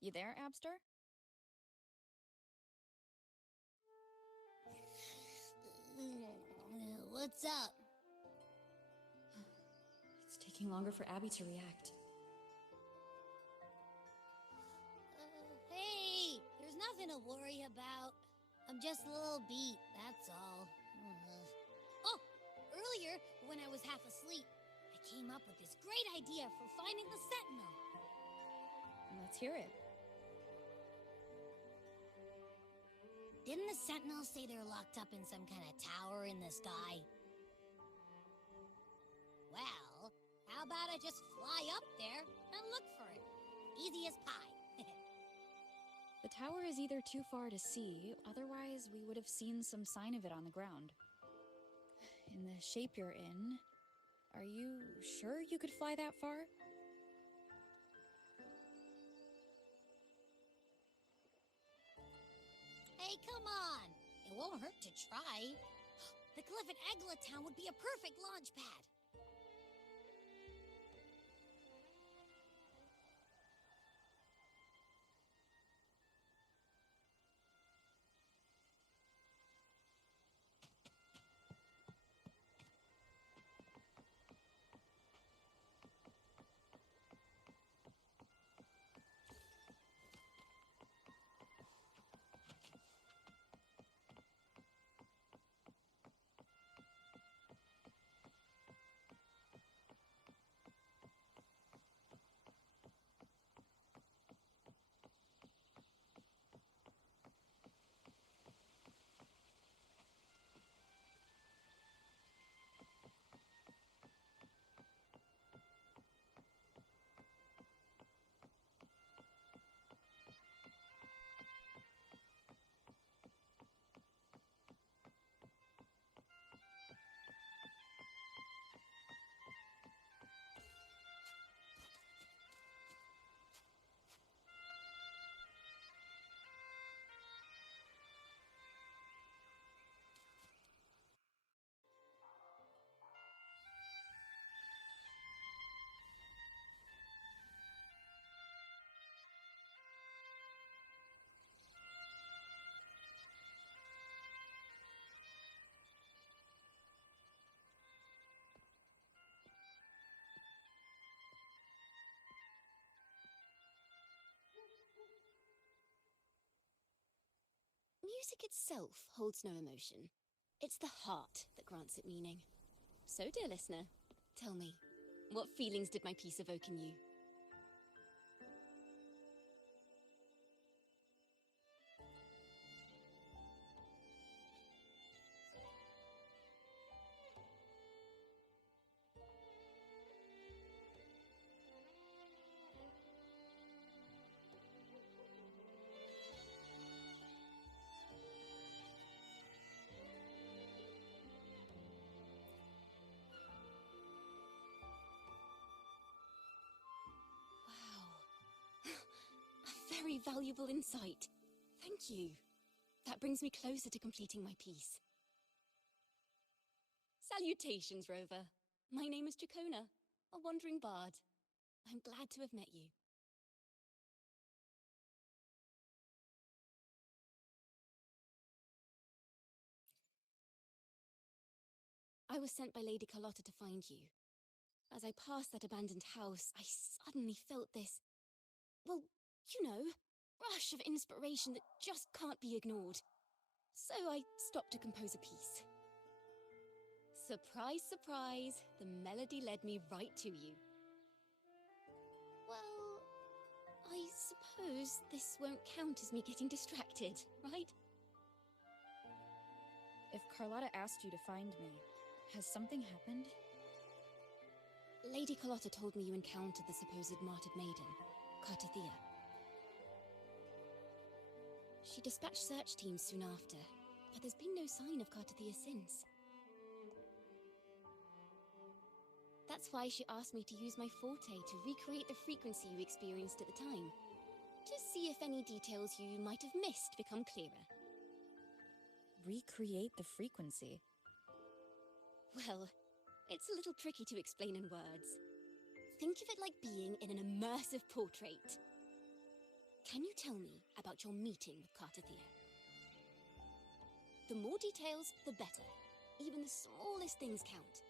You there, Abster? What's up? It's taking longer for Abby to react. Hey, there's nothing to worry about. I'm just a little beat, that's all. Oh, earlier, when I was half asleep, I came up with this great idea for finding the Sentinel. Let's hear it. Didn't the Sentinel say they're locked up in some kind of tower in the sky? Well, how about I just fly up there and look for it? Easy as pie. The tower is either too far to see, otherwise we would have seen some sign of it on the ground. In the shape you're in, are you sure you could fly that far? Hey, come on! It won't hurt to try. The cliff at Egla Town would be a perfect launch pad. Music itself holds no emotion. It's the heart that grants it meaning. So, dear listener, tell me, what feelings did my piece evoke in you? A very valuable insight. Thank you. That brings me closer to completing my piece. Salutations, Rover. My name is Dracona, a wandering bard. I'm glad to have met you. I was sent by Lady Carlotta to find you. As I passed that abandoned house, I suddenly felt this, well, you know, rush of inspiration that just can't be ignored. So I stopped to compose a piece. Surprise, surprise, the melody led me right to you. Well, I suppose this won't count as me getting distracted, right? If Carlotta asked you to find me, has something happened? Lady Carlotta told me you encountered the supposed martyred maiden, Cartathea. She dispatched search teams soon after, but there's been no sign of Cartathea since. That's why she asked me to use my forte to recreate the frequency you experienced at the time, to see if any details you might have missed become clearer. Recreate the frequency? Well, it's a little tricky to explain in words. Think of it like being in an immersive portrait. Can you tell me about your meeting with Cartathea? The more details, the better. Even the smallest things count.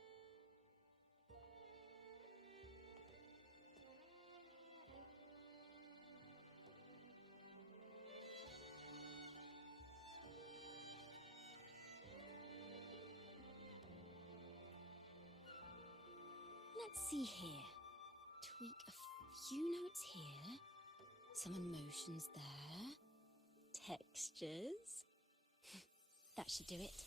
Let's see here. Tweak a few notes here. Some emotions there. Textures. That should do it.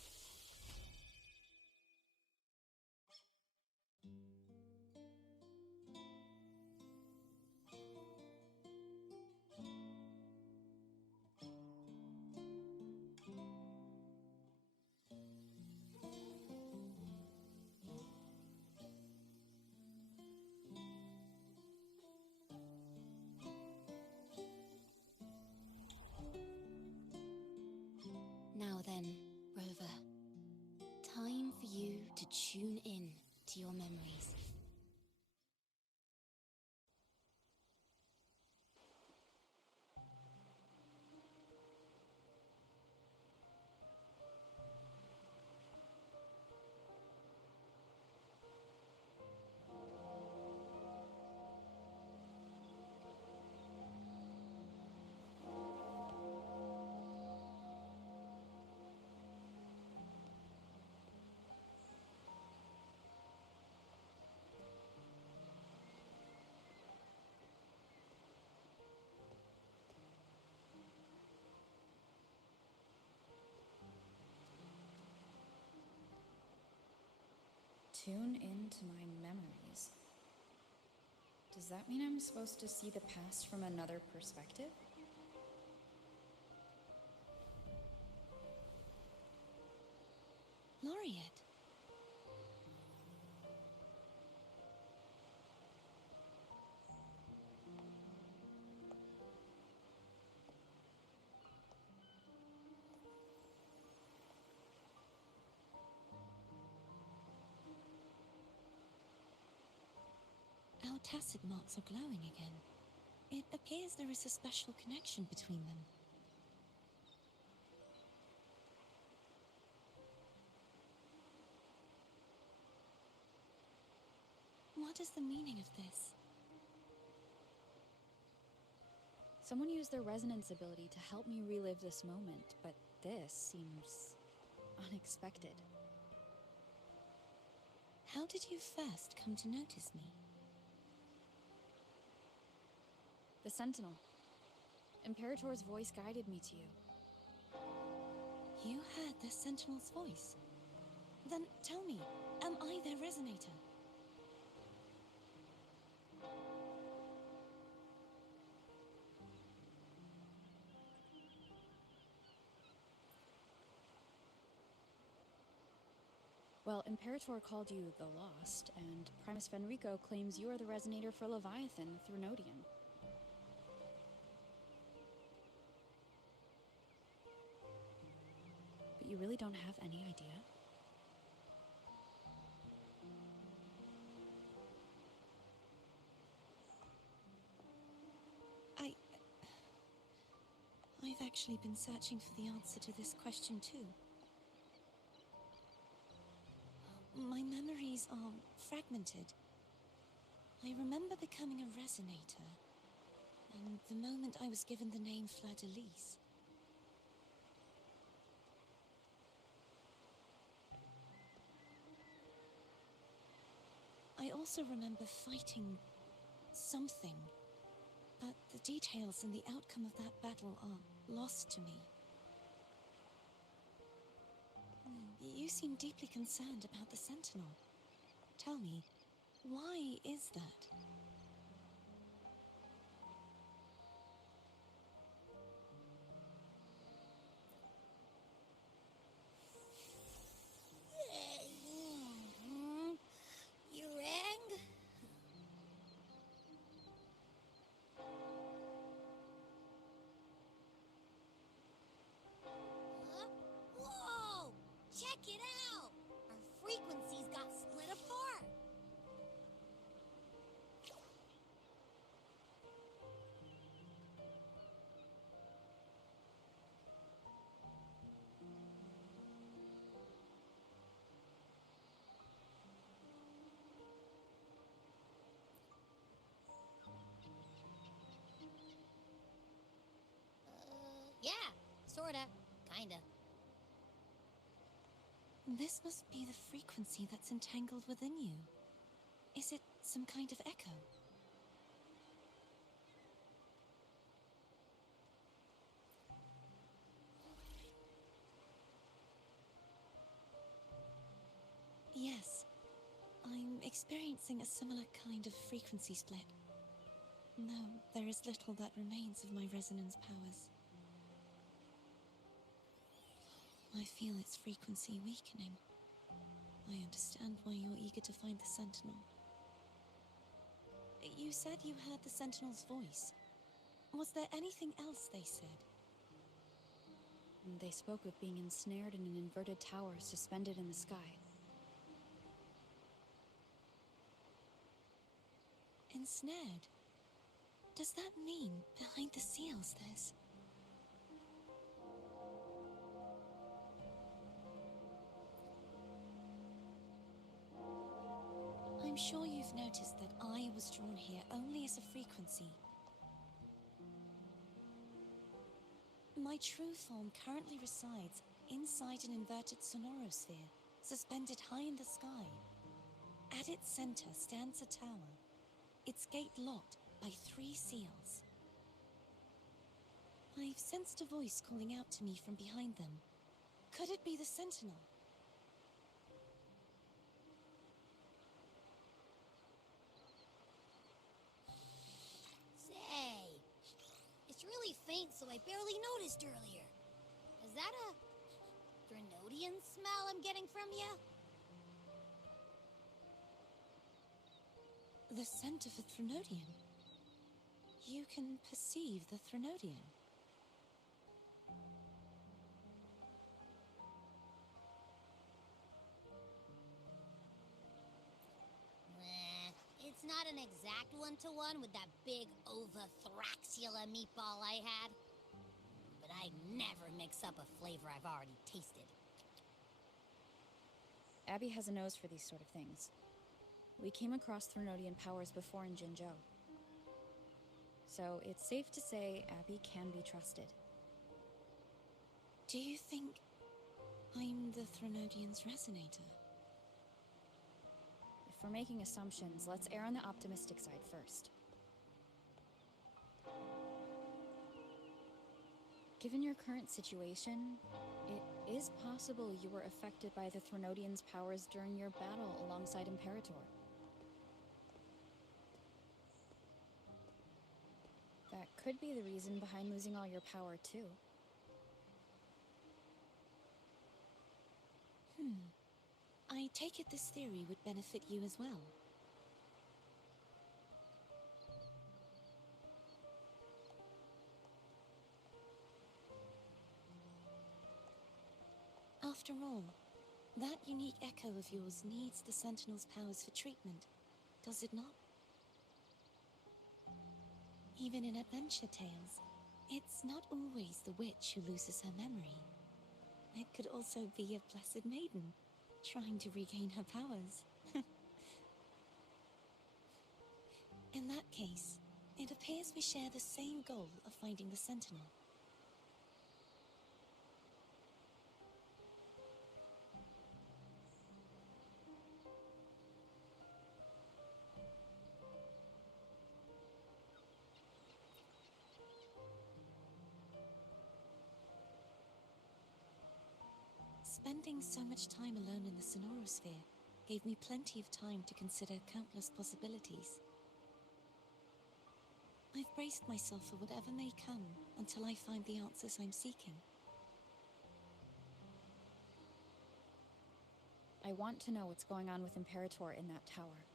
Now then, Rover. Time for you to tune in to your memories. Tune into my memories. Does that mean I'm supposed to see the past from another perspective? Laureate. Our tacit marks are glowing again. It appears there is a special connection between them. What is the meaning of this? Someone used their resonance ability to help me relive this moment, but this seems unexpected. How did you first come to notice me? The Sentinel. Imperator's voice guided me to you. You heard the Sentinel's voice? Then tell me, am I their resonator? Well, Imperator called you the Lost, and Primus Fenrico claims you are the resonator for Leviathan through Nodium. But you really don't have any idea? I've actually been searching for the answer to this question too. My memories are fragmented. I remember becoming a resonator, and the moment I was given the name Fleur-de-Lis. I also remember fighting something, but the details and the outcome of that battle are lost to me. You seem deeply concerned about the Sentinel. Tell me, why is that? You rang? Huh? Whoa! Check it out! Our frequencies got split apart! This must be the frequency that's entangled within you. Is it some kind of echo? Yes, I'm experiencing a similar kind of frequency split. No, there is little that remains of my resonance powers. I feel its frequency weakening. I understand why you're eager to find the Sentinel. You said you heard the Sentinel's voice. Was there anything else they said? They spoke of being ensnared in an inverted tower suspended in the sky. Ensnared? Does that mean behind the seals there's... I'm sure you've noticed that I was drawn here only as a frequency. My true form currently resides inside an inverted sonorosphere, suspended high in the sky. At its center stands a tower, its gate locked by 3 seals. I've sensed a voice calling out to me from behind them. Could it be the Sentinel? Say, it's really faint, so I barely noticed earlier. Is that a Threnodian smell I'm getting from you? The scent of a Threnodian. You can perceive the Threnodian. It's not an exact one-to-one with that big Ovathraxula meatball I had. But I never mix up a flavor I've already tasted. Abby has a nose for these sort of things. We came across Threnodian powers before in Jinzhou. So it's safe to say Abby can be trusted. Do you think I'm the Threnodian's resonator? If we're making assumptions, let's err on the optimistic side first. Given your current situation, it is possible you were affected by the Threnodian's powers during your battle alongside Imperator. That could be the reason behind losing all your power, too. I take it this theory would benefit you as well. After all, that unique echo of yours needs the Sentinel's powers for treatment, does it not? Even in adventure tales, it's not always the witch who loses her memory. It could also be a blessed maiden, trying to regain her powers. In that case, it appears we share the same goal of finding the Sentinel. Spending so much time alone in the sonorosphere gave me plenty of time to consider countless possibilities. I've braced myself for whatever may come until I find the answers I'm seeking. I want to know what's going on with Imperator in that tower.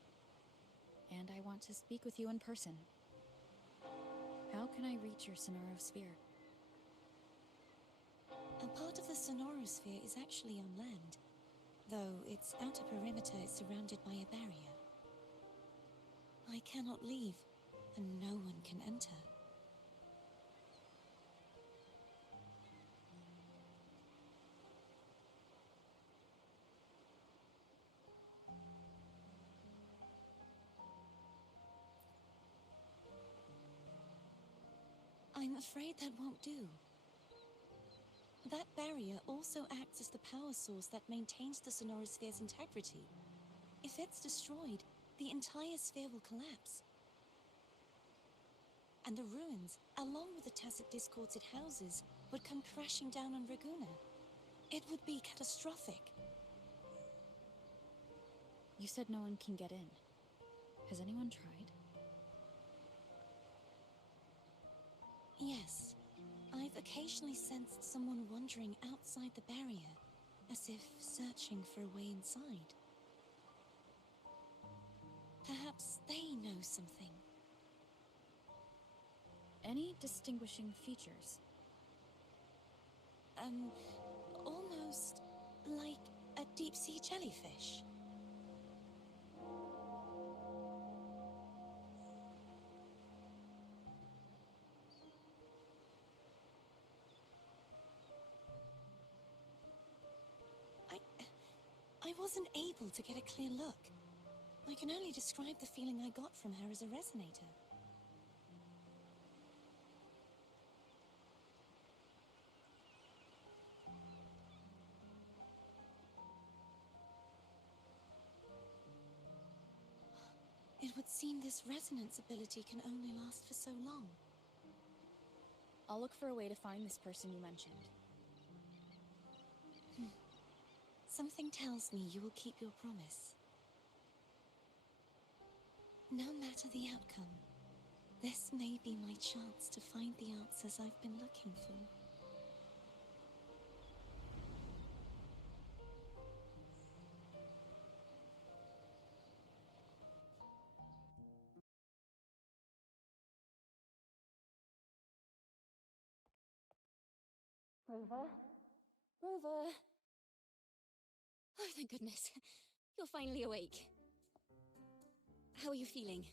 And I want to speak with you in person. How can I reach your sonorosphere? A part of the sonorosphere is actually on land, though its outer perimeter is surrounded by a barrier. I cannot leave, and no one can enter. I'm afraid that won't do. That barrier also acts as the power source that maintains the Sonorosphere's integrity. If it's destroyed, the entire sphere will collapse. And the ruins, along with the tacit discords it houses, would come crashing down on Raguna. It would be catastrophic. You said no one can get in. Has anyone tried? Yes. I've occasionally sensed someone wandering outside the barrier, as if searching for a way inside. Perhaps they know something. Any distinguishing features? Almost like a deep-sea jellyfish. I wasn't able to get a clear look. I can only describe the feeling I got from her as a resonator. It would seem this resonance ability can only last for so long. I'll look for a way to find this person you mentioned. Something tells me you will keep your promise. No matter the outcome, this may be my chance to find the answers I've been looking for. Rover? Rover! Oh, thank goodness. You're finally awake. How are you feeling?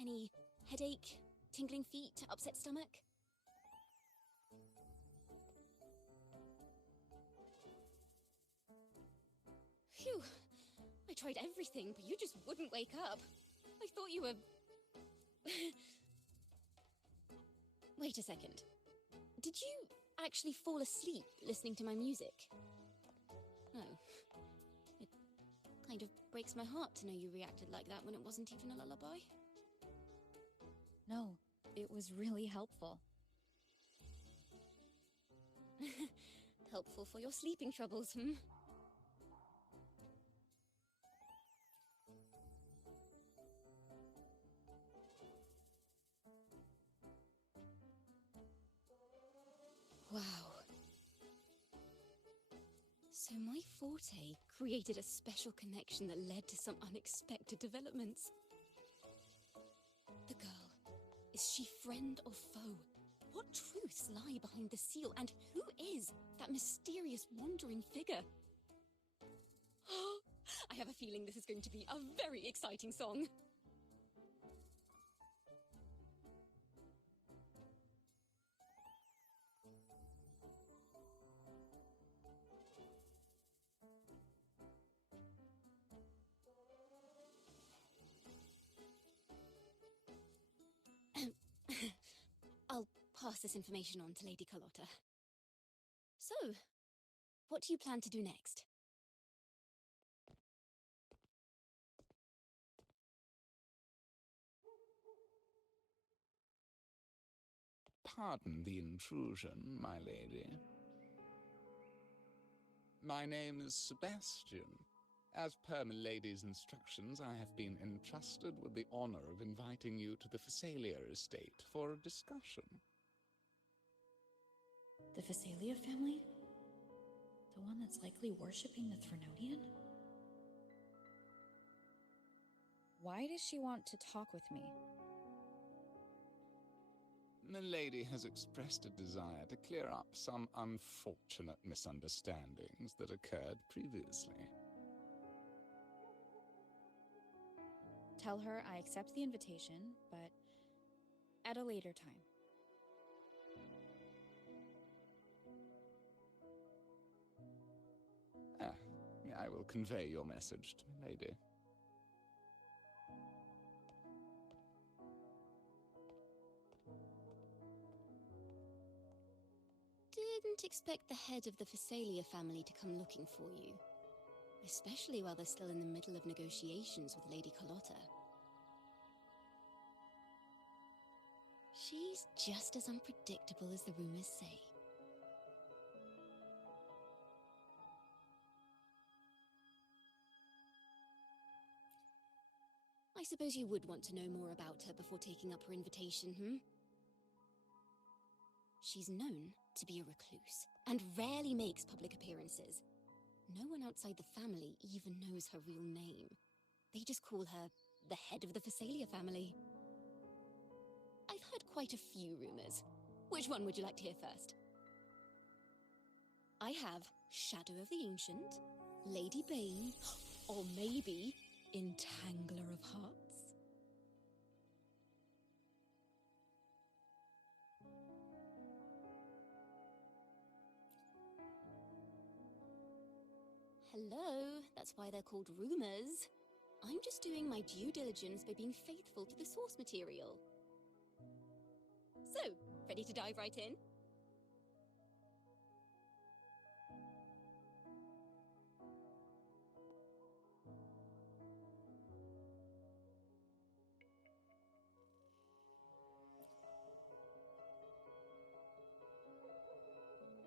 Any headache, tingling feet, upset stomach? Phew! I tried everything, but you just wouldn't wake up. I thought you were... Wait a second. Did you actually fall asleep listening to my music? Oh. It kind of breaks my heart to know you reacted like that when it wasn't even a lullaby. No, it was really helpful. Helpful for your sleeping troubles, hmm? Wow. So my forte created a special connection that led to some unexpected developments. The girl, is she friend or foe? What truths lie behind the seal, and who is that mysterious wandering figure? I have a feeling this is going to be a very exciting song. I'll pass this information on to Lady Carlotta. So, what do you plan to do next? Pardon the intrusion, my lady. My name is Sebastian. As per milady's instructions, I have been entrusted with the honor of inviting you to the Phasalia estate for a discussion. The Phasalia family? The one that's likely worshipping the Threnodian? Why does she want to talk with me? Milady has expressed a desire to clear up some unfortunate misunderstandings that occurred previously. Tell her I accept the invitation, but at a later time. I will convey your message to Milady. Did wouldn't expect the head of the Phasalia family to come looking for you. Especially while they're still in the middle of negotiations with Lady Carlotta. She's just as unpredictable as the rumors say. I suppose you would want to know more about her before taking up her invitation, hmm? She's known to be a recluse, and rarely makes public appearances. No one outside the family even knows her real name. They just call her the head of the Phasalia family. I've heard quite a few rumors. Which one would you like to hear first? I have Shadow of the Ancient, Lady Bane, or maybe Entangler of Hearts. Hello, that's why they're called rumors. I'm just doing my due diligence by being faithful to the source material. So, ready to dive right in?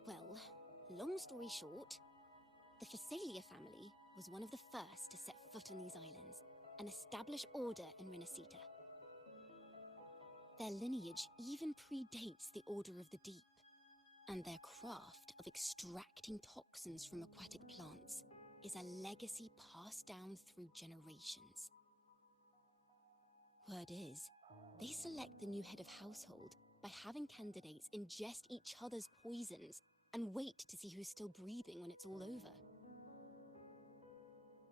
Well, long story short, the Phasalia family was one of the first to set foot on these islands and establish order in Renacita. Their lineage even predates the Order of the Deep, and their craft of extracting toxins from aquatic plants is a legacy passed down through generations. Word is, they select the new head of household by having candidates ingest each other's poisons and wait to see who's still breathing when it's all over.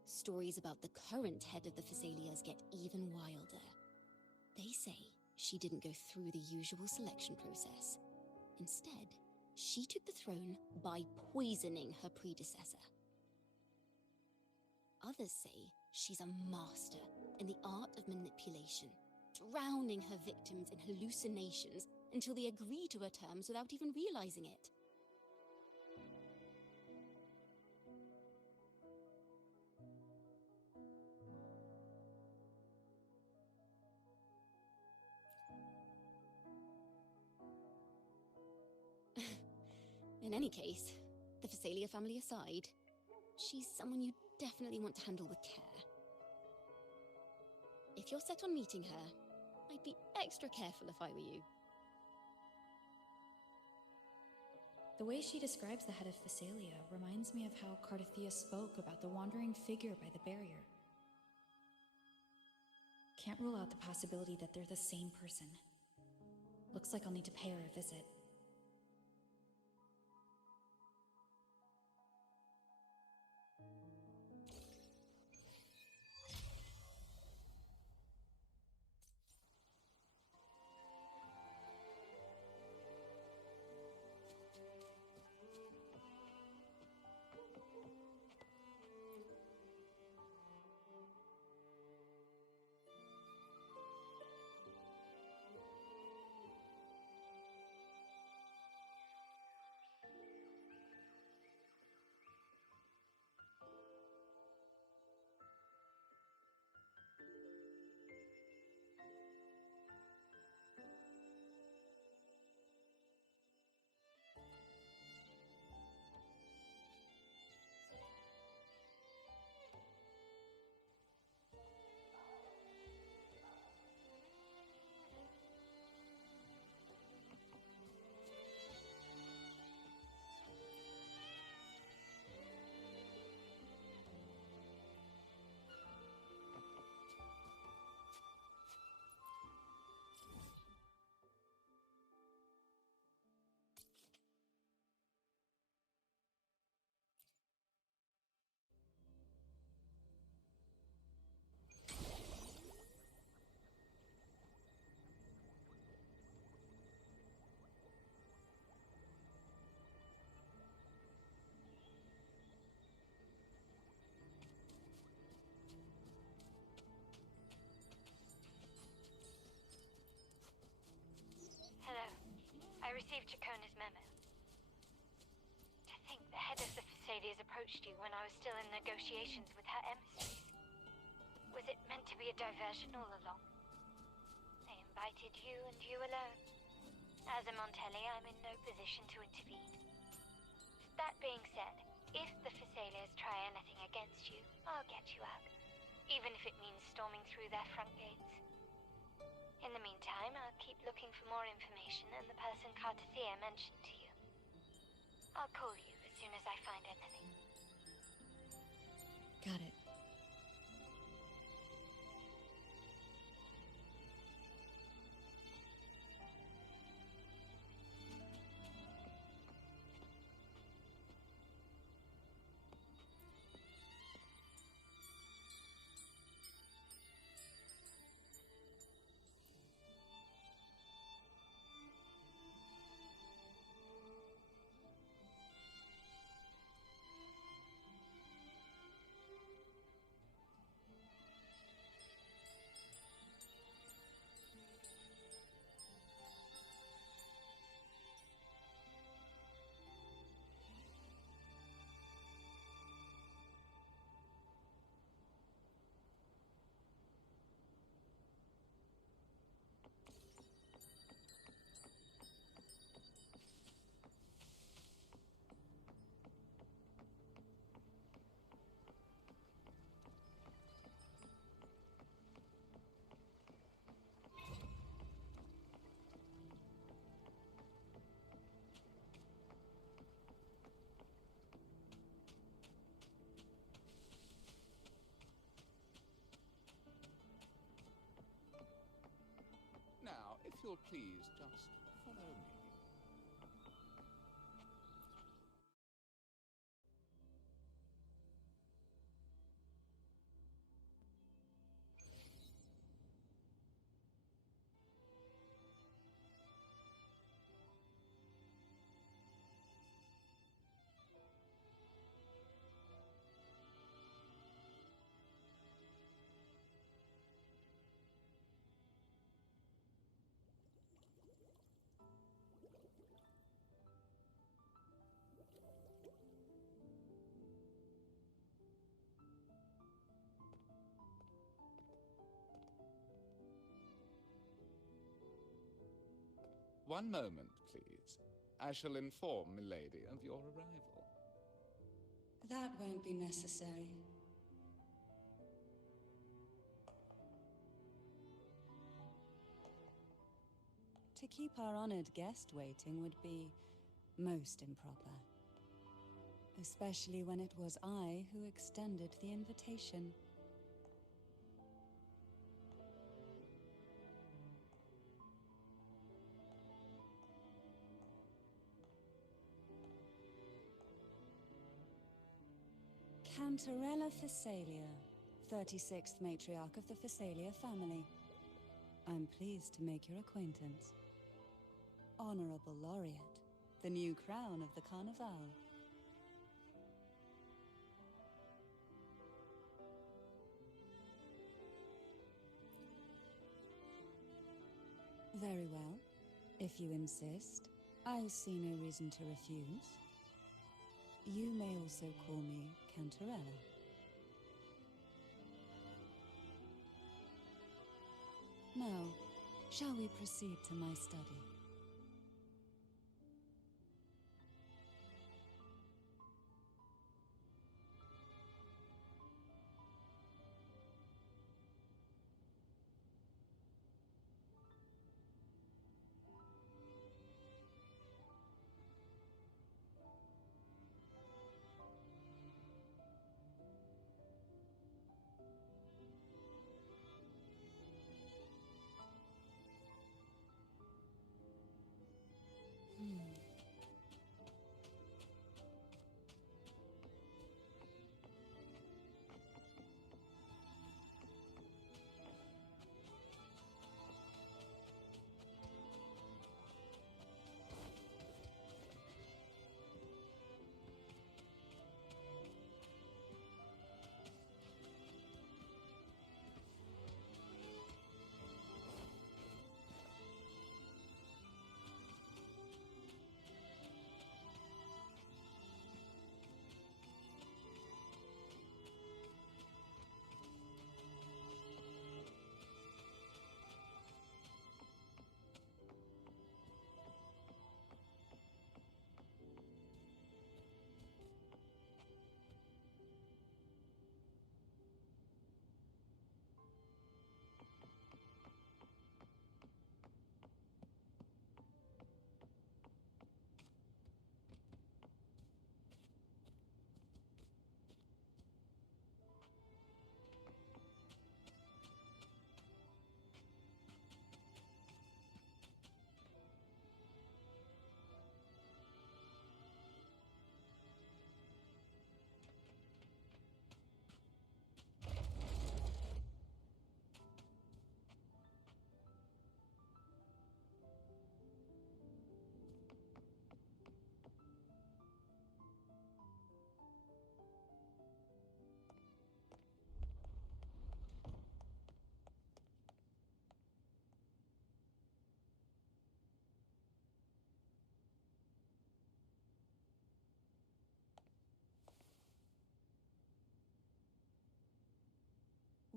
Stories about the current head of the Phasalias get even wilder. They say she didn't go through the usual selection process. Instead, she took the throne by poisoning her predecessor. Others say she's a master in the art of manipulation, drowning her victims in hallucinations until they agree to her terms without even realizing it. In any case, the Phasalia family aside, she's someone you definitely want to handle with care. If you're set on meeting her, I'd be extra careful if I were you. The way she describes the head of Phasalia reminds me of how Cardothea spoke about the wandering figure by the barrier. Can't rule out the possibility that they're the same person. Looks like I'll need to pay her a visit. Hello. I received Chacona's memo. Phasalias approached you when I was still in negotiations with her emissaries? Was it meant to be a diversion all along? They invited you and you alone. As a Montelli, I'm in no position to intervene. That being said, if the Phasalias try anything against you, I'll get you out. Even if it means storming through their front gates. In the meantime, I'll keep looking for more information and the person Cartathea mentioned to you. I'll call you as soon as I find anything. Got it. Now, if you'll please just follow me. One moment, please. I shall inform Milady of your arrival. That won't be necessary. To keep our honored guest waiting would be most improper. Especially when it was I who extended the invitation. Cantarella Phasalia, 36th matriarch of the Phasalia family. I'm pleased to make your acquaintance. Honorable Laureate, the new crown of the Carnival. Very well. If you insist, I see no reason to refuse. You may also call me Cantarella. Now, shall we proceed to my study?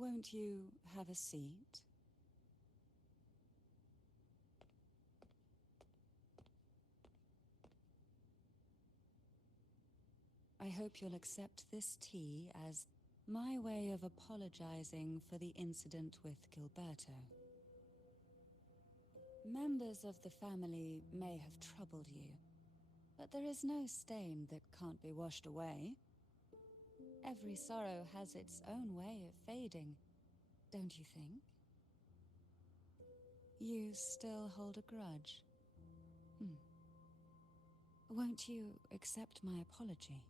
Won't you have a seat? I hope you'll accept this tea as my way of apologizing for the incident with Gilberto. Members of the family may have troubled you, but there is no stain that can't be washed away. Every sorrow has its own way of fading, don't you think? You still hold a grudge? Won't you accept my apology?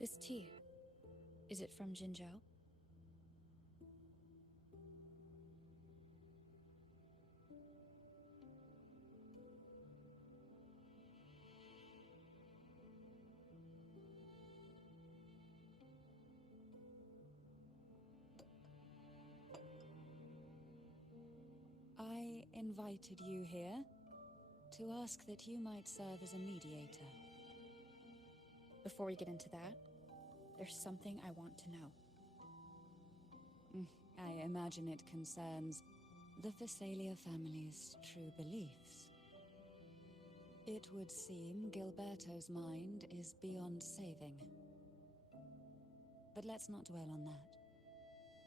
This tea, is it from Jinzhou? I invited you here to ask that you might serve as a mediator. Before we get into that, there's something I want to know. I imagine it concerns the Visalia family's true beliefs. It would seem Gilberto's mind is beyond saving. But let's not dwell on that.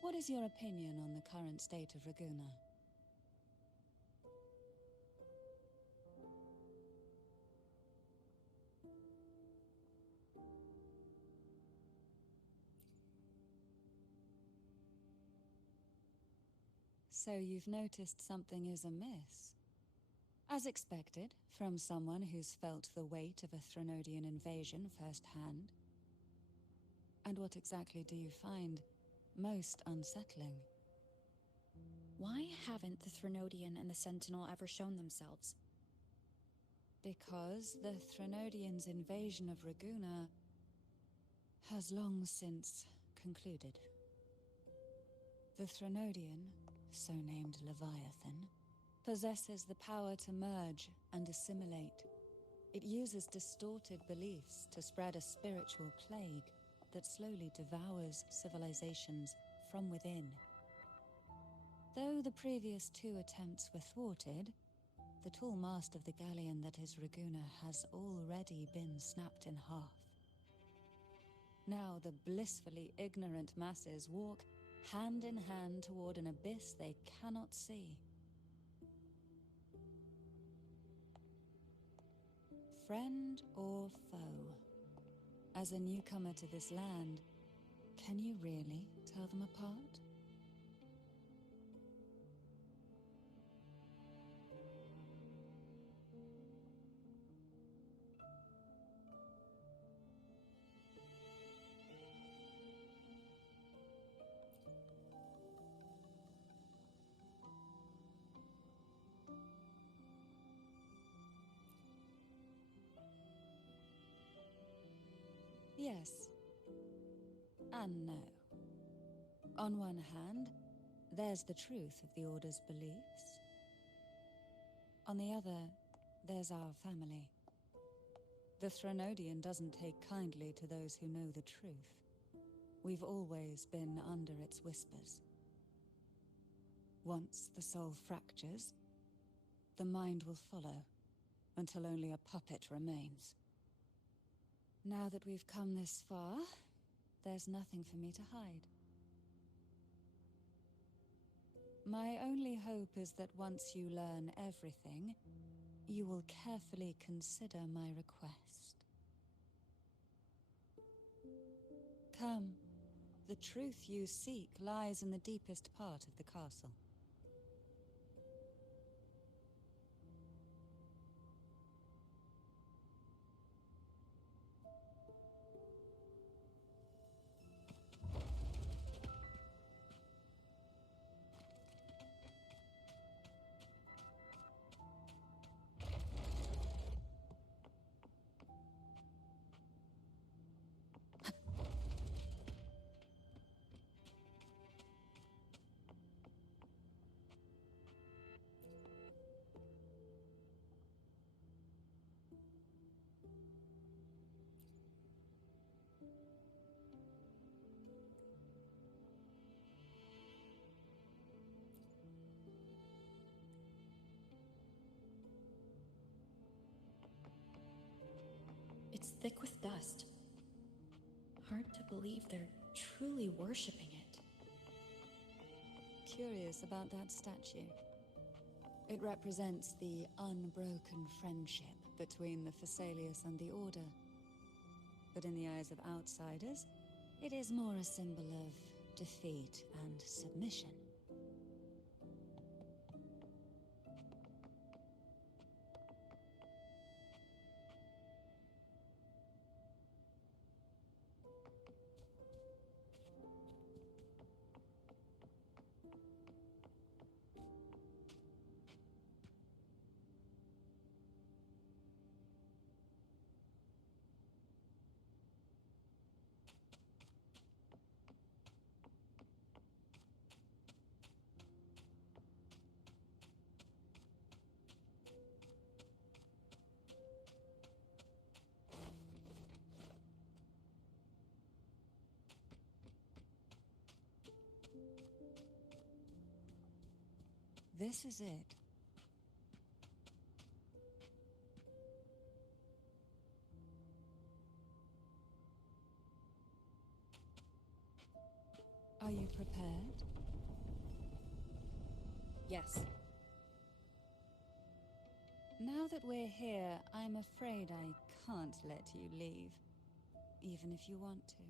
What is your opinion on the current state of Raguna? So you've noticed something is amiss. As expected, from someone who's felt the weight of a Threnodian invasion firsthand. And what exactly do you find most unsettling? Why haven't the Threnodian and the Sentinel ever shown themselves? Because the Threnodians' invasion of Raguna has long since concluded. The Threnodian, so named Leviathan, possesses the power to merge and assimilate. It uses distorted beliefs to spread a spiritual plague that slowly devours civilizations from within. Though the previous 2 attempts were thwarted, the tall mast of the galleon that is Raguna has already been snapped in half. Now the blissfully ignorant masses walk hand in hand toward an abyss they cannot see. Friend or foe? As a newcomer to this land, can you really tell them apart? Yes. And no. On one hand, there's the truth of the Order's beliefs. On the other, there's our family. The Threnodian doesn't take kindly to those who know the truth. We've always been under its whispers. Once the soul fractures, the mind will follow, until only a puppet remains. Now that we've come this far, there's nothing for me to hide. My only hope is that once you learn everything, you will carefully consider my request. Come. The truth you seek lies in the deepest part of the castle. dust. Hard to believe they're truly worshipping it. Curious about that statue. It represents the unbroken friendship between the Phasaelius and the Order. But in the eyes of outsiders, it is more a symbol of defeat and submission. This is it. Are you prepared? Yes. Now that we're here, I'm afraid I can't let you leave, even if you want to.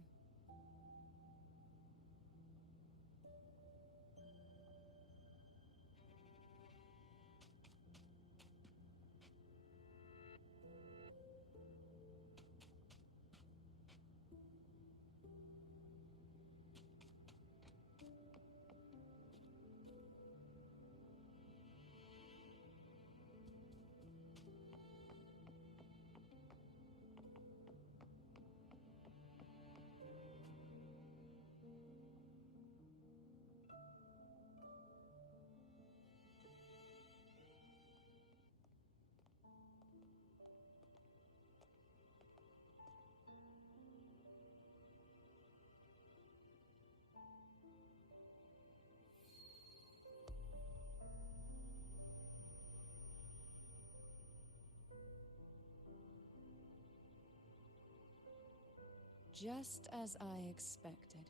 Just as I expected.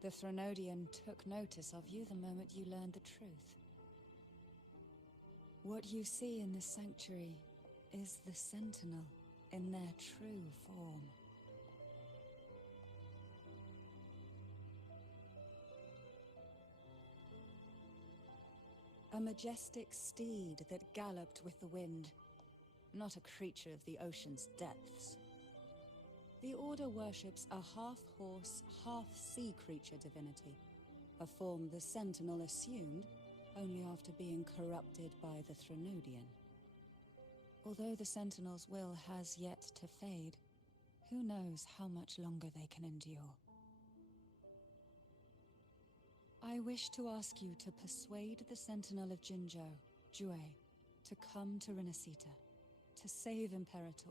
The Threnodian took notice of you the moment you learned the truth. What you see in this sanctuary is the Sentinel in their true form. A majestic steed that galloped with the wind, not a creature of the ocean's depths. The Order worships a half-horse, half-sea creature divinity, a form the Sentinel assumed only after being corrupted by the Threnodian. Although the Sentinel's will has yet to fade, who knows how much longer they can endure. I wish to ask you to persuade the Sentinel of Jinzhou, Jue, to come to Renacita, to save Imperator.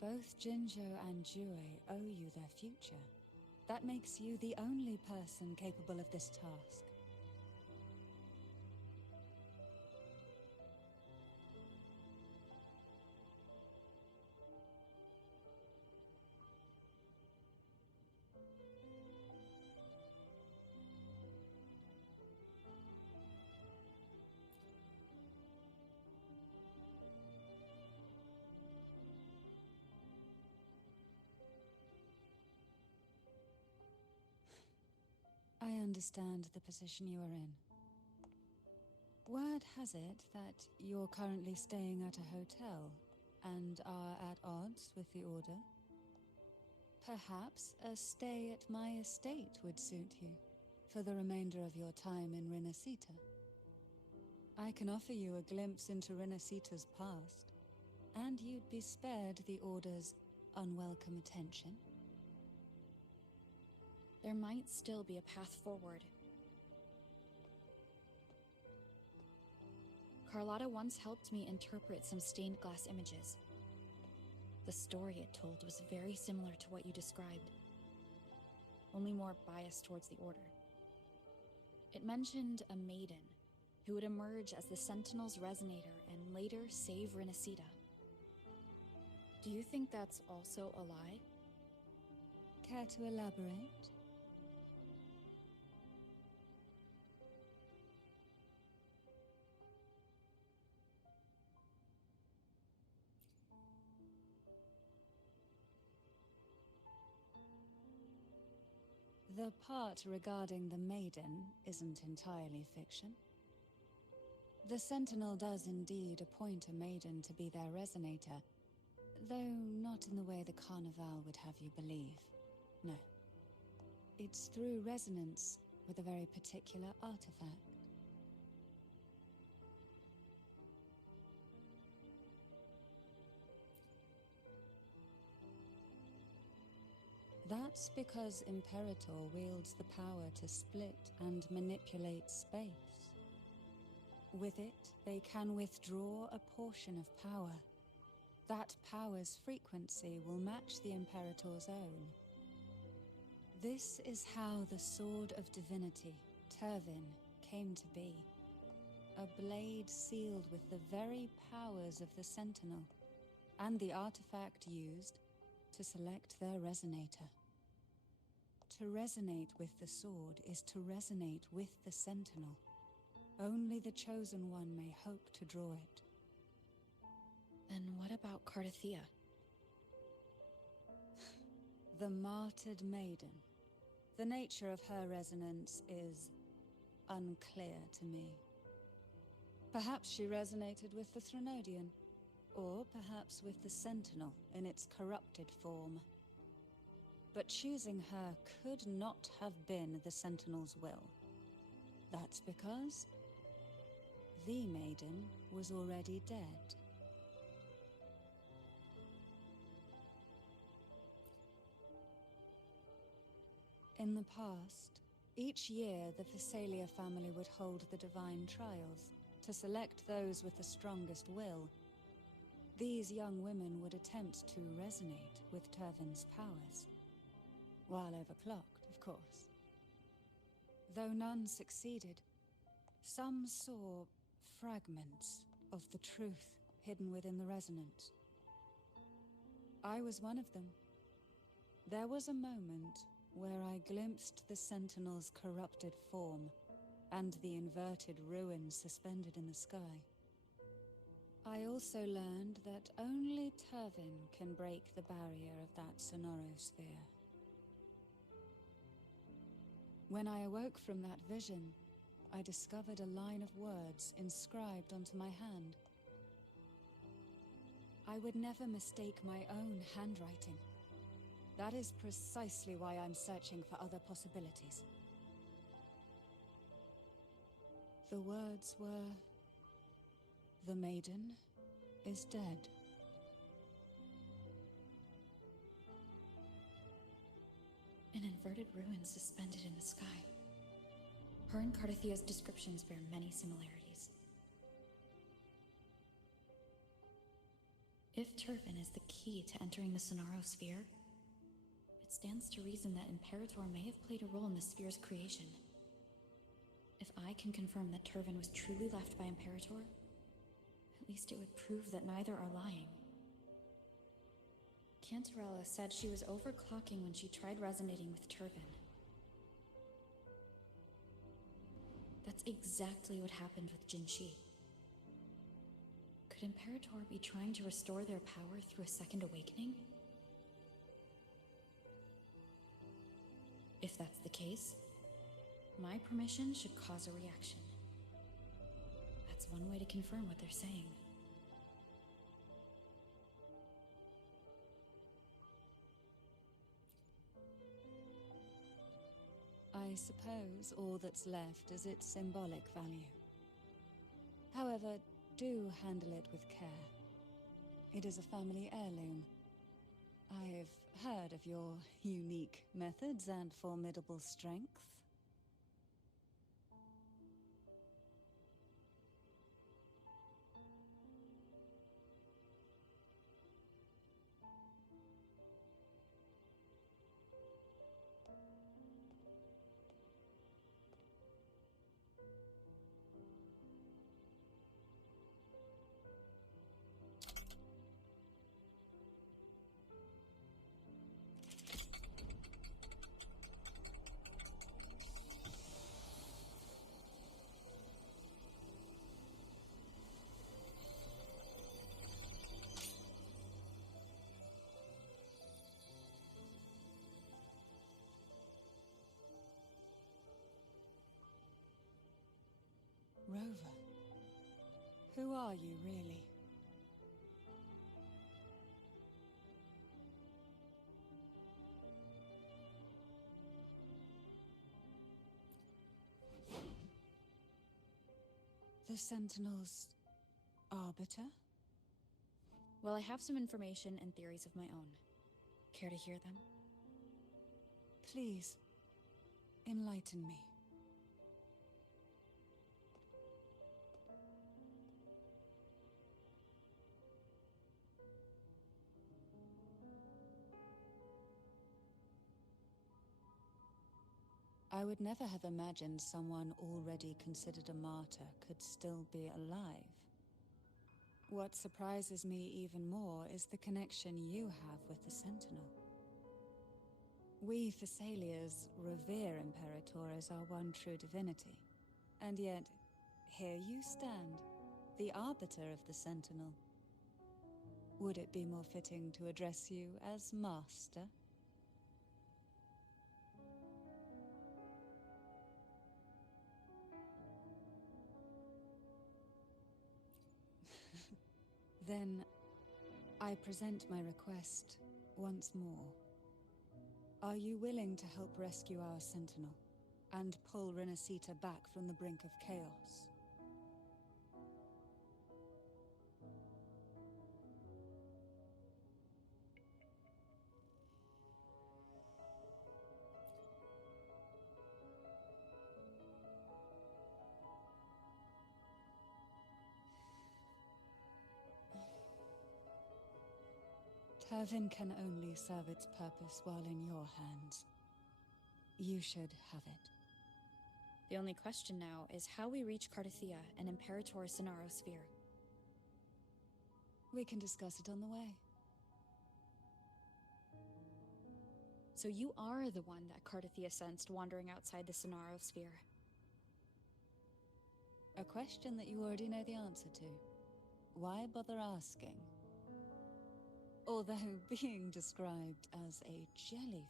Both Jinzhou and Jue owe you their future. That makes you the only person capable of this task. I understand the position you are in. Word has it that you're currently staying at a hotel and are at odds with the Order. Perhaps a stay at my estate would suit you for the remainder of your time in Renacita. I can offer you a glimpse into Renacita's past, and you'd be spared the Order's unwelcome attention. There might still be a path forward. Carlotta once helped me interpret some stained glass images. The story it told was very similar to what you described, only more biased towards the Order. It mentioned a maiden who would emerge as the Sentinel's resonator and later save Renacida. Do you think that's also a lie? Care to elaborate? The part regarding the maiden isn't entirely fiction. The Sentinel does indeed appoint a maiden to be their resonator, though not in the way the Carnival would have you believe. No. It's through resonance with a very particular artifact. That's because Imperator wields the power to split and manipulate space. With it, they can withdraw a portion of power. That power's frequency will match the Imperator's own. This is how the Sword of Divinity, Turvin, came to be. A blade sealed with the very powers of the Sentinel, and the artifact used to select their resonator. To resonate with the sword is to resonate with the Sentinel. Only the Chosen One may hope to draw it. Then what about Cardathia? The martyred maiden. The nature of her resonance is unclear to me. Perhaps she resonated with the Threnodian, or perhaps with the Sentinel in its corrupted form. But choosing her could not have been the Sentinel's will. That's because the maiden was already dead. In the past, each year the Phasalia family would hold the Divine Trials to select those with the strongest will. These young women would attempt to resonate with Turvin's powers. While overclocked, of course. Though none succeeded, some saw fragments of the truth hidden within the resonance. I was one of them. There was a moment where I glimpsed the Sentinel's corrupted form and the inverted ruins suspended in the sky. I also learned that only Turvin can break the barrier of that Sonorosphere. When I awoke from that vision, I discovered a line of words inscribed onto my hand. I would never mistake my own handwriting. That is precisely why I'm searching for other possibilities. The words were, "The maiden is dead." An inverted ruin suspended in the sky. Her and Cardathia's descriptions bear many similarities. If Turvin is the key to entering the Sonorosphere, it stands to reason that Imperator may have played a role in the sphere's creation. If I can confirm that Turvin was truly left by Imperator, at least it would prove that neither are lying. Cantarella said she was overclocking when she tried resonating with Turvin. That's exactly what happened with Jinshi. Could Imperator be trying to restore their power through a second awakening? If that's the case, my permission should cause a reaction. That's one way to confirm what they're saying. I suppose all that's left is its symbolic value. However, do handle it with care. It is a family heirloom. I've heard of your unique methods and formidable strength. Rover, who are you really? The Sentinel's arbiter? Well, I have some information and theories of my own. Care to hear them? Please, enlighten me. I would never have imagined someone already considered a martyr could still be alive. What surprises me even more is the connection you have with the Sentinel. We Thessalians revere Imperator as our one true divinity. And yet, here you stand, the arbiter of the Sentinel. Would it be more fitting to address you as Master? Then, I present my request once more. Are you willing to help rescue our Sentinel, and pull Renacita back from the brink of chaos? Turvin can only serve its purpose while in your hands. You should have it. The only question now is how we reach Cardathia and Imperator Sonaro Sphere. We can discuss it on the way. So you are the one that Cardathia sensed wandering outside the Sonaro Sphere. A question that you already know the answer to. Why bother asking? Although being described as a jellyfish.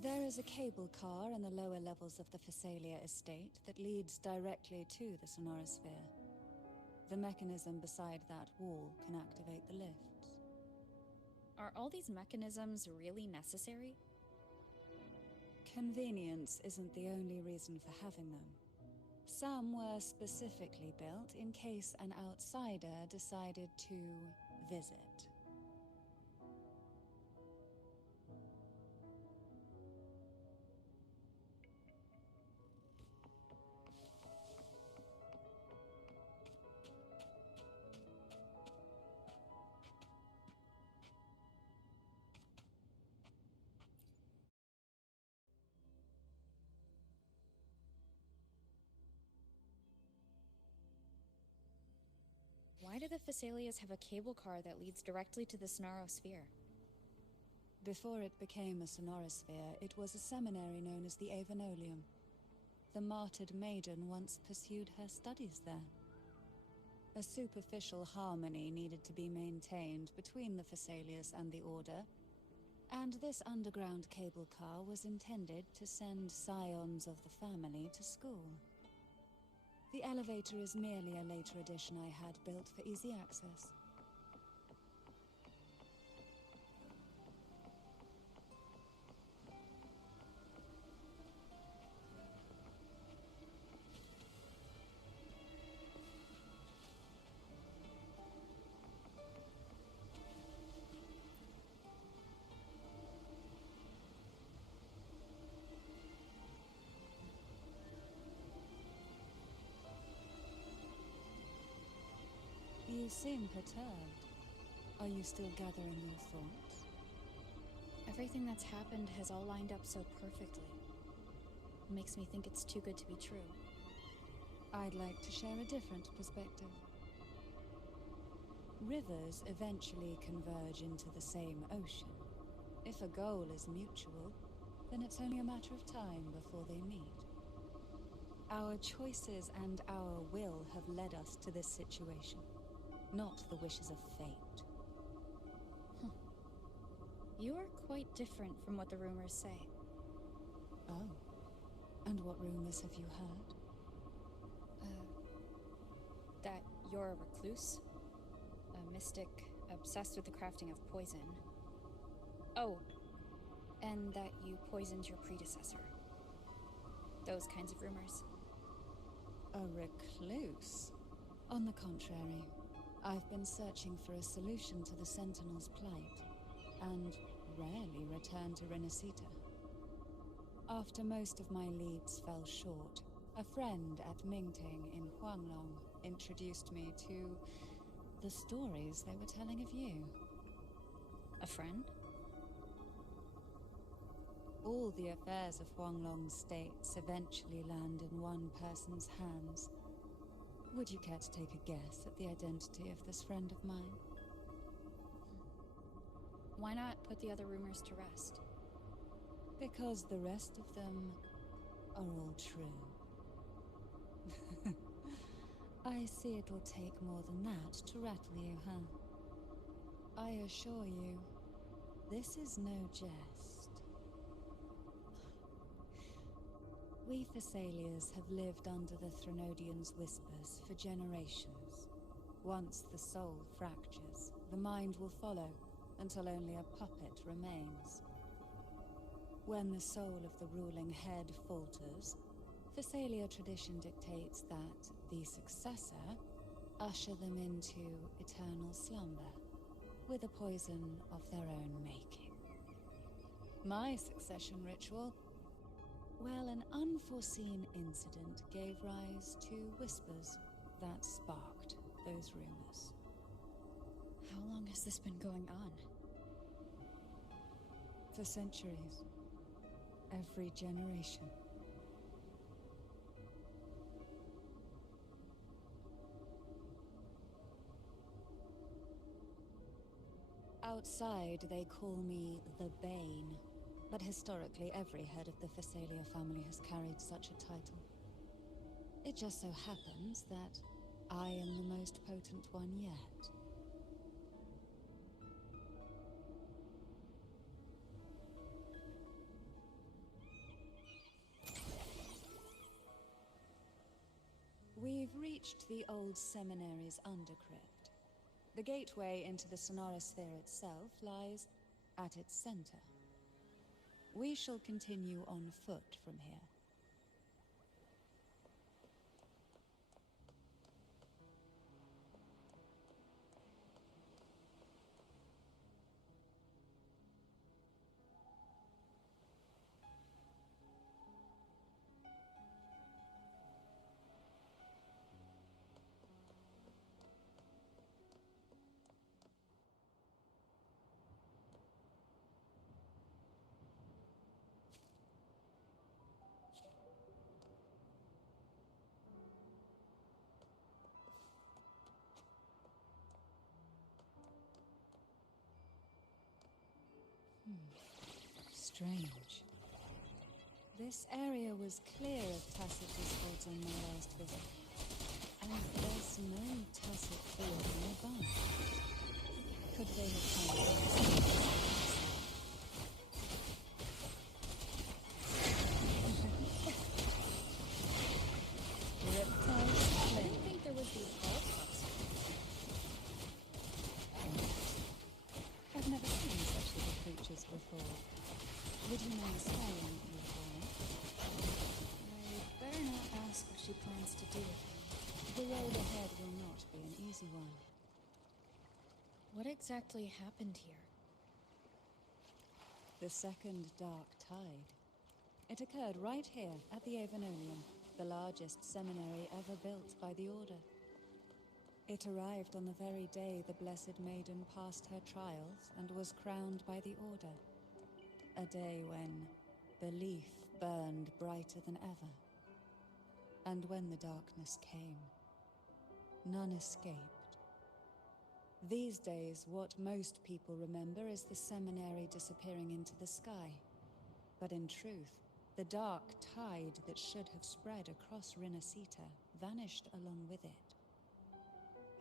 There is a cable car in the lower levels of the Thessalia estate that leads directly to the Sonorosphere. The mechanism beside that wall can activate the lifts. Are all these mechanisms really necessary? Convenience isn't the only reason for having them. Some were specifically built in case an outsider decided to visit. Why do the Thessalias have a cable car that leads directly to the Sonaro Sphere? Before it became a Sonorosphere, it was a seminary known as the Avenolium. The martyred maiden once pursued her studies there. A superficial harmony needed to be maintained between the Thessalias and the Order, and this underground cable car was intended to send scions of the family to school. The elevator is merely a later addition I had built for easy access. You seem perturbed. Are you still gathering your thoughts? Everything that's happened has all lined up so perfectly. It makes me think it's too good to be true. I'd like to share a different perspective. Rivers eventually converge into the same ocean. If a goal is mutual, then it's only a matter of time before they meet. Our choices and our will have led us to this situation, not the wishes of fate. You are quite different from what the rumors say. Oh, And what rumors have you heard? That you're a recluse? A mystic obsessed with the crafting of poison. Oh, and that you poisoned your predecessor. Those kinds of rumors. A recluse? On the contrary, I've been searching for a solution to the Sentinel's plight, and rarely return to Renacita. After most of my leads fell short, a friend at Mingting in Huanglong introduced me to the stories they were telling of you. A friend? All the affairs of Huanglong states eventually land in one person's hands. Would you care to take a guess at the identity of this friend of mine? Why not put the other rumors to rest? Because the rest of them are all true. I see it'll take more than that to rattle you, huh? I assure you, this is no jest. We Thessalians have lived under the Threnodians' whispers for generations. Once the soul fractures, the mind will follow, until only a puppet remains. When the soul of the ruling head falters, Thessalia tradition dictates that the successor usher them into eternal slumber, with a poison of their own making. My succession ritual? Well, an unforeseen incident gave rise to whispers that sparked those rumors. How long has this been going on? For centuries. Every generation. Outside, they call me the Bane. But historically, every head of the Thessalia family has carried such a title. It just so happens that I am the most potent one yet. We've reached the old seminary's undercrypt. The gateway into the Sonorosphere itself lies at its center. We shall continue on foot from here. Strange. This area was clear of tacit discords on my last visit. And there's no tacit field nearby. Could they have come reptiles? I didn't think there would be pulse bugs. I've never seen such little creatures before. Would you mind staring at me for me? I'd better not ask what she plans to do. The road ahead will not be an easy one. What exactly happened here? The second dark tide. It occurred right here at the Avenolium, the largest seminary ever built by the Order. It arrived on the very day the Blessed Maiden passed her trials and was crowned by the Order. A day when belief burned brighter than ever. And when the darkness came, none escaped. These days, what most people remember is the seminary disappearing into the sky. But in truth, the dark tide that should have spread across Renacita vanished along with it.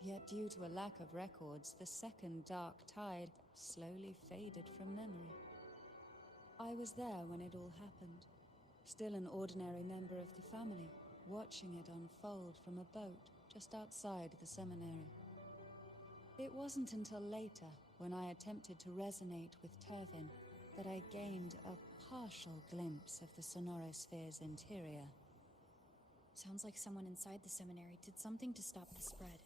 Yet due to a lack of records, the second dark tide slowly faded from memory. I was there when it all happened. Still an ordinary member of the family, watching it unfold from a boat just outside the seminary. It wasn't until later, when I attempted to resonate with Turvin, that I gained a partial glimpse of the Sonorosphere's interior. Sounds like someone inside the seminary did something to stop the spread.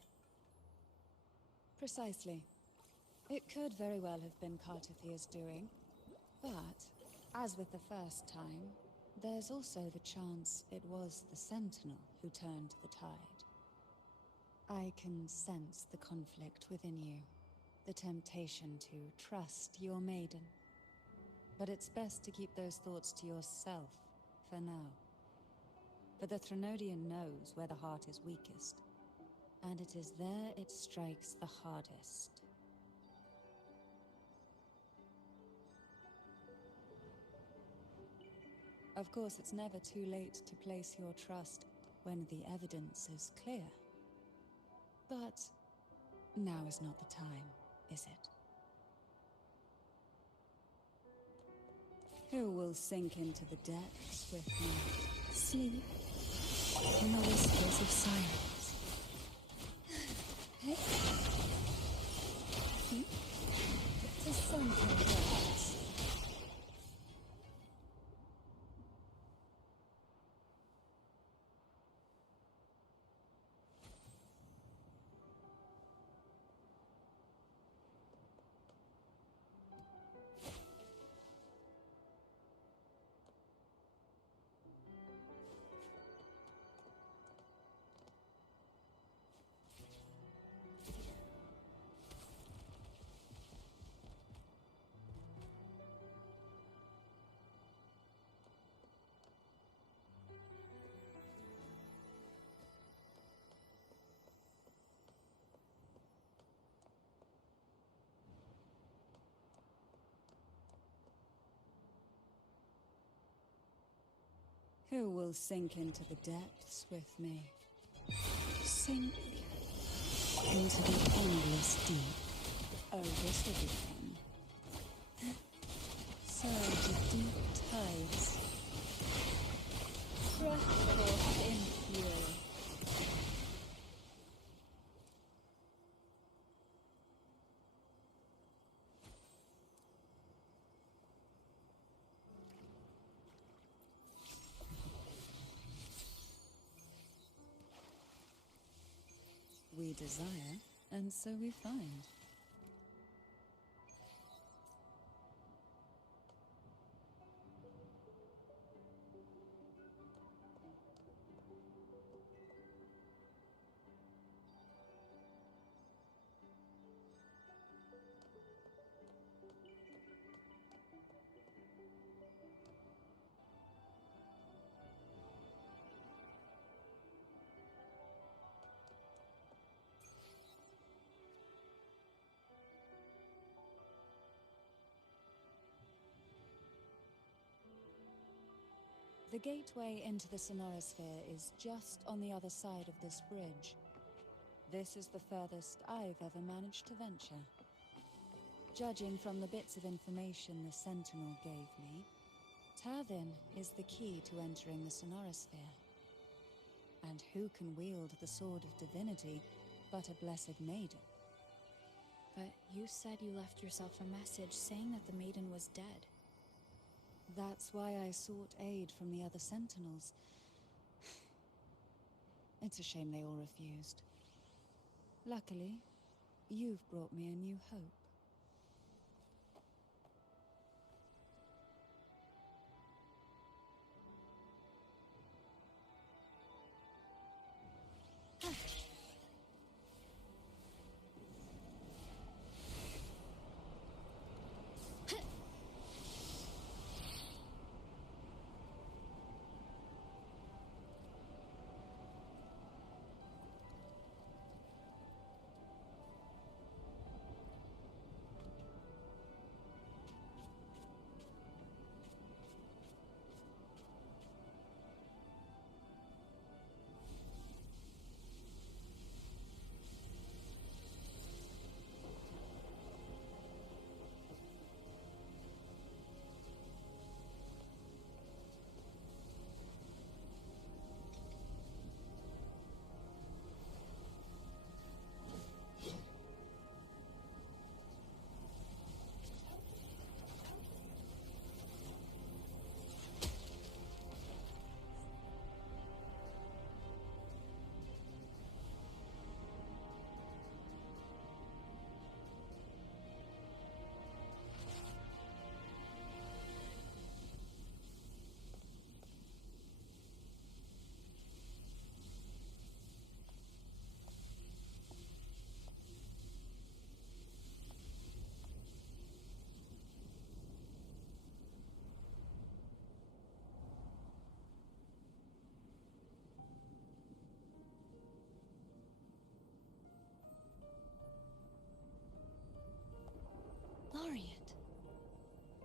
Precisely. It could very well have been Cartophia's doing, but, as with the first time, there's also the chance it was the Sentinel who turned the tide. I can sense the conflict within you, the temptation to trust your maiden. But it's best to keep those thoughts to yourself, for now. For the Threnodian knows where the heart is weakest, and it is there it strikes the hardest. Of course, it's never too late to place your trust when the evidence is clear. But now is not the time, is it? Who will sink into the depths with me? Sleep in the whispers of silence. To sunken depths. Who will sink into the depths with me? Sink into the endless deep. Oh, this will be fun. Surge of deep tides. Rush forth in fury. We desire, and so we find. The gateway into the Sonorosphere is just on the other side of this bridge. This is the furthest I've ever managed to venture. Judging from the bits of information the Sentinel gave me, Turvin is the key to entering the Sonorosphere. And who can wield the Sword of Divinity but a blessed maiden? But you said you left yourself a message saying that the maiden was dead. That's why I sought aid from the other Sentinels. It's a shame they all refused. Luckily, you've brought me a new hope.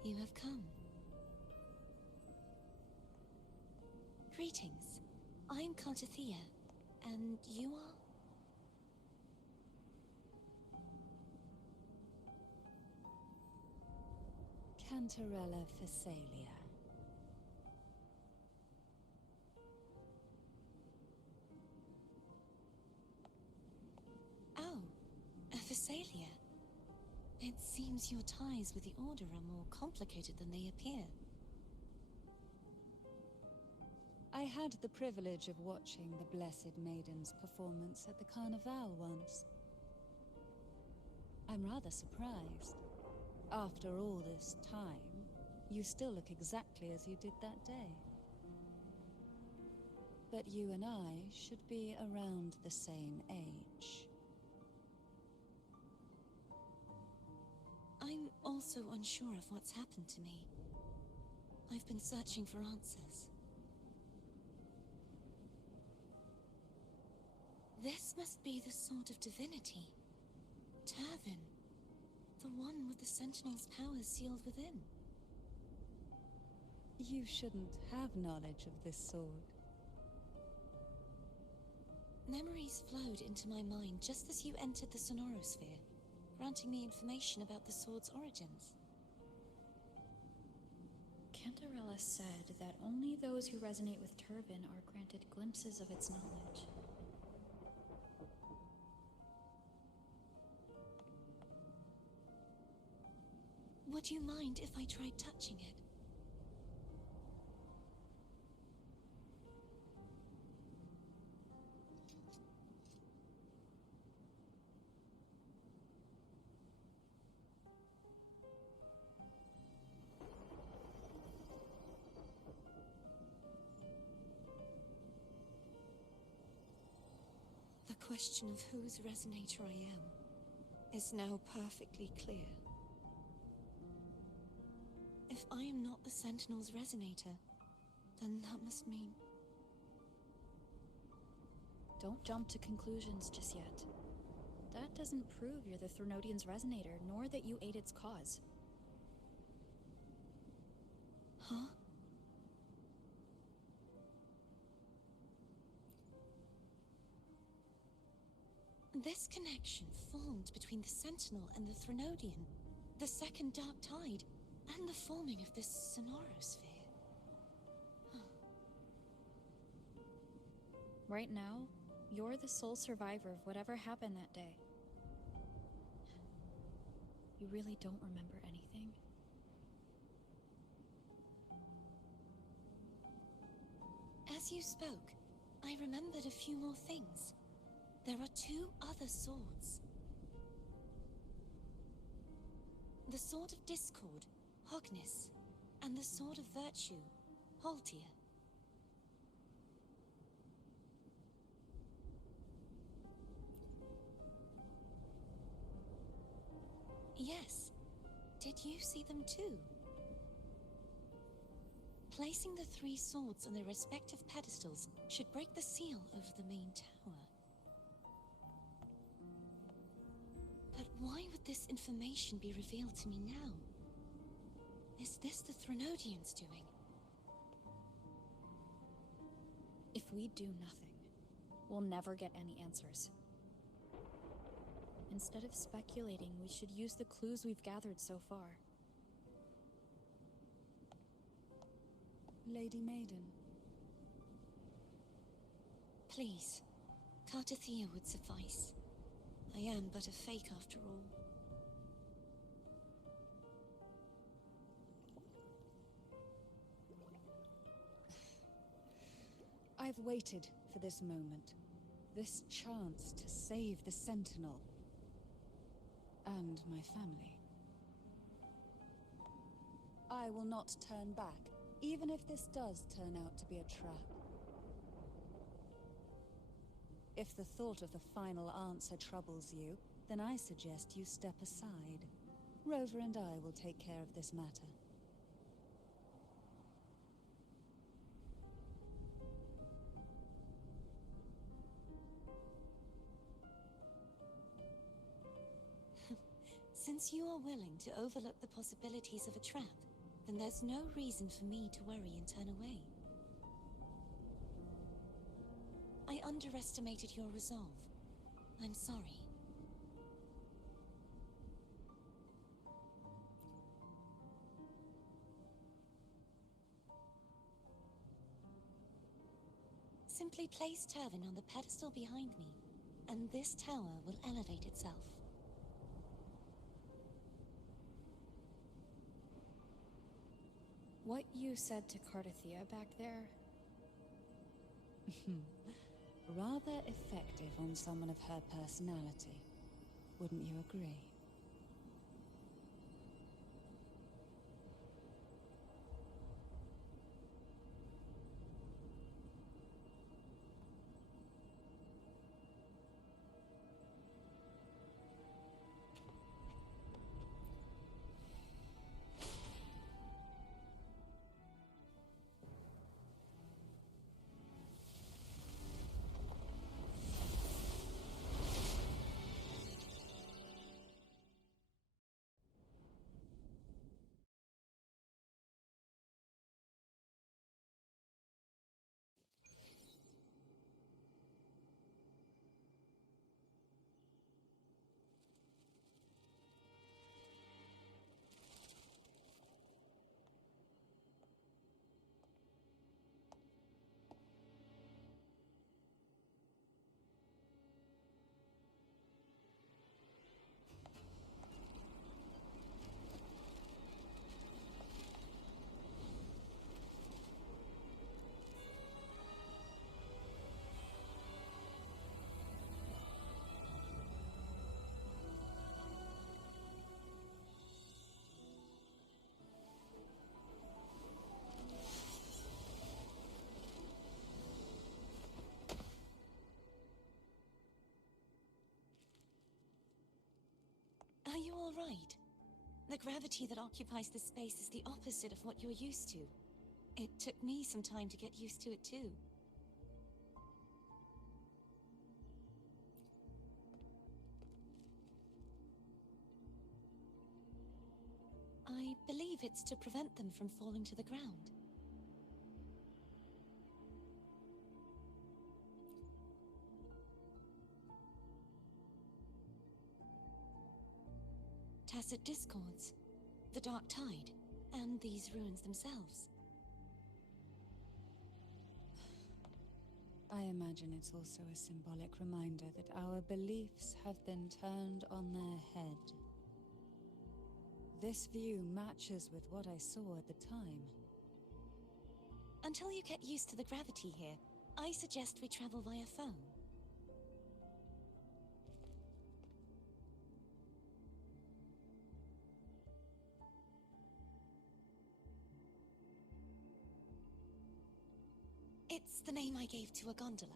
You have come. Greetings. I'm Cartathea, and you are? Cantarella Phasalia. Oh, a Phasalia. It seems your ties with the Order are more complicated than they appear. I had the privilege of watching the Blessed Maiden's performance at the Carnival once. I'm rather surprised. After all this time, you still look exactly as you did that day. But you and I should be around the same age. I'm also unsure of what's happened to me. I've been searching for answers. This must be the Sword of Divinity. Turvin. The one with the Sentinel's powers sealed within. You shouldn't have knowledge of this sword. Memories flowed into my mind just as you entered the Sonorosphere, granting me information about the sword's origins. Cantarella said that only those who resonate with Turvin are granted glimpses of its knowledge. Would you mind if I tried touching it? The question of whose resonator I am is now perfectly clear. If I am not the Sentinel's resonator, then that must mean... Don't jump to conclusions just yet. That doesn't prove you're the Threnodian's resonator, nor that you aid its cause. Huh? This connection formed between the Sentinel and the Threnodian, the second Dark Tide, and the forming of this Sonorosphere. Right now, you're the sole survivor of whatever happened that day. You really don't remember anything? As you spoke, I remembered a few more things. There are two other swords. The Sword of Discord, Hognis, and the Sword of Virtue, Haltia. Yes. Did you see them too? Placing the three swords on their respective pedestals should break the seal over the main tower. But why would this information be revealed to me now? Is this the Threnodians' doing? If we do nothing, we'll never get any answers. Instead of speculating, we should use the clues we've gathered so far. Lady Maiden. Please, Cartathea would suffice. I am but a fake after all. I've waited for this moment. This chance to save the Sentinel. And my family. I will not turn back, even if this does turn out to be a trap. If the thought of the final answer troubles you, then I suggest you step aside. Rover and I will take care of this matter. Since you are willing to overlook the possibilities of a trap, then there's no reason for me to worry and turn away. I underestimated your resolve. I'm sorry. Simply place Turvin on the pedestal behind me, and this tower will elevate itself. What you said to Cardathia back there? Rather effective on someone of her personality. Wouldn't you agree? Are you all right? The gravity that occupies this space is the opposite of what you're used to. It took me some time to get used to it too. I believe it's to prevent them from falling to the ground. Tacit discords, the Dark Tide, and these ruins themselves. I imagine it's also a symbolic reminder that our beliefs have been turned on their head. This view matches with what I saw at the time. Until you get used to the gravity here, I suggest we travel via phone. It's the name I gave to a gondola.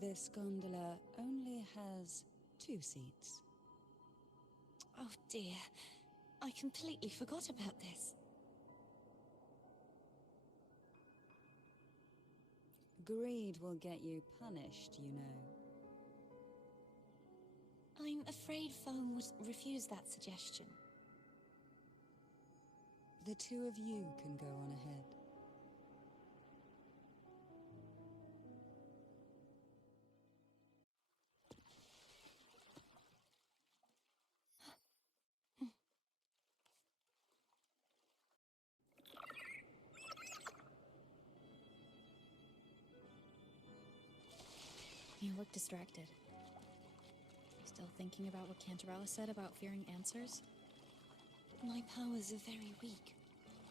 This gondola only has 2 seats. Oh dear, I completely forgot about this. Greed will get you punished, you know. I'm afraid Foam would refuse that suggestion. The 2 of you can go on ahead. You look distracted. Still thinking about what Cantarella said about fearing answers? My powers are very weak,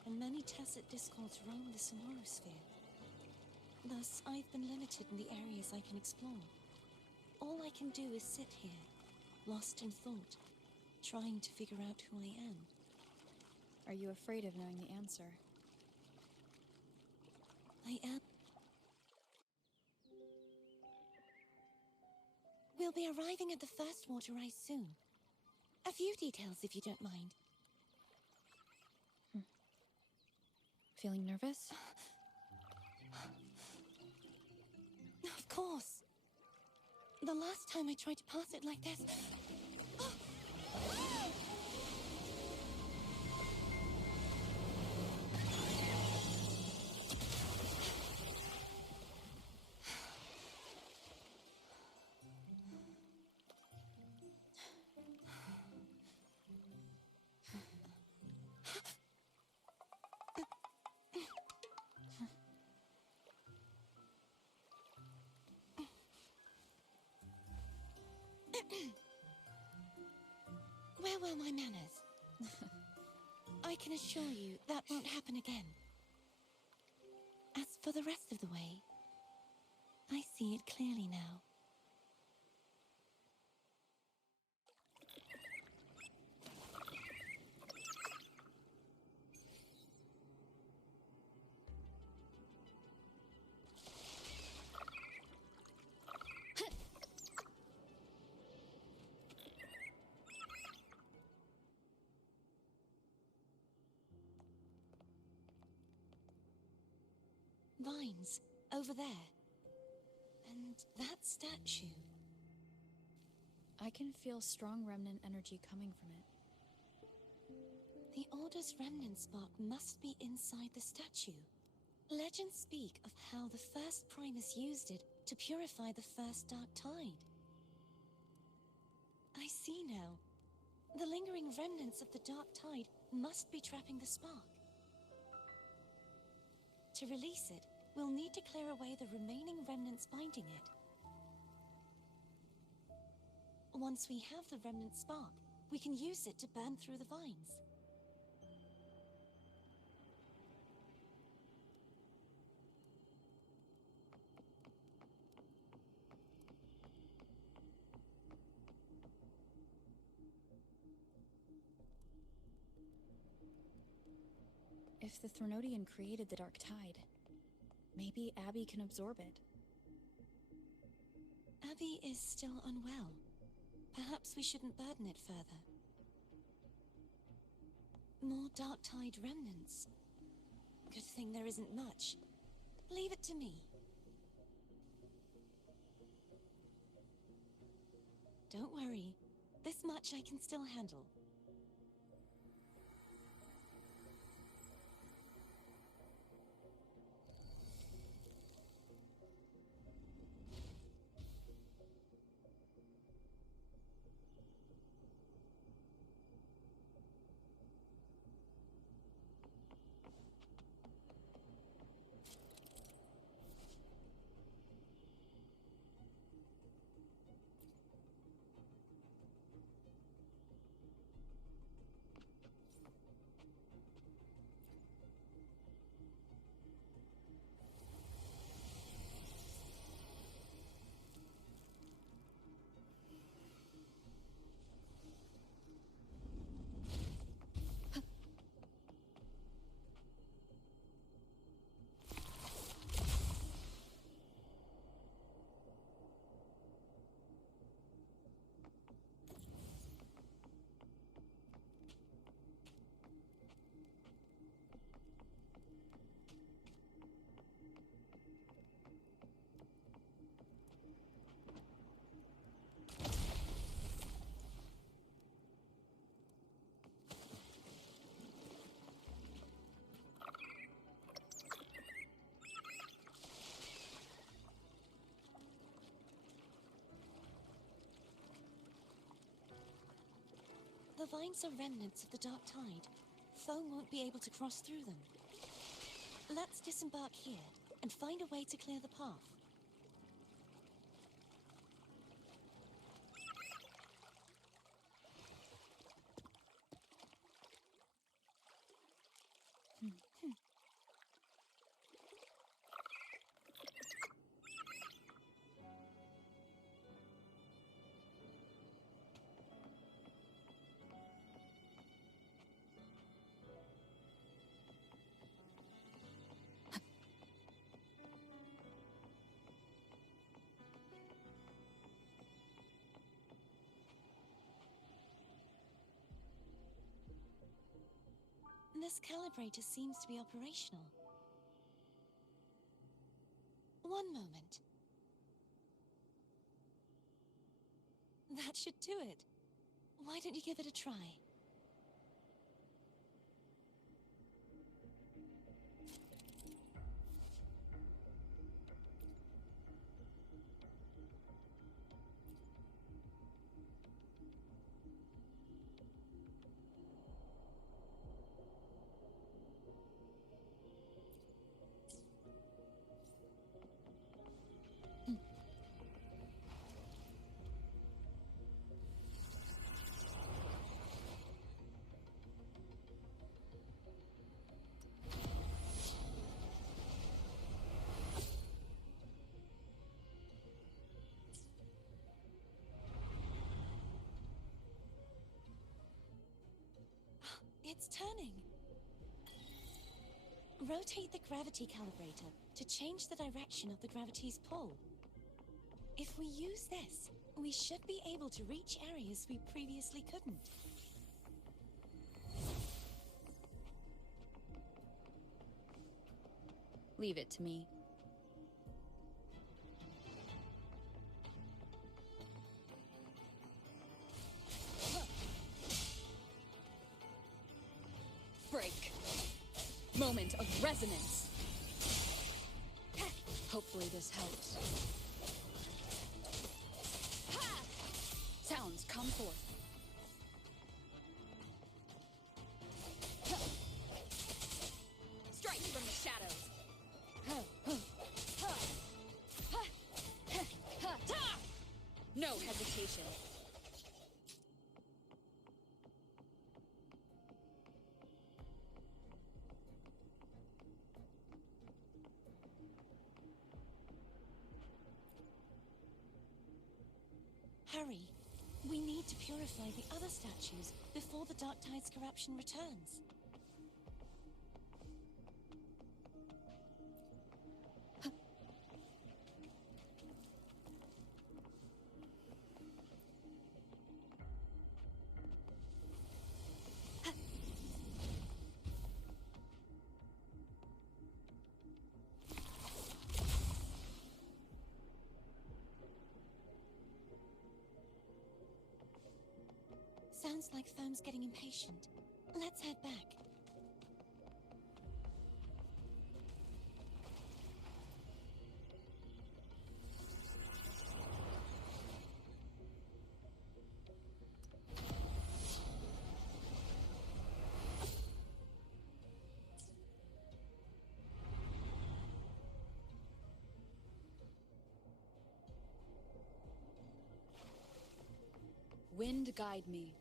and many tacit discords roam the Sonorosphere. Thus, I've been limited in the areas I can explore. All I can do is sit here, lost in thought, trying to figure out who I am. Are you afraid of knowing the answer? I am. We'll be arriving at the first water rise soon. A few details, if you don't mind. Feeling nervous? Of course. The last time I tried to pass it like this... Where were my manners? I can assure you that won't happen again. As for the rest of the way, I see it clearly now. Vines, over there. And that statue. I can feel strong remnant energy coming from it. The Order's remnant spark must be inside the statue. Legends speak of how the first Primus used it to purify the first Dark Tide. I see now. The lingering remnants of the Dark Tide must be trapping the spark. To release it, we'll need to clear away the remaining remnants binding it. Once we have the remnant spark, we can use it to burn through the vines. If the Threnodian created the Dark Tide, maybe Abby can absorb it. Abby is still unwell. Perhaps we shouldn't burden it further. More Dark Tide remnants. Good thing there isn't much. Leave it to me. Don't worry. This much I can still handle. vines are remnants of the Dark Tide. Foe won't be able to cross through them. Let's disembark here and find a way to clear the path. This calibrator seems to be operational. One moment. That should do it. Why don't you give it a try? It's turning. Rotate the gravity calibrator to change the direction of the gravity's pull. If we use this, we should be able to reach areas we previously couldn't. Leave it to me. Break. Moment of resonance. Hopefully this helps. Sounds come forth. Strike from the shadows. No hesitation. Hurry. We need to purify the other statues before the Dark Tide's corruption returns. Sounds like Foam's getting impatient. Let's head back. Wind guide me.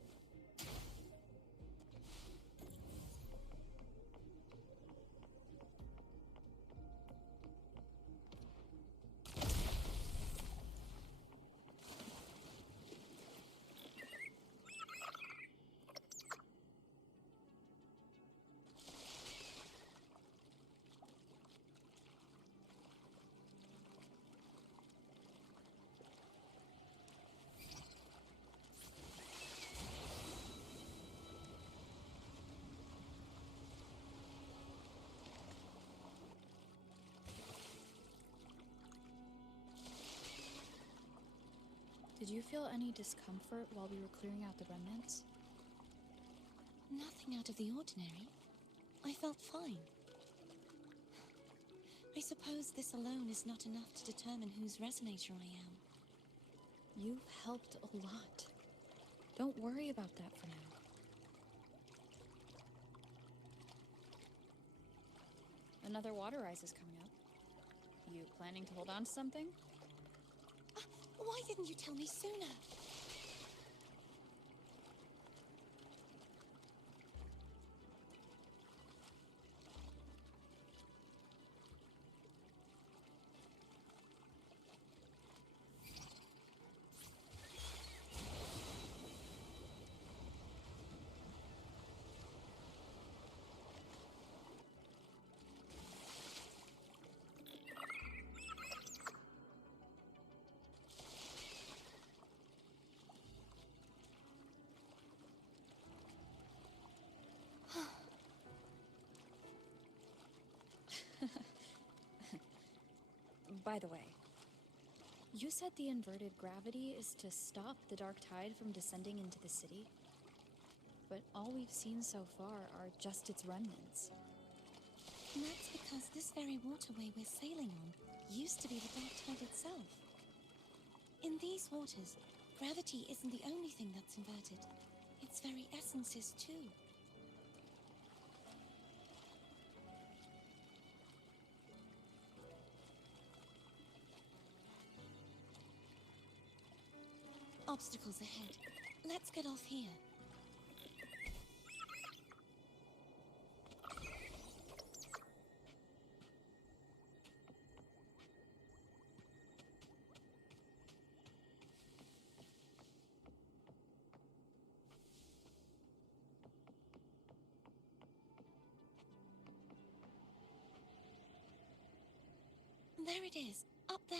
Did you feel any discomfort while we were clearing out the remnants? Nothing out of the ordinary. I felt fine. I suppose this alone is not enough to determine whose resonator I am. You've helped a lot. Don't worry about that for now. Another water rise is coming up. You planning to hold on to something? Why didn't you tell me sooner? By the way, you said the inverted gravity is to stop the dark tide from descending into the city? But all we've seen so far are just its remnants. And that's because this very waterway we're sailing on used to be the dark tide itself. In these waters, gravity isn't the only thing that's inverted. Its very essence is too. Obstacles ahead. Let's get off here. There it is, up there.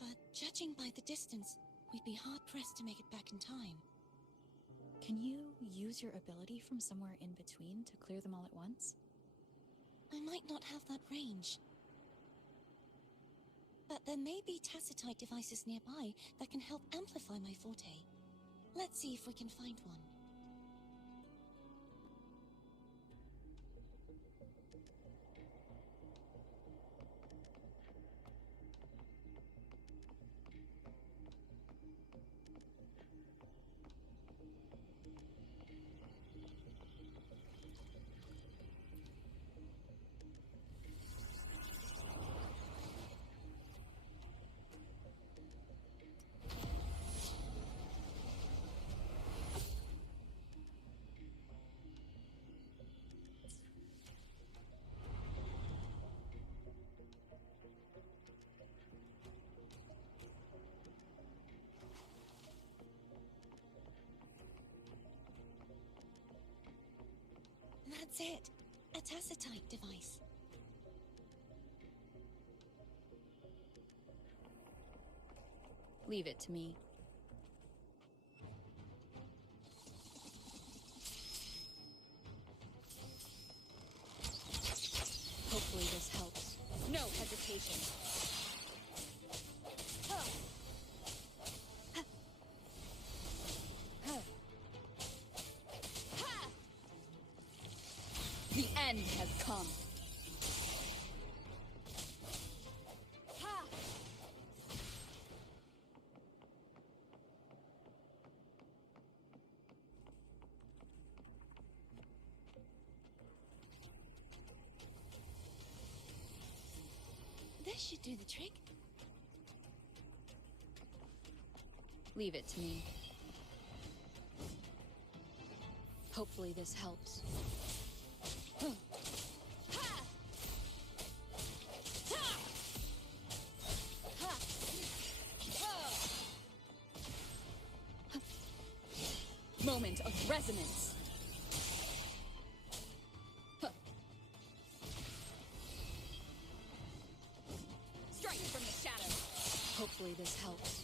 But judging by the distance, we'd be hard-pressed to make it back in time. Can you use your ability from somewhere in between to clear them all at once? I might not have that range. But there may be tacitite devices nearby that can help amplify my forte. Let's see if we can find one. That's it. A tacitite device. Leave it to me. Hopefully this helps. No hesitation. The end has come. This should do the trick. Leave it to me. Hopefully this helps. Moment of resonance. Strike from the shadows. Hopefully this helps.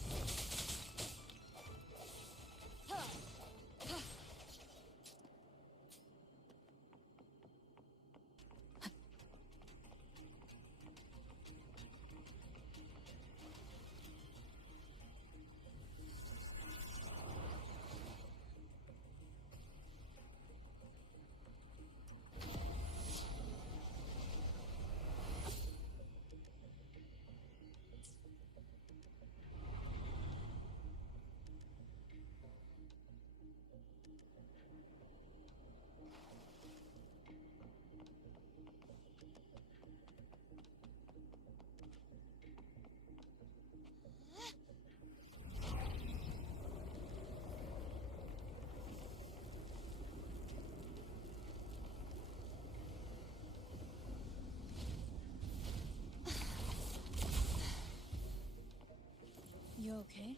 Okay.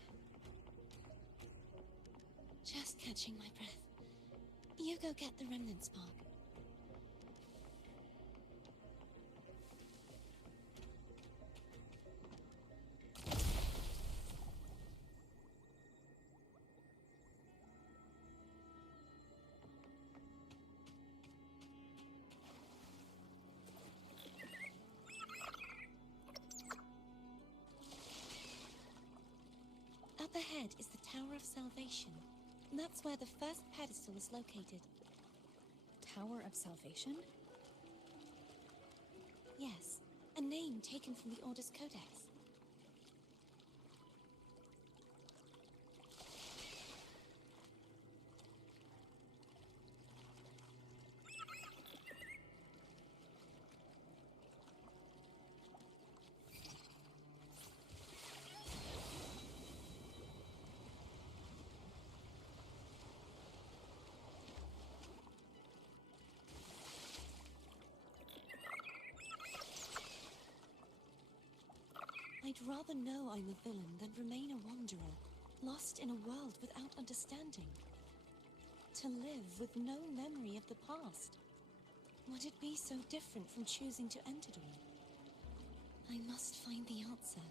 Just catching my breath. You go get the remnant spark. Up ahead is the Tower of Salvation. That's where the first pedestal is located. Tower of Salvation? Yes, a name taken from the Order's Codex. I'd rather know I'm a villain than remain a wanderer, lost in a world without understanding. To live with no memory of the past. Would it be so different from choosing to enter it? I must find the answer.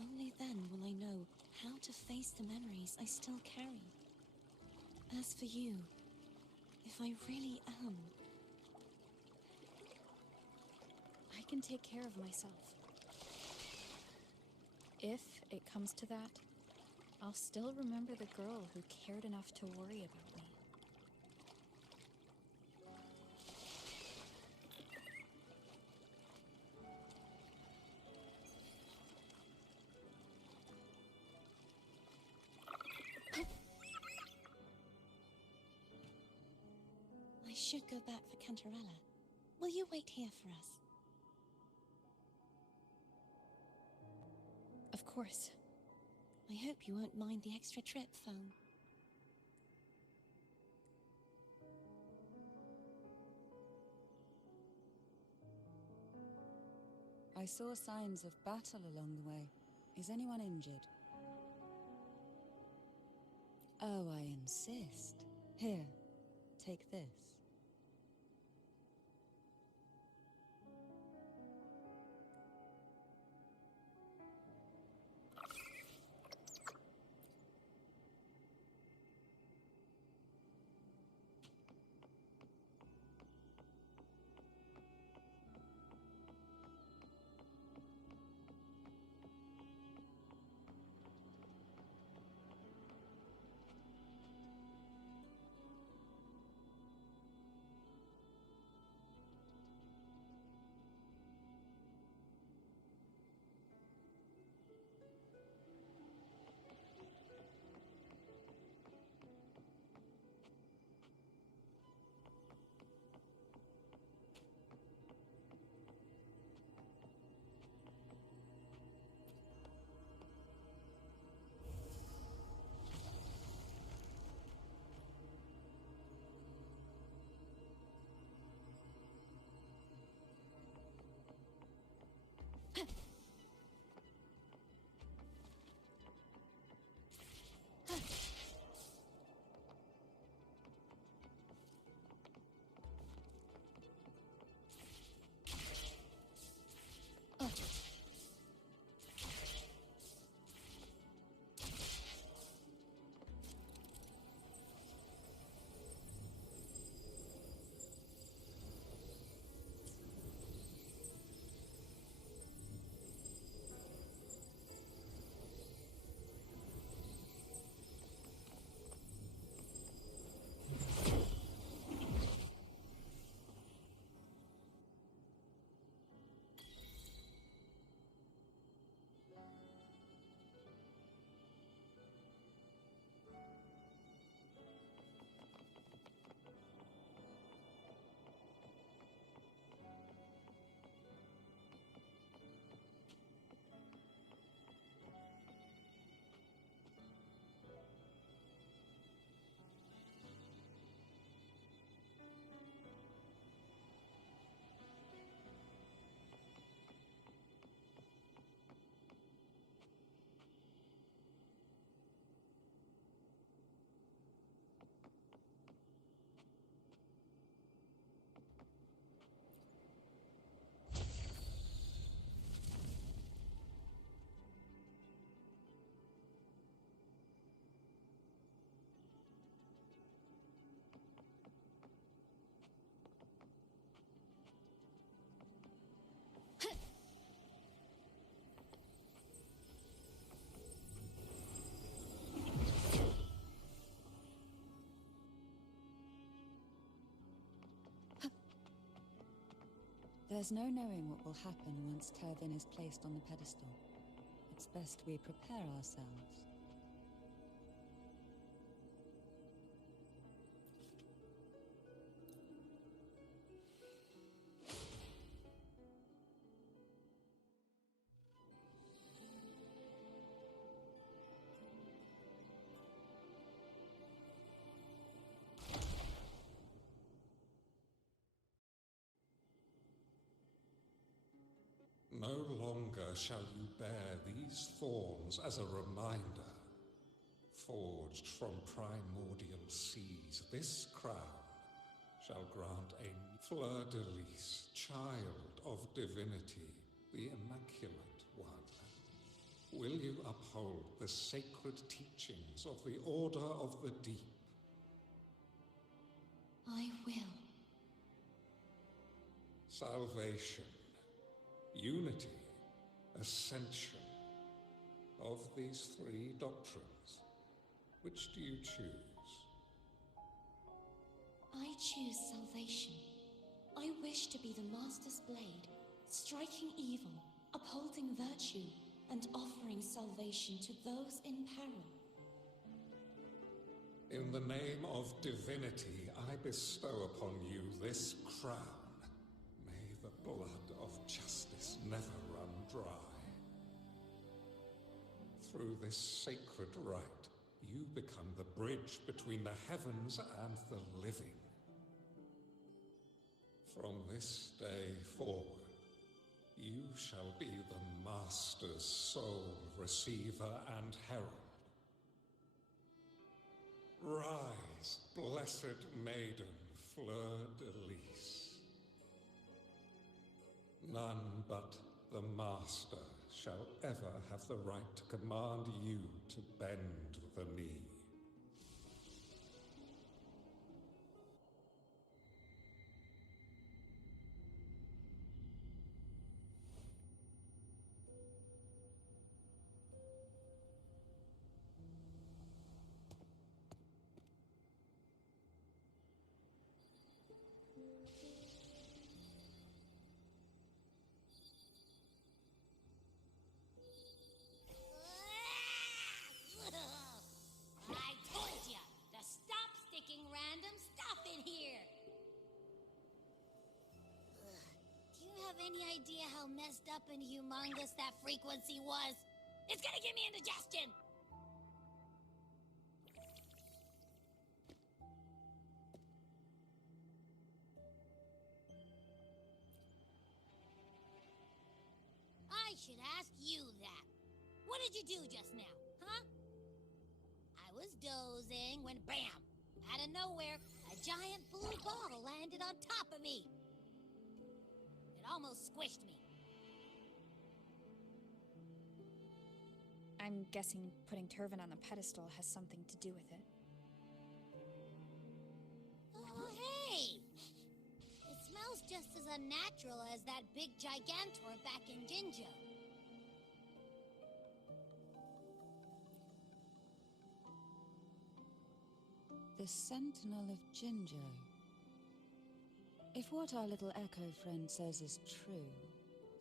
Only then will I know how to face the memories I still carry. As for you, if I really am... I can take care of myself. If it comes to that, I'll still remember the girl who cared enough to worry about me. I should go back for Cantarella. Will you wait here for us? Of course. I hope you won't mind the extra trip, Foam. I saw signs of battle along the way. Is anyone injured? Oh, I insist. Here, take this. There's no knowing what will happen once Tervin is placed on the pedestal. It's best we prepare ourselves. No longer shall you bear these thorns as a reminder. Forged from primordial seas, this crown shall grant a fleur-de-lis, child of divinity, the Immaculate One. Will you uphold the sacred teachings of the Order of the Deep? I will. Salvation, unity, ascension. Of these three doctrines, which do you choose? I choose salvation. I wish to be the Master's blade, striking evil, upholding virtue, and offering salvation to those in peril. In the name of divinity, I bestow upon you this crown. May the blood of justice never run dry. Through this sacred rite, you become the bridge between the heavens and the living. From this day forward, you shall be the Master's sole receiver and herald. Rise, blessed maiden, fleur-de-lis. None but the Master shall ever have the right to command you to bend the knee. I told ya to stop sticking random stuff in here. Do you have any idea how messed up and humongous that frequency was? It's gonna give me indigestion! I should ask you that. What did you do just now, huh? I was dozing when BAM! Out of nowhere, a giant blue ball landed on top of me. It almost squished me. I'm guessing putting Tervin on the pedestal has something to do with it. Oh, hey! It smells just as unnatural as that big gigantor back in Jinjo. The Sentinel of Jinjo. If what our little echo friend says is true,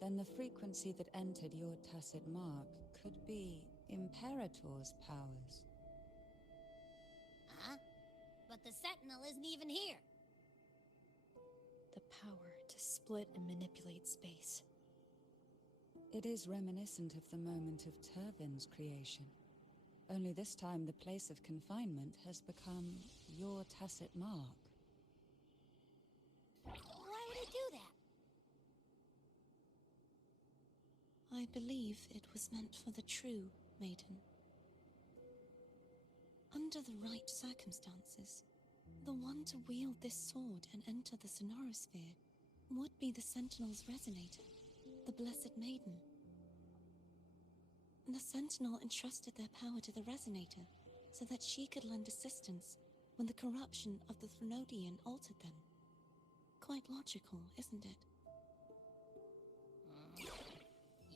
then the frequency that entered your tacit mark could be Imperator's powers. Huh? But the Sentinel isn't even here. The power to split and manipulate space. It is reminiscent of the moment of Tervin's creation. Only this time the place of confinement has become your tacit mark. Why would he do that? I believe it was meant for the true, maiden. Under the right circumstances, the one to wield this sword and enter the Sonorosphere would be the Sentinel's resonator, the Blessed Maiden. The Sentinel entrusted their power to the Resonator so that she could lend assistance when the corruption of the Threnodian altered them. Quite logical, isn't it?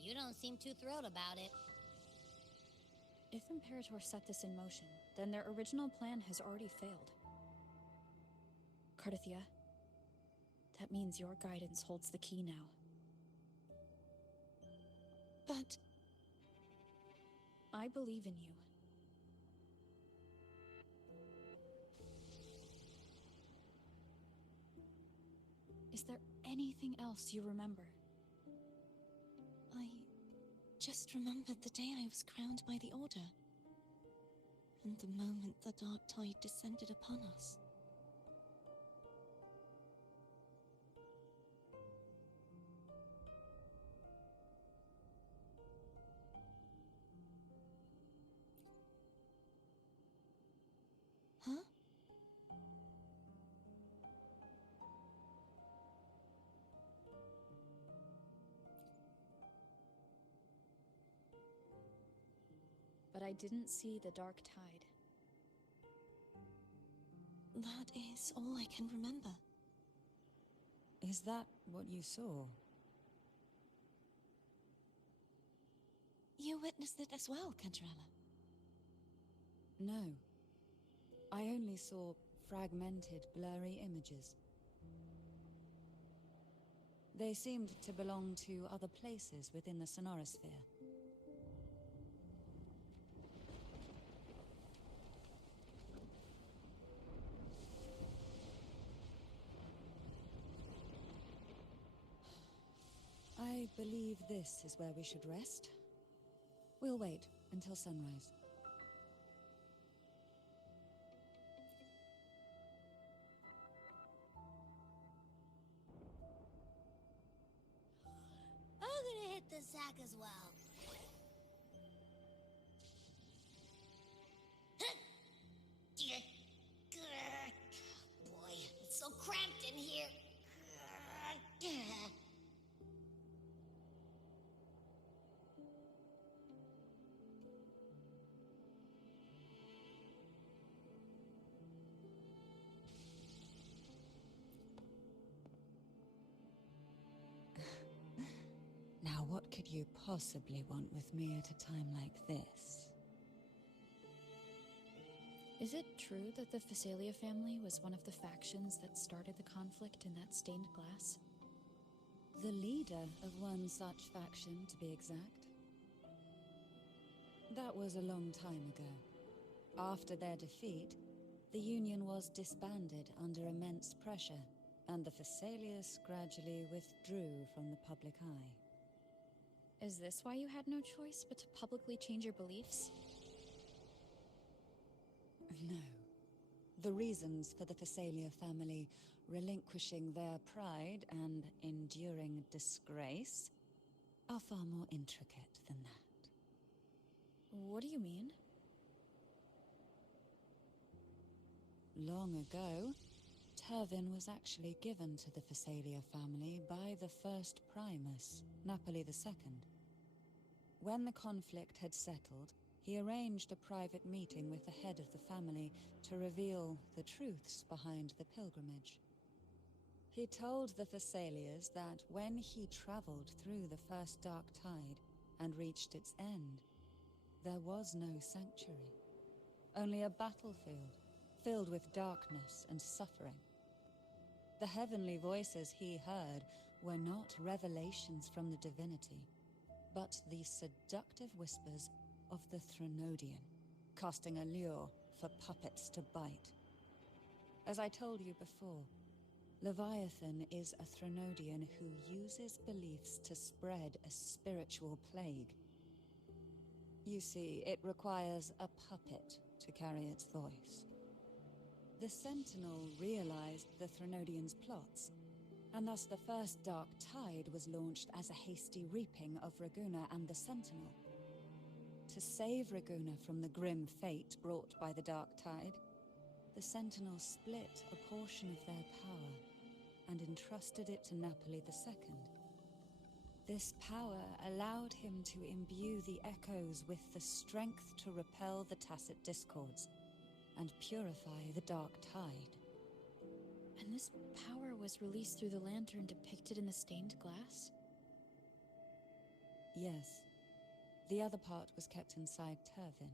You don't seem too thrilled about it. If Imperator set this in motion, then their original plan has already failed. Cardathia, That means your guidance holds the key now. But I believe in you. Is there anything else you remember? I just remembered the day I was crowned by the Order. And the moment the dark tide descended upon us. Huh? But I didn't see the dark tide. That is all I can remember. Is that what you saw? You witnessed it as well, Cantarella. No. I only saw fragmented, blurry images. They seemed to belong to other places within the sonorosphere. I believe this is where we should rest. We'll wait until sunrise. I'm gonna hit the sack as well. Boy, it's so cramped in here. Now, what could you possibly want with me at a time like this? Is it true that the Phasalia family was one of the factions that started the conflict in that stained glass? The leader of one such faction, to be exact. That was a long time ago. After their defeat, the Union was disbanded under immense pressure, and the Phasalias gradually withdrew from the public eye. Is this why you had no choice but to publicly change your beliefs? No. The reasons for the Phasalia family relinquishing their pride and enduring disgrace are far more intricate than that. What do you mean? Long ago, Turvin was actually given to the Phasalia family by the first Primus, Napoli II. When the conflict had settled, he arranged a private meeting with the head of the family to reveal the truths behind the pilgrimage. He told the Phasalias that when he traveled through the first dark tide and reached its end, there was no sanctuary, only a battlefield filled with darkness and suffering. The heavenly voices he heard were not revelations from the divinity, but the seductive whispers of the Threnodian, casting a lure for puppets to bite. As I told you before, Leviathan is a Threnodian who uses beliefs to spread a spiritual plague. You see, it requires a puppet to carry its voice. The Sentinel realized the Threnodian's plots, and thus the first Dark Tide was launched as a hasty reaping of Raguna and the Sentinel. To save Raguna from the grim fate brought by the Dark Tide, the Sentinel split a portion of their power and entrusted it to Napoli II. This power allowed him to imbue the Echoes with the strength to repel the Tacit Discords and purify the Dark Tide. And this power was released through the lantern depicted in the stained glass? Yes. The other part was kept inside Turvin.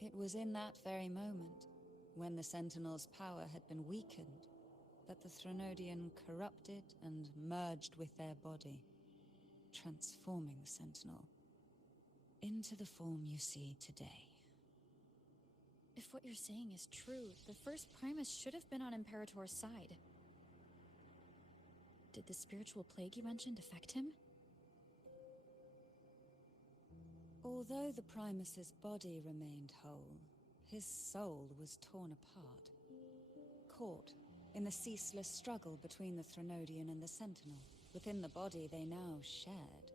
It was in that very moment, when the Sentinel's power had been weakened, but the Threnodian corrupted and merged with their body, transforming the Sentinel into the form you see today. If what you're saying is true, the first Primus should have been on Imperator's side. Did the spiritual plague you mentioned affect him? Although the Primus's body remained whole, his soul was torn apart, caught in the ceaseless struggle between the Threnodian and the Sentinel. Within the body they now shared.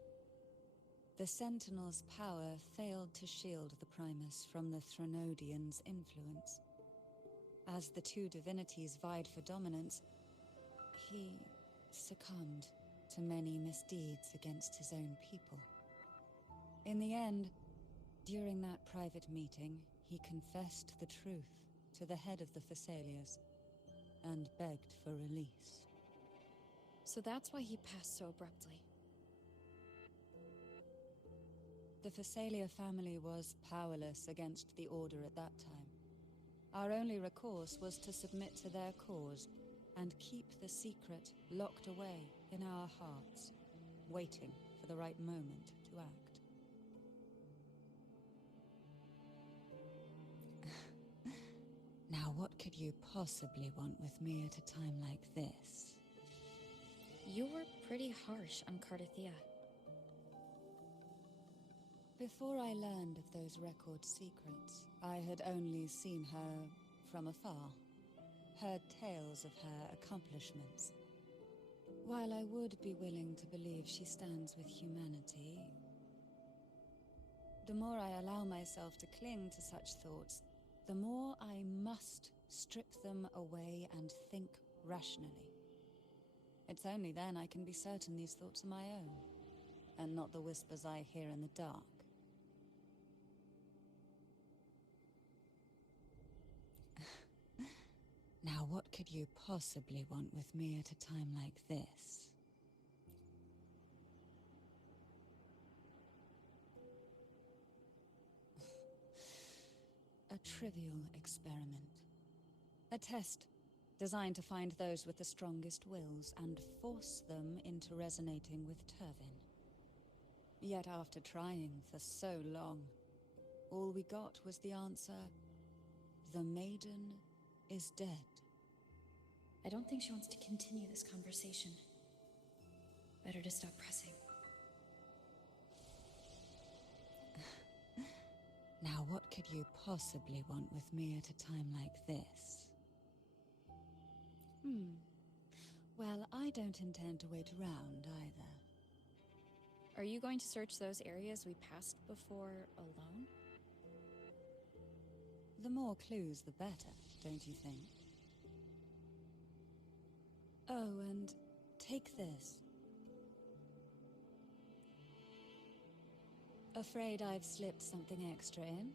The Sentinel's power failed to shield the Primus from the Threnodian's influence. As the two divinities vied for dominance, he succumbed to many misdeeds against his own people. In the end, during that private meeting, he confessed the truth to the head of the Thessalians and begged for release. So that's why he passed so abruptly. The Thessalia family was powerless against the Order at that time. Our only recourse was to submit to their cause and keep the secret locked away in our hearts, waiting for the right moment to act. Now, what could you possibly want with me at a time like this? You were pretty harsh on Cardathea. Before I learned of those record secrets, I had only seen her from afar, heard tales of her accomplishments. While I would be willing to believe she stands with humanity, the more I allow myself to cling to such thoughts, the more I must strip them away and think rationally. It's only then I can be certain these thoughts are my own, and not the whispers I hear in the dark. Now, what could you possibly want with me at a time like this? A trivial experiment. A test designed to find those with the strongest wills and force them into resonating with Turvin. Yet after trying for so long, all we got was the answer, the maiden is dead. I don't think she wants to continue this conversation. Better to stop pressing. Now, what could you possibly want with me at a time like this? Well, I don't intend to wait around either. Are you going to search those areas we passed before alone? The more clues, the better, don't you think? Oh, and take this. Afraid I've slipped something extra in?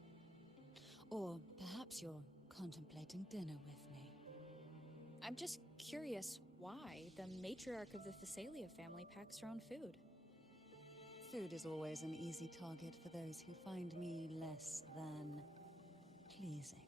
Or perhaps you're contemplating dinner with me. I'm just curious why the matriarch of the Thessalia family packs her own food. Food is always an easy target for those who find me less than pleasing.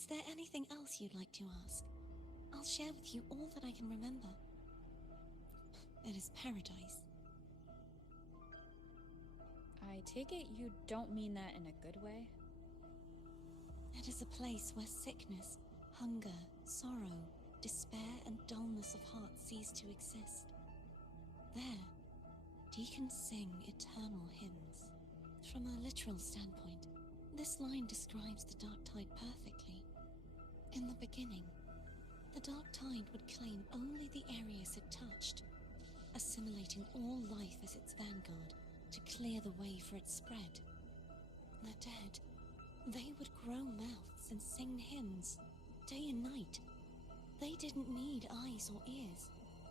Is there anything else you'd like to ask? I'll share with you all that I can remember. It is paradise. I take it you don't mean that in a good way? It is a place where sickness, hunger, sorrow, despair, and dullness of heart cease to exist. There, She can sing eternal hymns. From a literal standpoint, this line describes the Dark Tide perfectly. In the beginning, the Dark Tide would claim only the areas it touched, assimilating all life as its vanguard to clear the way for its spread. The dead, they would grow mouths and sing hymns, day and night. They didn't need eyes or ears,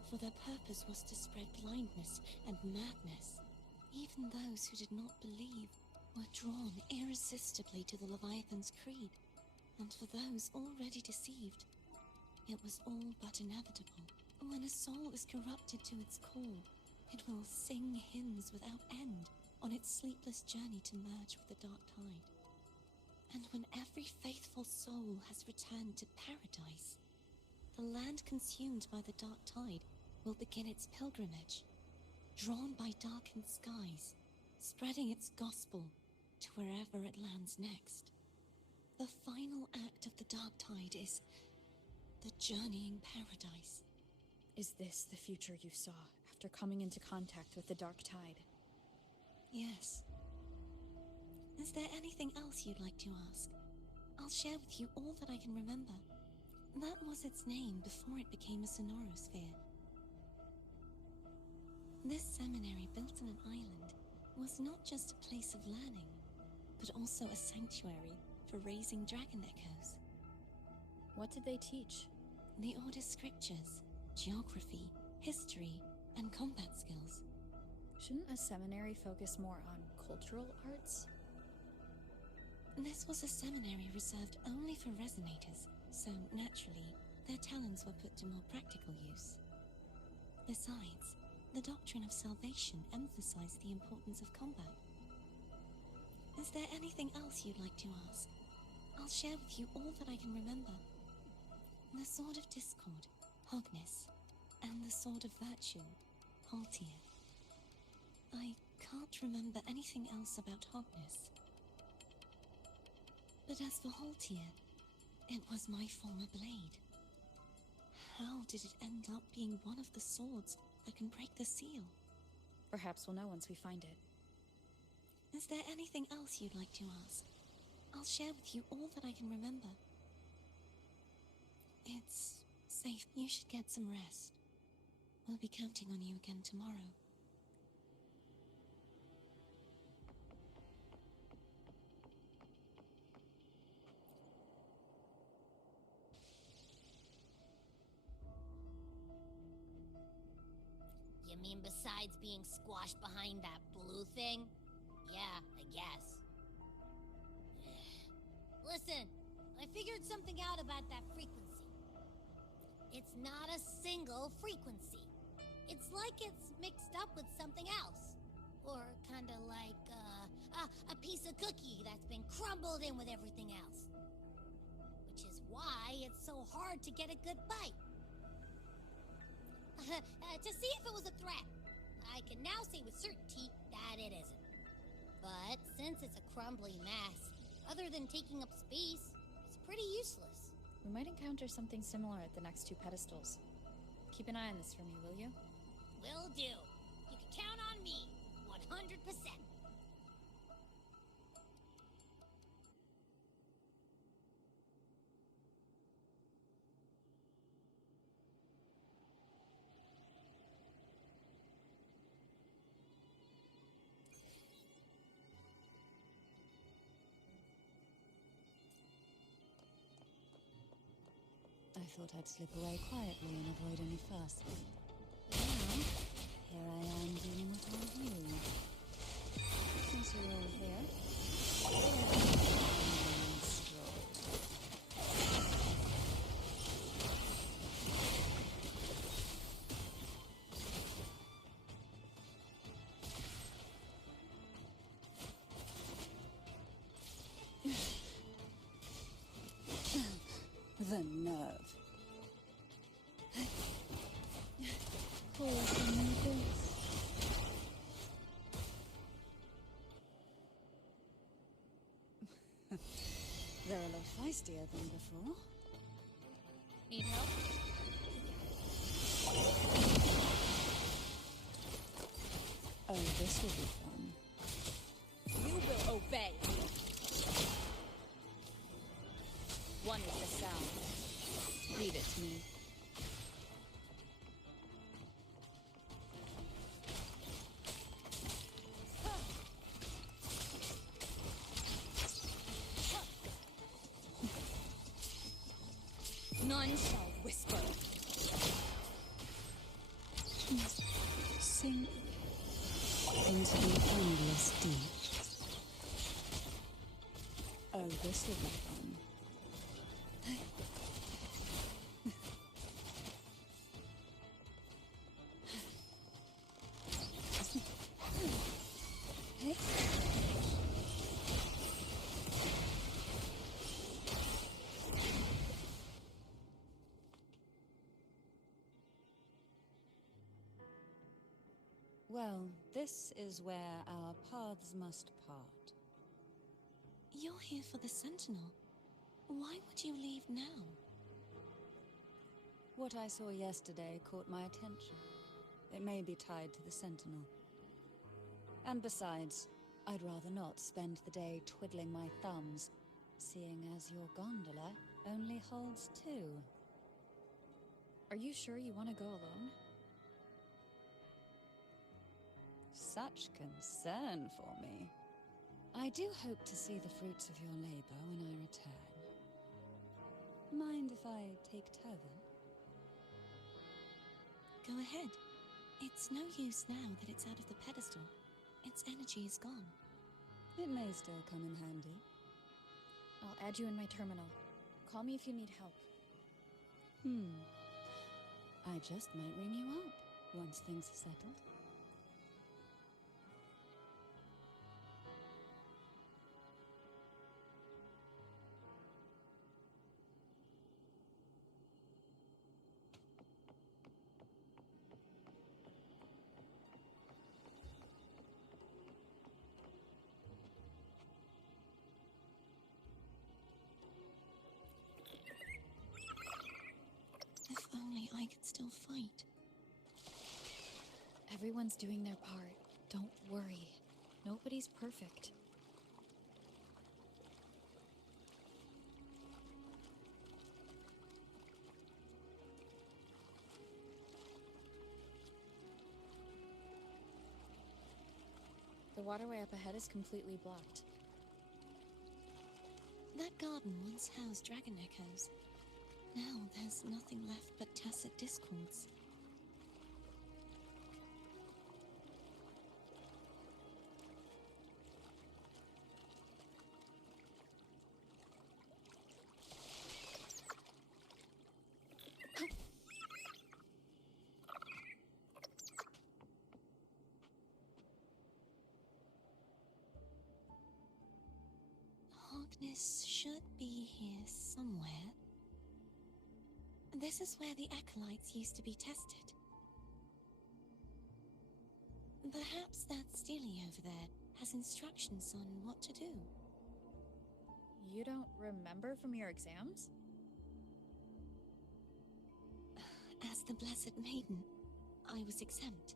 for their purpose was to spread blindness and madness. Even those who did not believe were drawn irresistibly to the Leviathan's creed, and for those already deceived, it was all but inevitable. When a soul is corrupted to its core, it will sing hymns without end on its sleepless journey to merge with the Dark Tide. And when every faithful soul has returned to paradise, the land consumed by the Dark Tide will begin its pilgrimage, drawn by darkened skies, spreading its gospel to wherever it lands next. The final act of the Dark Tide is the journeying paradise. Is this the future you saw after coming into contact with the Dark Tide? Yes. Is there anything else you'd like to ask? I'll share with you all that I can remember. That was its name before it became a sonorosphere. This seminary, built on an island, was not just a place of learning, but also a sanctuary for raising dragon echoes. What did they teach? The Order's scriptures, geography, history, and combat skills. Shouldn't a seminary focus more on cultural arts? This was a seminary reserved only for resonators, so naturally, their talents were put to more practical use. Besides, the doctrine of salvation emphasized the importance of combat. Is there anything else you'd like to ask? I'll share with you all that I can remember. The Sword of Discord, Hogness, and the Sword of Virtue, Haltier. I can't remember anything else about Hogness. But as for Haltier, it was my former blade. How did it end up being one of the swords that can break the seal? Perhaps we'll know once we find it. Is there anything else you'd like to ask? I'll share with you all that I can remember. It's safe. You should get some rest. We'll be counting on you again tomorrow. You mean besides being squashed behind that blue thing? Yeah, I guess. Listen, I figured something out about that frequency. It's not a single frequency. It's like it's mixed up with something else. Or kinda like, a piece of cookie that's been crumbled in with everything else. Which is why it's so hard to get a good bite. To see if it was a threat. I can now say with certainty that it isn't. But since it's a crumbly mess, other than taking up space, it's pretty useless. We might encounter something similar at the next two pedestals. Keep an eye on this for me, will you? Will do. You can count on me, 100%. I thought I'd slip away quietly and avoid any fuss. Now, here I am dealing with all of you. Since you're all here, the nerve. Poor thing. They're a lot feistier than before. Need help? Oh, this will be fun. You will obey. One is the sound. Leave it to me. None shall whisper. Sink into the endless deep. Oh, this will be fun. Well, this is where our paths must part. You're here for the Sentinel. Why would you leave now? What I saw yesterday caught my attention. It may be tied to the Sentinel. And besides, I'd rather not spend the day twiddling my thumbs, seeing as your gondola only holds 2. Are you sure you want to go alone? Such concern for me. I do hope to see the fruits of your labor when I return. Mind if I take Turvin? Go ahead. It's no use now that it's out of the pedestal. Its energy is gone. It may still come in handy. I'll add you in my terminal. Call me if you need help. I just might ring you up once things are settled. If only I could still fight. Everyone's doing their part. Don't worry. Nobody's perfect. The waterway up ahead is completely blocked. That garden once housed dragon echoes. Now there's nothing left but tacit discords. Hogness should be here somewhere. This is where the acolytes used to be tested. Perhaps that Steely over there has instructions on what to do. You don't remember from your exams? As the Blessed Maiden, I was exempt.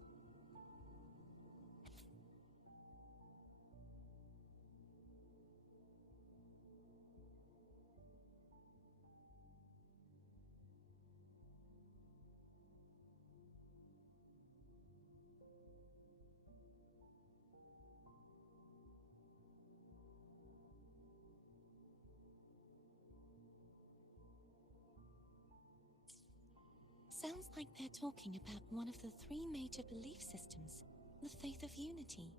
Sounds like they're talking about one of the 3 major belief systems, the faith of unity.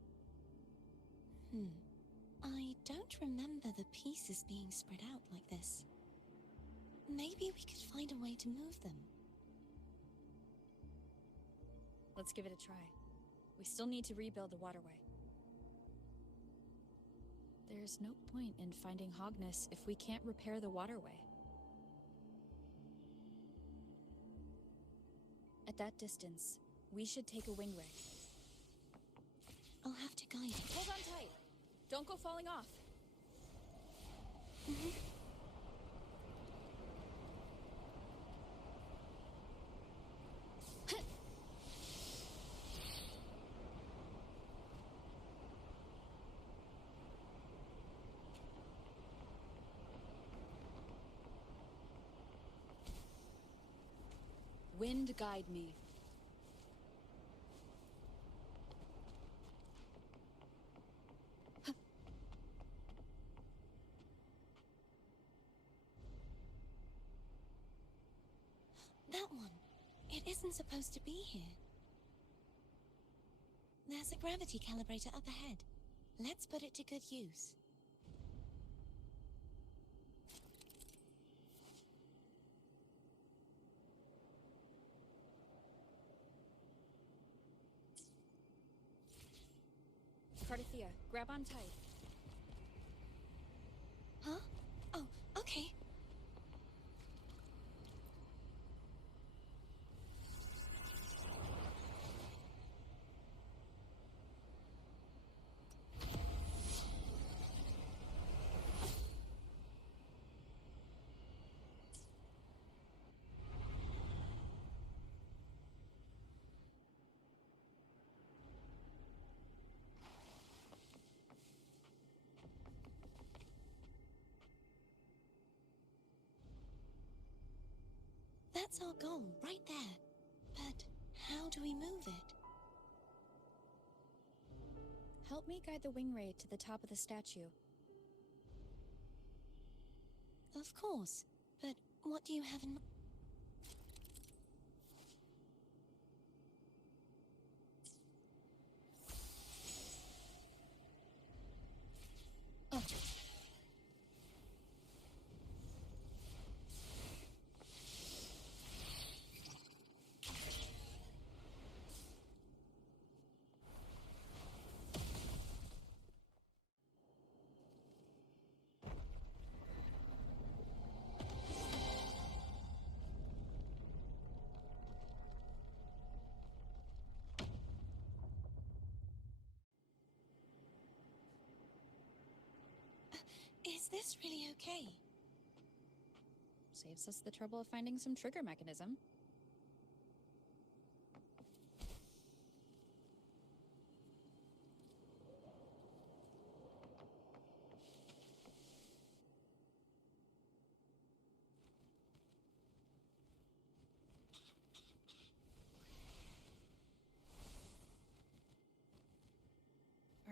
I don't remember the pieces being spread out like this. Maybe we could find a way to move them. Let's give it a try. We still need to rebuild the waterway. There's no point in finding Hogness if we can't repair the waterway. At that distance, we should take a wing ray. I'll have to guide it. Hold on tight. Don't go falling off. wind guide me. That one. It isn't supposed to be here. There's a gravity calibrator up ahead. Let's put it to good use. Cardathea, grab on tight. Huh? Oh, okay. That's our goal, right there. But how do we move it? Help me guide the wing ray to the top of the statue. Of course. But what do you have in mind? Is this really okay? Saves us the trouble of finding some trigger mechanism.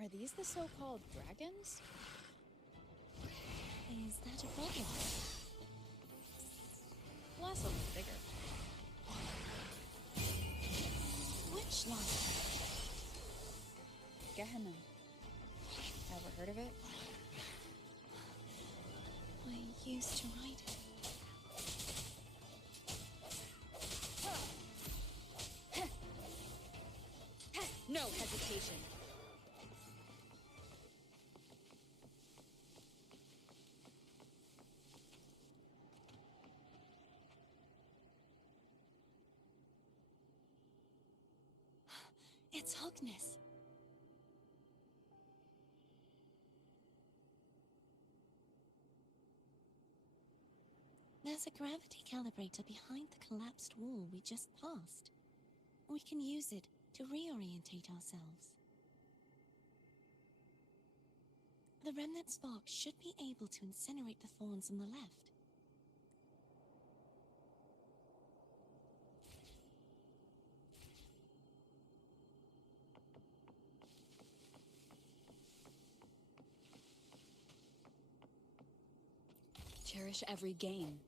Are these the so-called dragons? Is that a problem? Last one was bigger. Which one? Gehenna. Ever heard of it? I used to ride it. No hesitation. It's Hogness. There's a gravity calibrator behind the collapsed wall we just passed. We can use it to reorientate ourselves. The remnant spark should be able to incinerate the thorns on the left. Cherish every gain.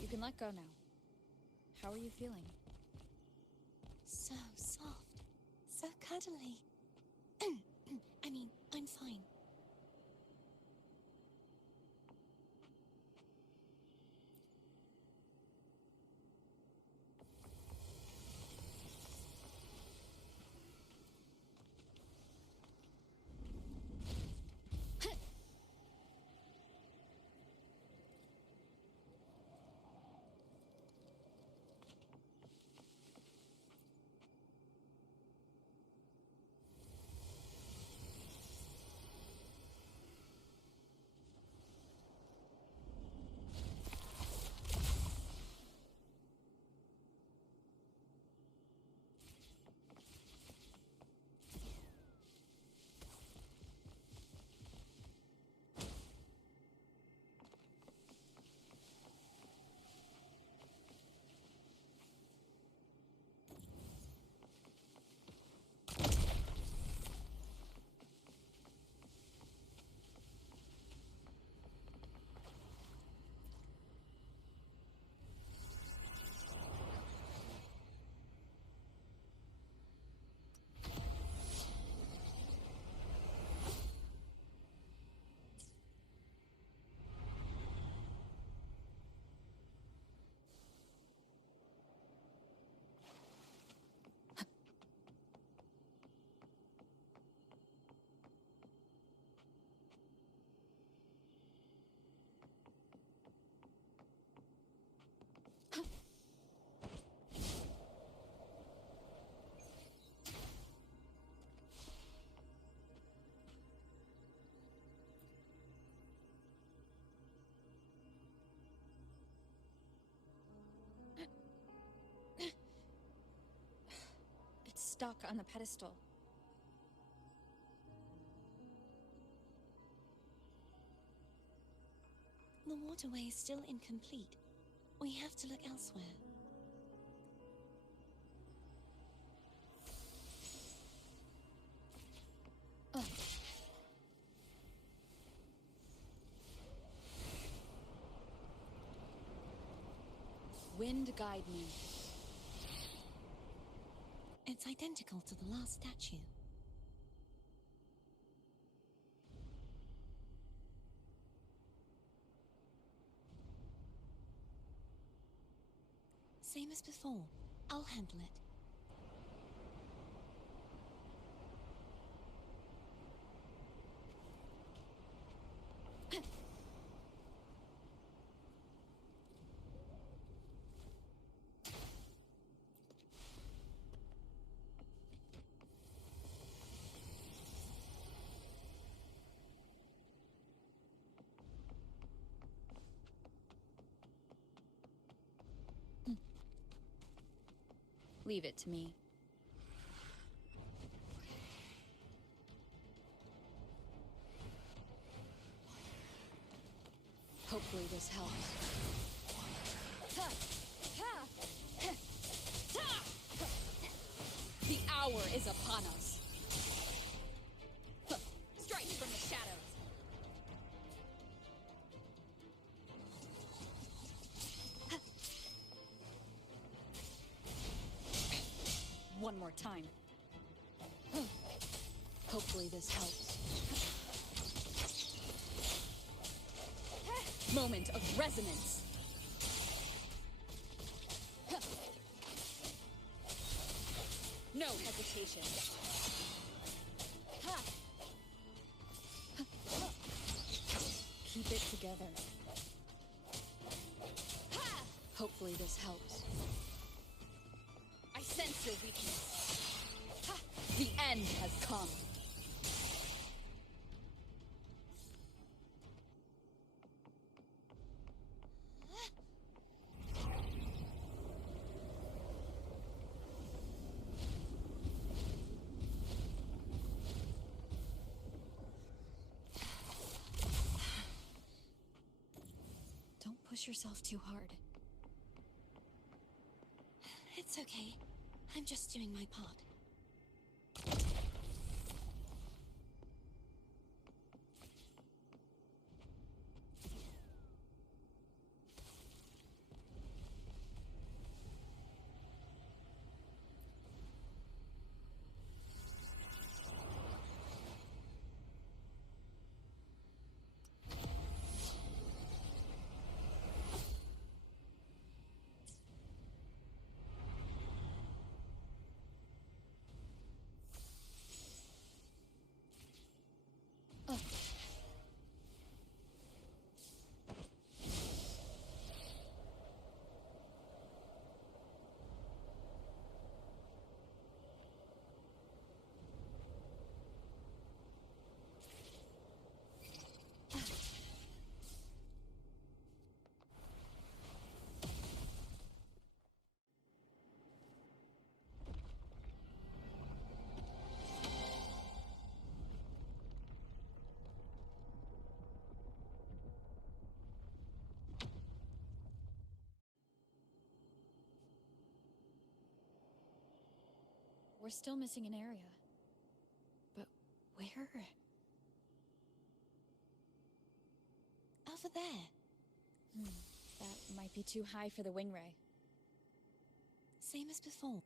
You can let go now. How are you feeling? So soft. So cuddly. I mean, I'm fine. stuck on the pedestal. The waterway is still incomplete. We have to look elsewhere. Wind guide me. It's identical to the last statue. Same as before. I'll handle it. Leave it to me. Hopefully this helps. The hour is upon us. Strike from the shadows. One more time. Hopefully this helps. Moment of resonance. No hesitation. Keep it together. Hopefully this helps. I sense your weakness. The end has come. Don't push yourself too hard. It's okay. I'm just doing my part. We're still missing an area. But where? Over there. That might be too high for the wing ray. Same as before.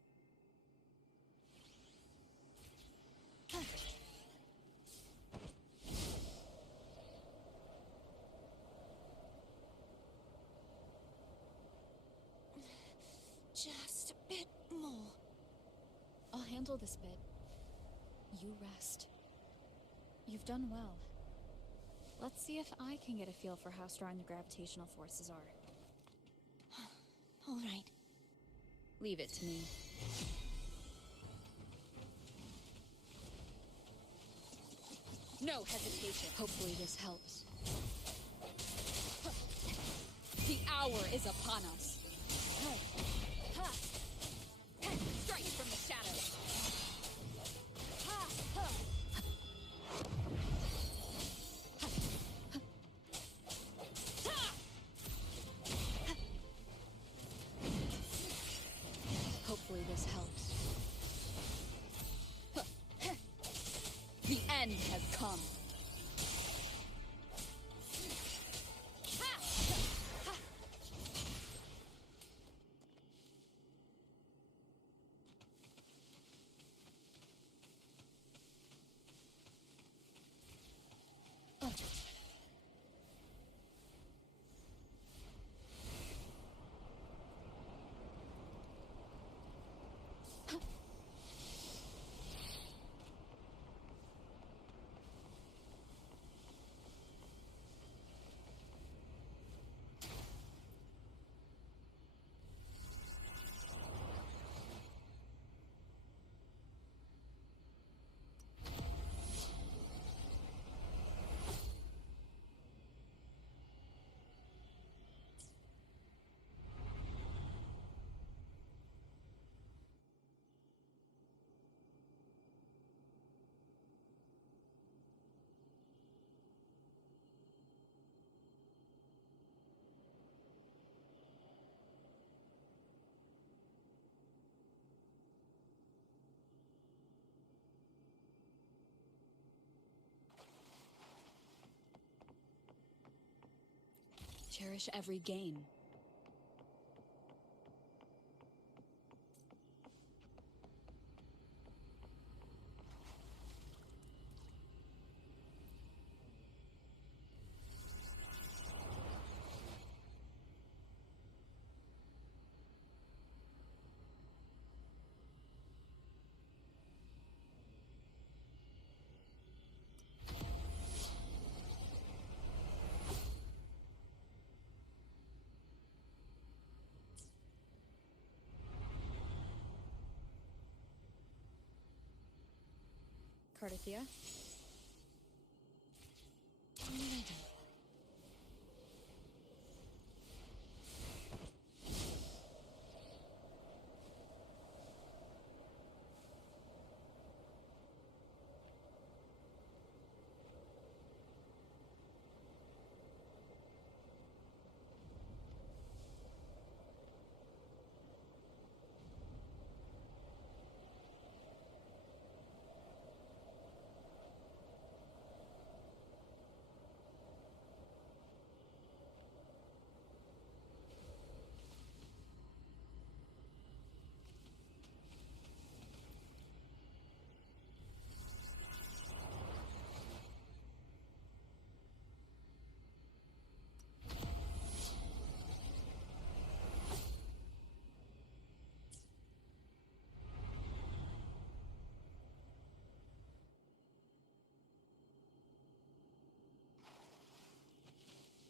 Just a bit more. I'll handle this bit. You rest. You've done well. Let's see if I can get a feel for how strong the gravitational forces are. All right. Leave it to me. No hesitation. Hopefully this helps. The hour is upon us. Strike from the shadows. end has come. Cherish every gain. Cardathia? I'm ready.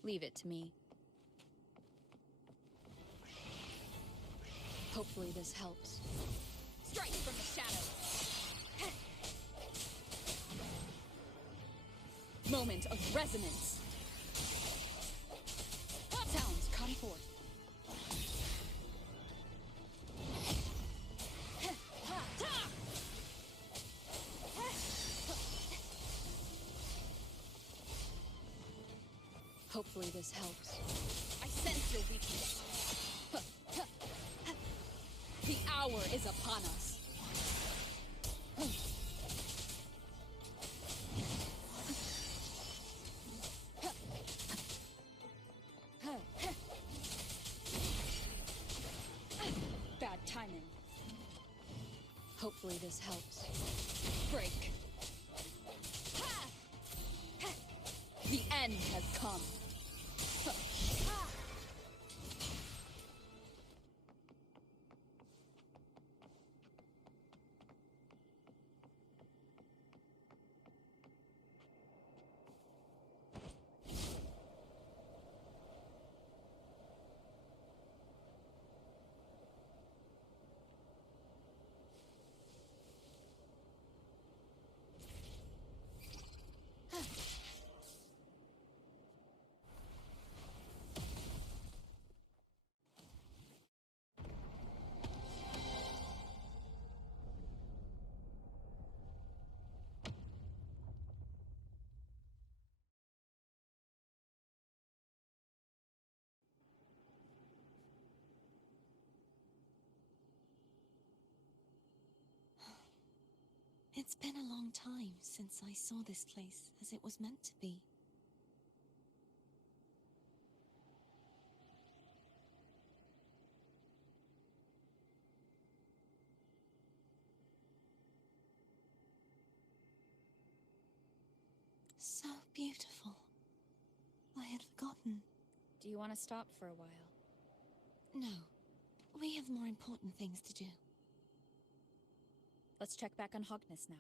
Leave it to me. Hopefully this helps. Strike from the shadows! Moment of resonance! Sounds come forth. Hopefully this helps. I sense your weakness. The hour is upon us. Bad timing. Hopefully this helps. Break. The end has come. It's been a long time since I saw this place as it was meant to be. So beautiful. I had forgotten. Do you want to stop for a while? No, we have more important things to do. Let's check back on Hogness now.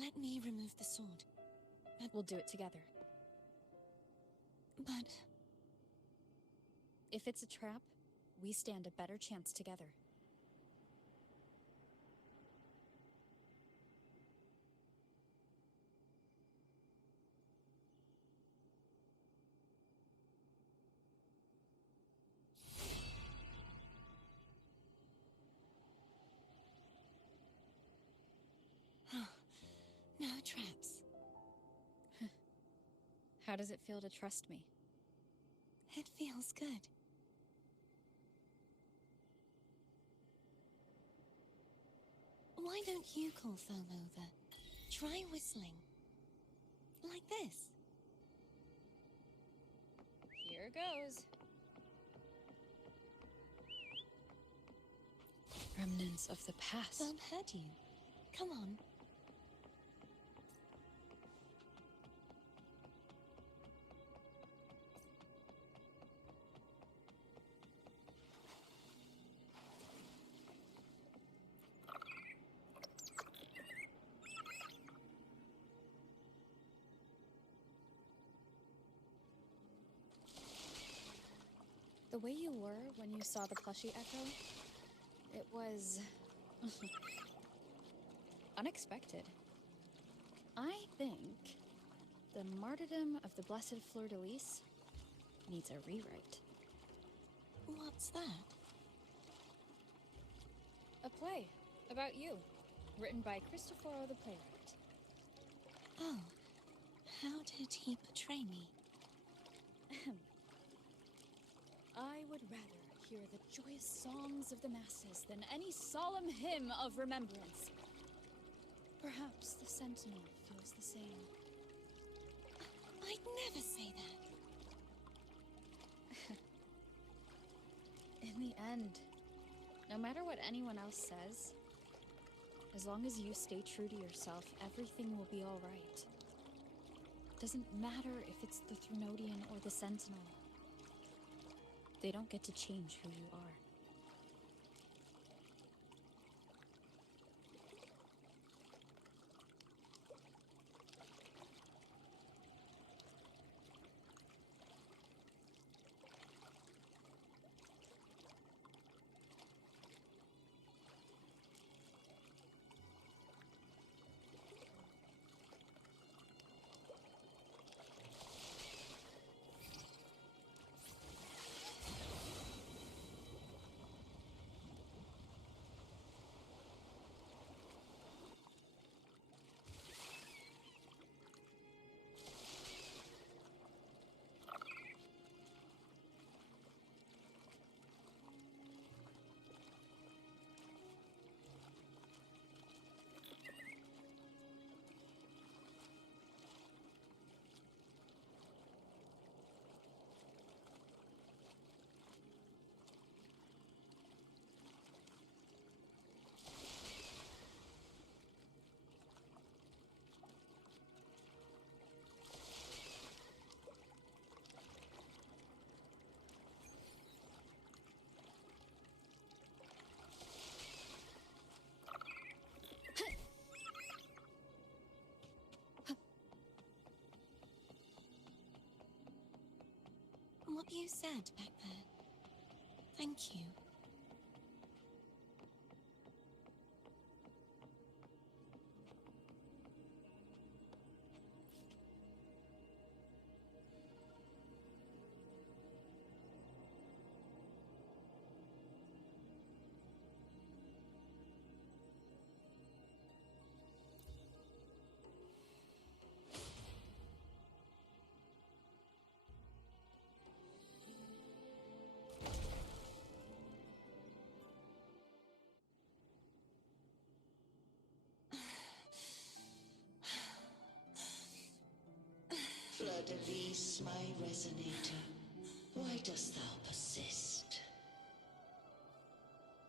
Let me remove the sword. We'll do it together. But If it's a trap, we stand a better chance together. no traps. How does it feel to trust me? It feels good. Why don't you call Foam over? Try whistling. Like this. Here goes. Remnants of the past. Foam heard you. Come on. The way you were when you saw the plushie Echo, it was unexpected. I think the martyrdom of the Blessed Fleur-de-Lis needs a rewrite. What's that? A play about you, written by Cristoforo the playwright. Oh, how did he portray me? I would rather hear the joyous songs of the masses than any solemn hymn of remembrance. Perhaps the Sentinel feels the same. I'd never say that. In the end, no matter what anyone else says, as long as you stay true to yourself, everything will be all right. Doesn't matter if it's the Threnodian or the Sentinel. They don't get to change who you are. What you said back there. Thank you. Fiordalise, my resonator, why dost thou persist?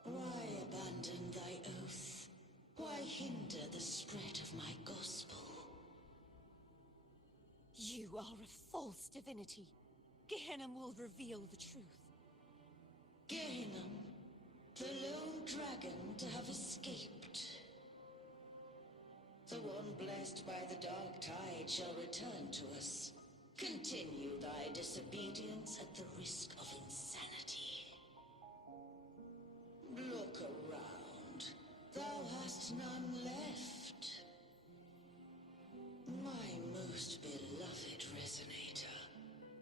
Why abandon thy oath? Why hinder the spread of my gospel? You are a false divinity. Gehenna will reveal the truth. Gehenna, the lone dragon to have escaped. The one blessed by the dark tide shall return to us. Continue thy disobedience at the risk of insanity. Look around. Thou hast none left. My most beloved resonator,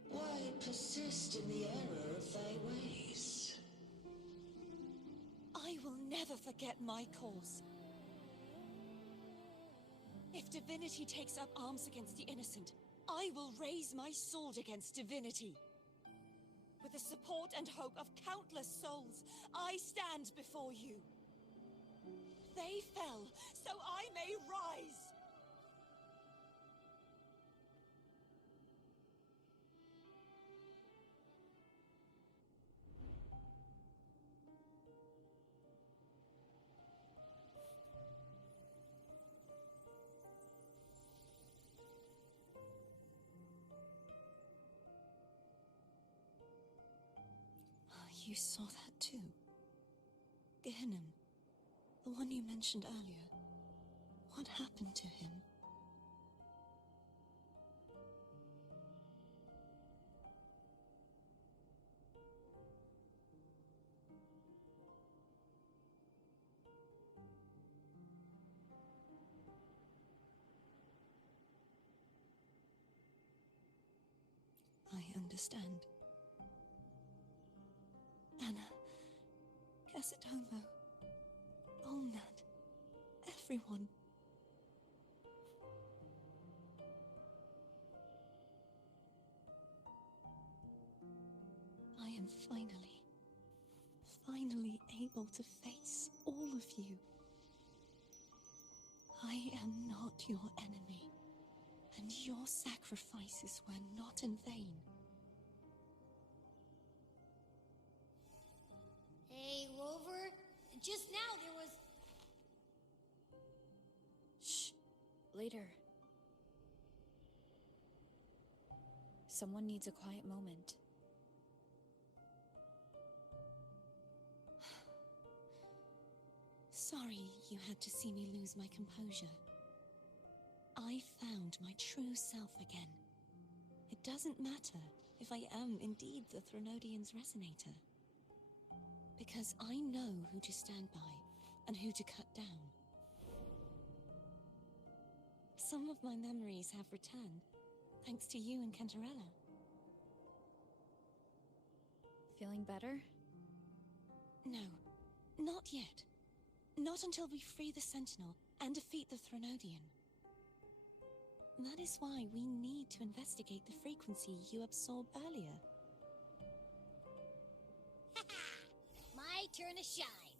why persist in the error of thy ways? I will never forget my cause. If divinity takes up arms against the innocent, I will raise my sword against divinity. With the support and hope of countless souls, I stand before you. They fell, so I may rise! You saw that too? Gehenna, the one you mentioned earlier. What happened to him? I understand. Anna, Casitomo, Olnat, everyone. I am finally able to face all of you. I am not your enemy, and your sacrifices were not in vain. Hey, Rover, just now there was... Shh. Later. Someone needs a quiet moment. Sorry you had to see me lose my composure. I found my true self again. It doesn't matter if I am indeed the Threnodian's resonator. Because I know who to stand by and who to cut down. Some of my memories have returned, thanks to you and Cantarella. Feeling better? No, not yet. Not until we free the Sentinel and defeat the Threnodian. That is why we need to investigate the frequency you absorbed earlier. My turn to shine.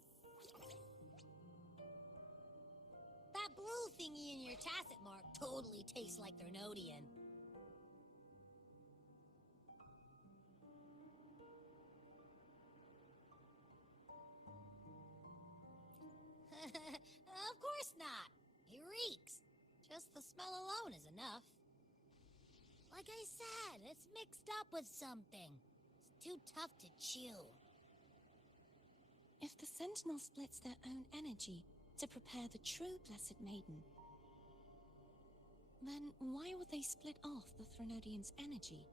That blue thingy in your tacit mark totally tastes like Threnodian. Of course not. It reeks. Just the smell alone is enough. Like I said, it's mixed up with something. It's too tough to chew. If the Sentinel splits their own energy to prepare the true Blessed Maiden, then why would they split off the Threnodian's energy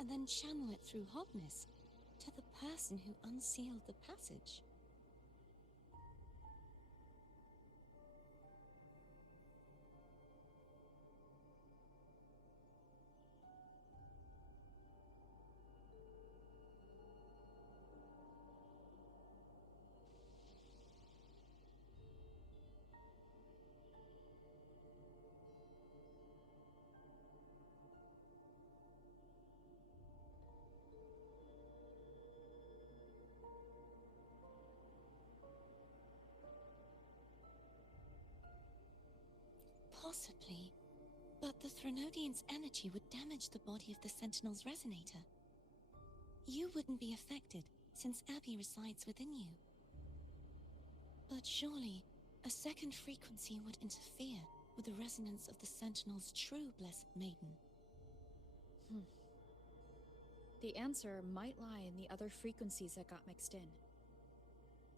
and then channel it through Hobness to the person who unsealed the passage? Possibly. But the Threnodian's energy would damage the body of the Sentinel's resonator. You wouldn't be affected, since Abby resides within you. But surely, a second frequency would interfere with the resonance of the Sentinel's true Blessed Maiden. The answer might lie in the other frequencies that got mixed in.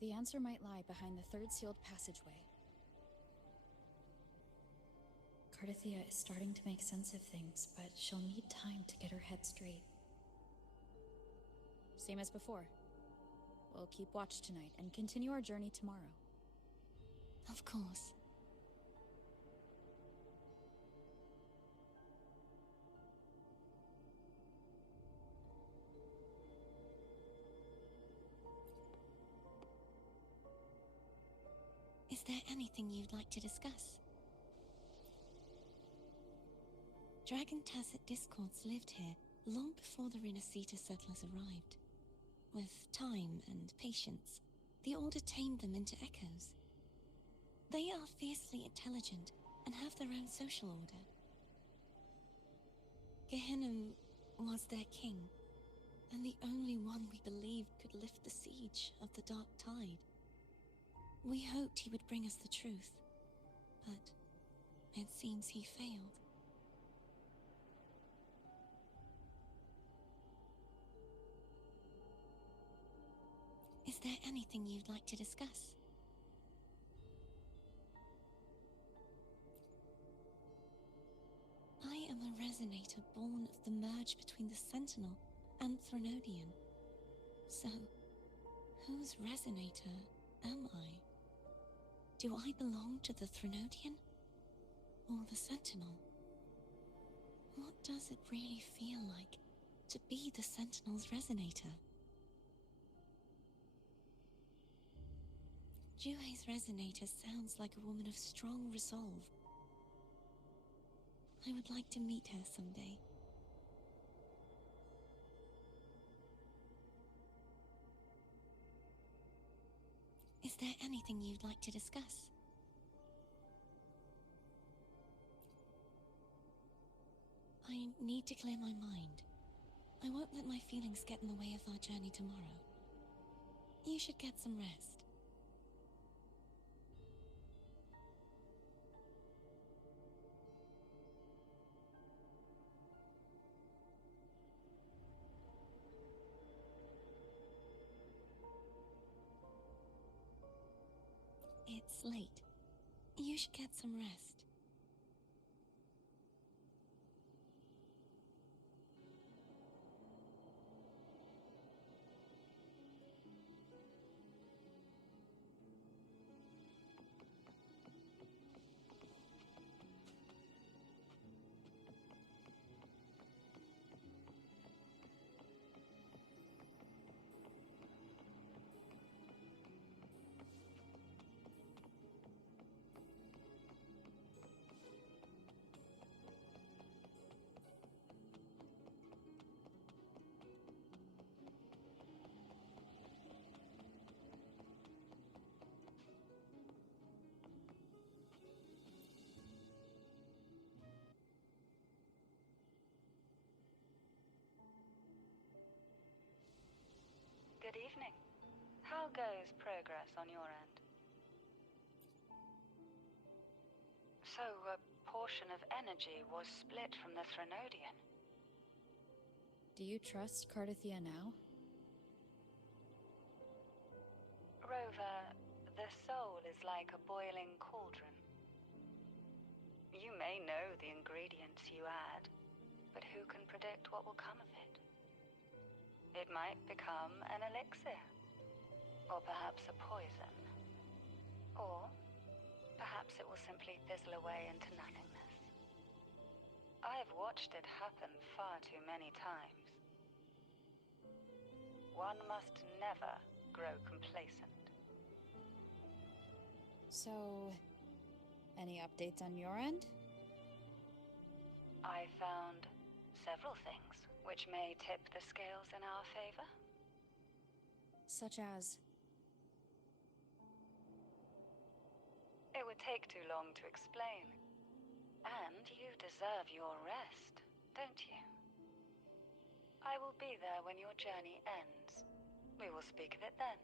The answer might lie behind the third sealed passageway. Cardathia is starting to make sense of things, but she'll need time to get her head straight. Same as before. We'll keep watch tonight and continue our journey tomorrow. Of course. Is there anything you'd like to discuss? Dragon Tacet Discords lived here long before the Renacita settlers arrived. With time and patience, the Order tamed them into echoes. They are fiercely intelligent and have their own social order. Gehinnom was their king, and the only one we believed could lift the siege of the Dark Tide. We hoped he would bring us the truth, but it seems he failed. Is there anything you'd like to discuss? I am a resonator born of the merge between the Sentinel and Threnodian. So, whose resonator am I? Do I belong to the Threnodian? Or the Sentinel? What does it really feel like to be the Sentinel's resonator? Juhe's resonator sounds like a woman of strong resolve. I would like to meet her someday. Is there anything you'd like to discuss? I need to clear my mind. I won't let my feelings get in the way of our journey tomorrow. You should get some rest. It's late. You should get some rest. Good evening. How goes progress on your end? So, a portion of energy was split from the Threnodian. Do you trust Cardathia now? Rover, the soul is like a boiling cauldron. You may know the ingredients you add, but who can predict what will come of it? It might become an elixir, or perhaps a poison, or perhaps it will simply fizzle away into nothingness. I've watched it happen far too many times. One must never grow complacent. So, any updates on your end? I found several things which may tip the scales in our favor. Such as? It would take too long to explain. And you deserve your rest, don't you? I will be there when your journey ends. We will speak of it then.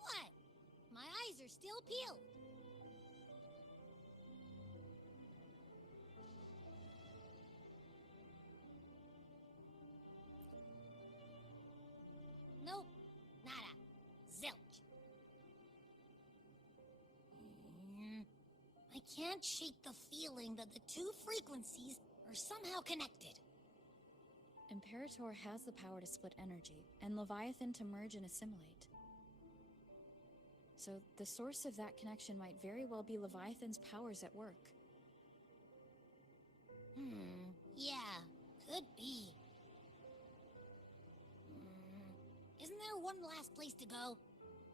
What? My eyes are still peeled. Nope. Nada. Zilch. I can't shake the feeling that the two frequencies are somehow connected. Imperator has the power to split energy, and Leviathan to merge and assimilate. So the source of that connection might very well be Leviathan's powers at work. Yeah, could be. Isn't there one last place to go?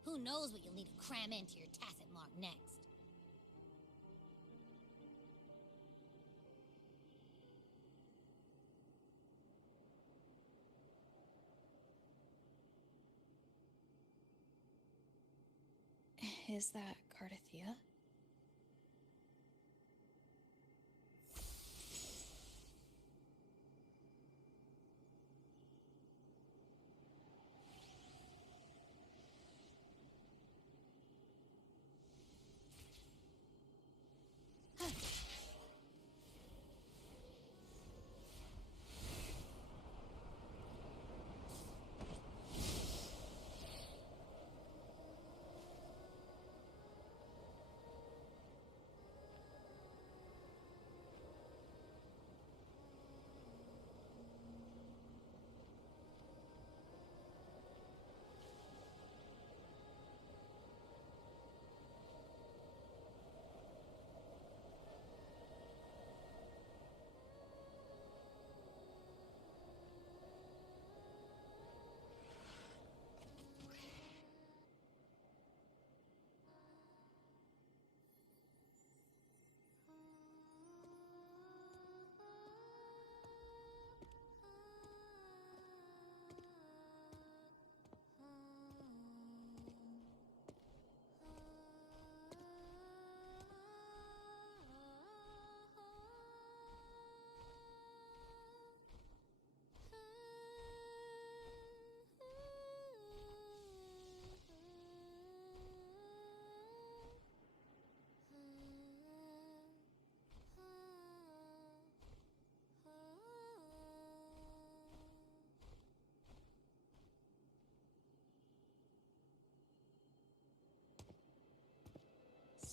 Who knows what you'll need to cram into your tacit mark next? Is that Cardathia?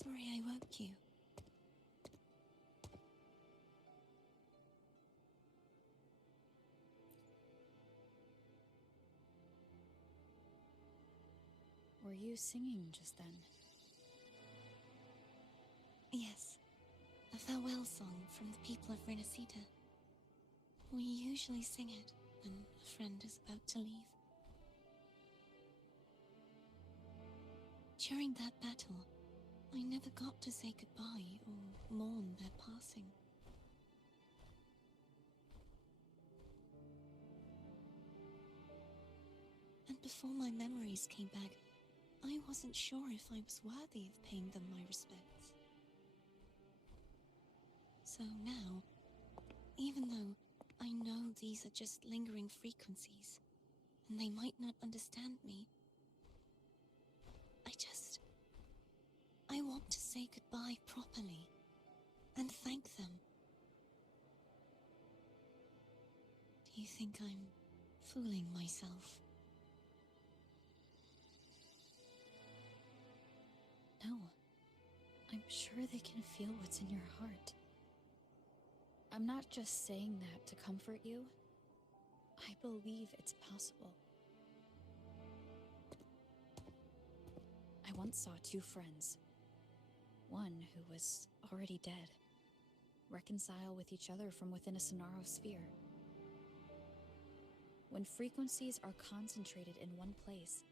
Sorry I woke you. Were you singing just then? Yes, a farewell song from the people of Renacita. We usually sing it when a friend is about to leave. During that battle, I never got to say goodbye or mourn their passing. And before my memories came back, I wasn't sure if I was worthy of paying them my respects. So now, even though I know these are just lingering frequencies, and they might not understand me, I want to say goodbye properly, and thank them. Do you think I'm fooling myself? No. I'm sure they can feel what's in your heart. I'm not just saying that to comfort you. I believe it's possible. I once saw two friends. One who was already dead, reconcile with each other from within a Sonaro sphere. When frequencies are concentrated in one place,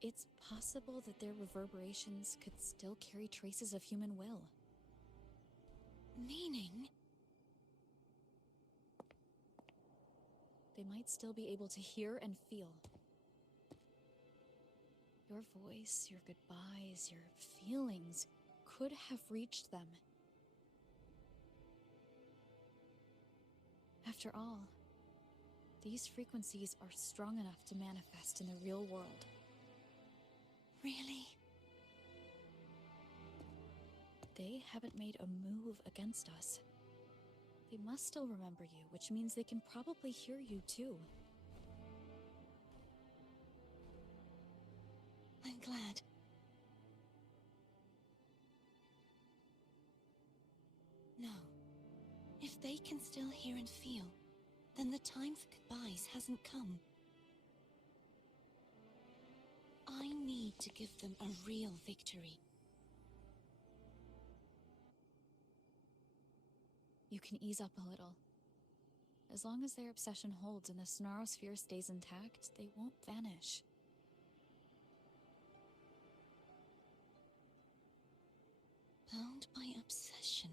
it's possible that their reverberations could still carry traces of human will. Meaning? They might still be able to hear and feel. Your voice, your goodbyes, your feelings could have reached them. After all, these frequencies are strong enough to manifest in the real world. Really? They haven't made a move against us. They must still remember you, which means they can probably hear you too. I'm glad. No. If they can still hear and feel, then the time for goodbyes hasn't come. I need to give them a real victory. You can ease up a little. As long as their obsession holds and the Sonaro sphere stays intact, they won't vanish. Bound by obsession,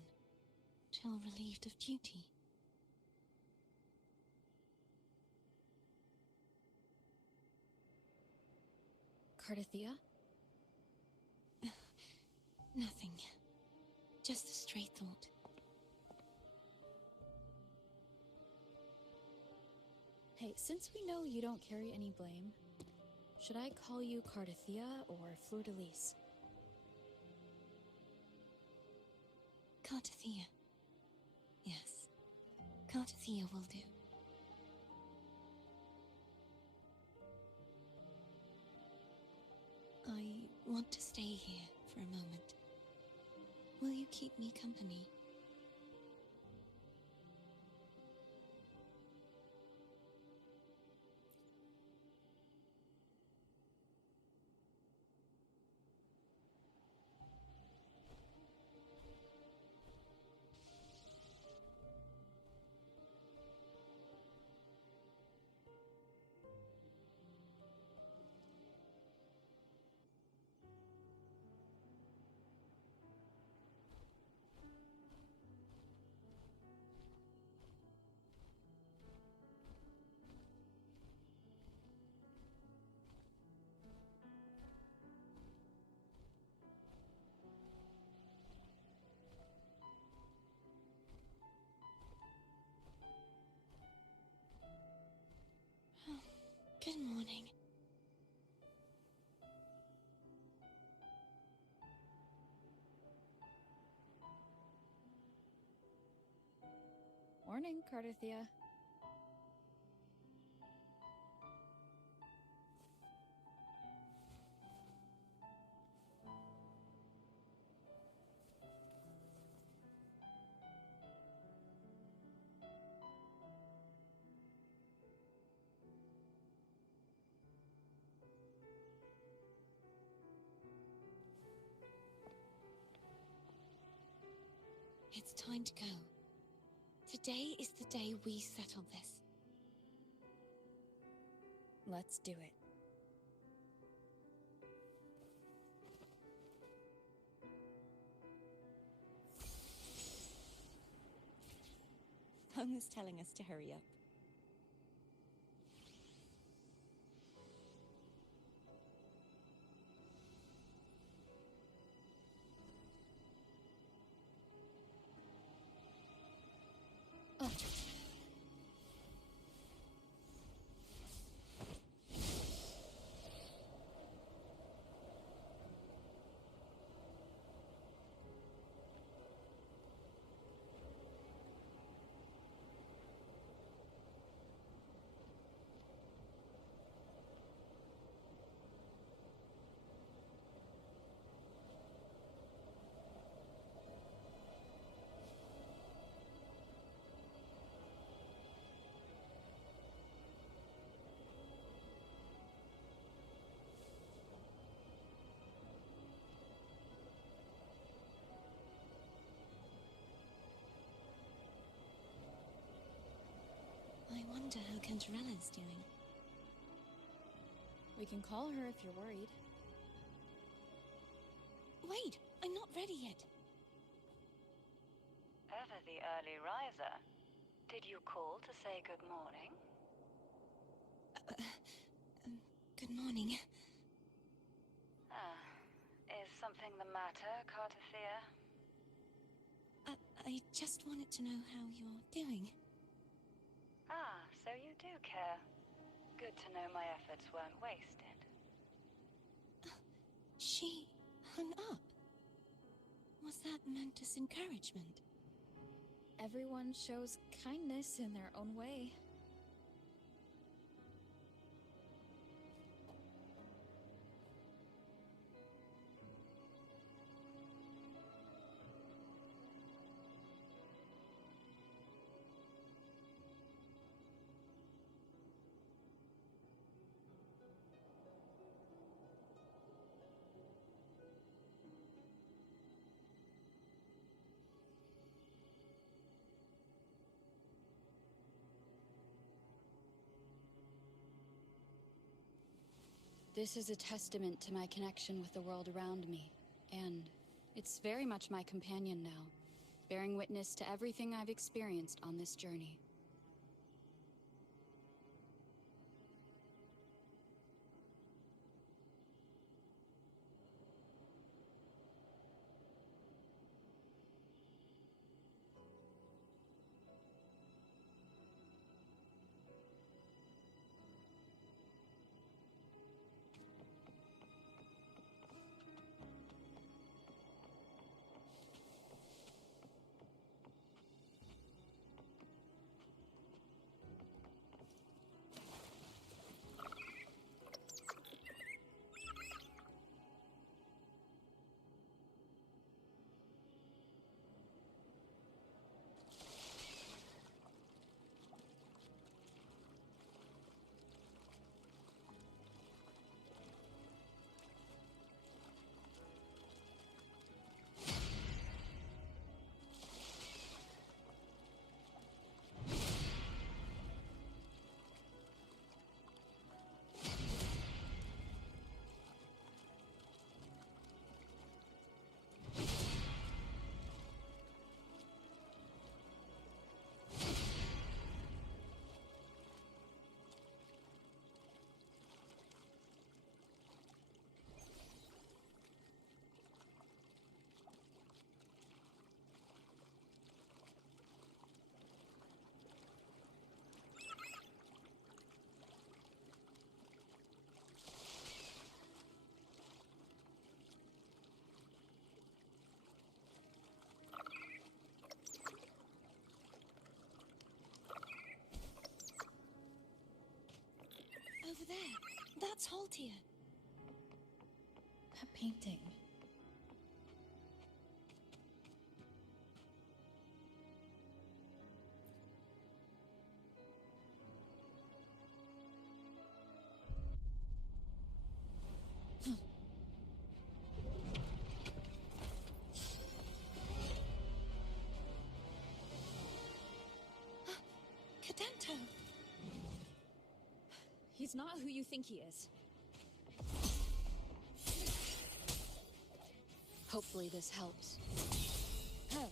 till relieved of duty. Cardathia? Nothing. Just a stray thought. Hey, since we know you don't carry any blame, should I call you Cardathia or Fleur-de-Lis? Cardathia. Yes. Cardathia will do. I want to stay here for a moment. Will you keep me company? Good morning. Morning, Cardathia. It's time to go. Today is the day we settle this. Let's do it. Home is telling us to hurry up. Oh. Tintorella is doing. We can call her if you're worried. Wait, I'm not ready yet. Ever the early riser. Did you call to say good morning? Good morning. Is something the matter, Cartathea? I just wanted to know how you're doing. So you do care. Good to know my efforts weren't wasted. She hung up. Was that meant as encouragement? Everyone shows kindness in their own way. This is a testament to my connection with the world around me, and it's very much my companion now, bearing witness to everything I've experienced on this journey. Over there. That's Haltia. That painting. Cadento! He's not who you think he is. Hopefully this helps. Oh.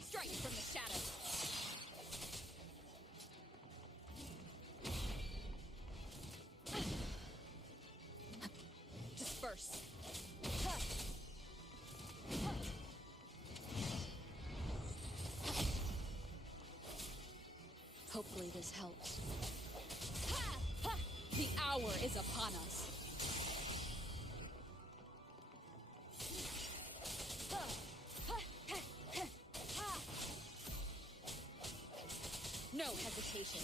Strike from the shadows! Disperse! Hopefully this helps. The hour is upon us. No hesitation.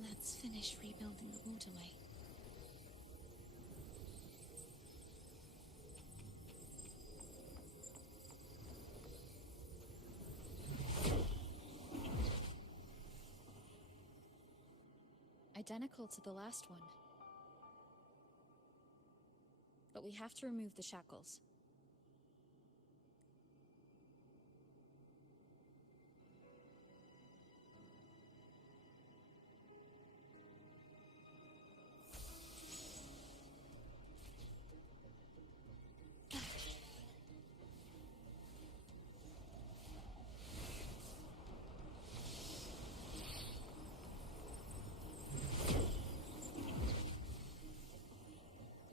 Let's finish rebuilding the waterway. identical to the last one. But we have to remove the shackles.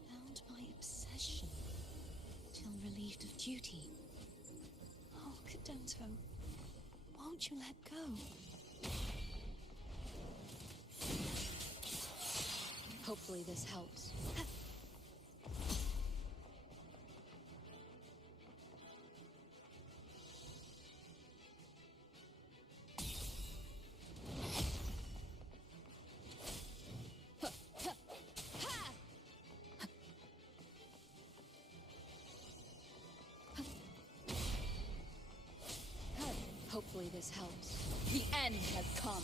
Found my obsession. Till relieved of duty. Oh, Cadento, won't you let go? Hopefully this helps. Hopefully this helps. The end has come.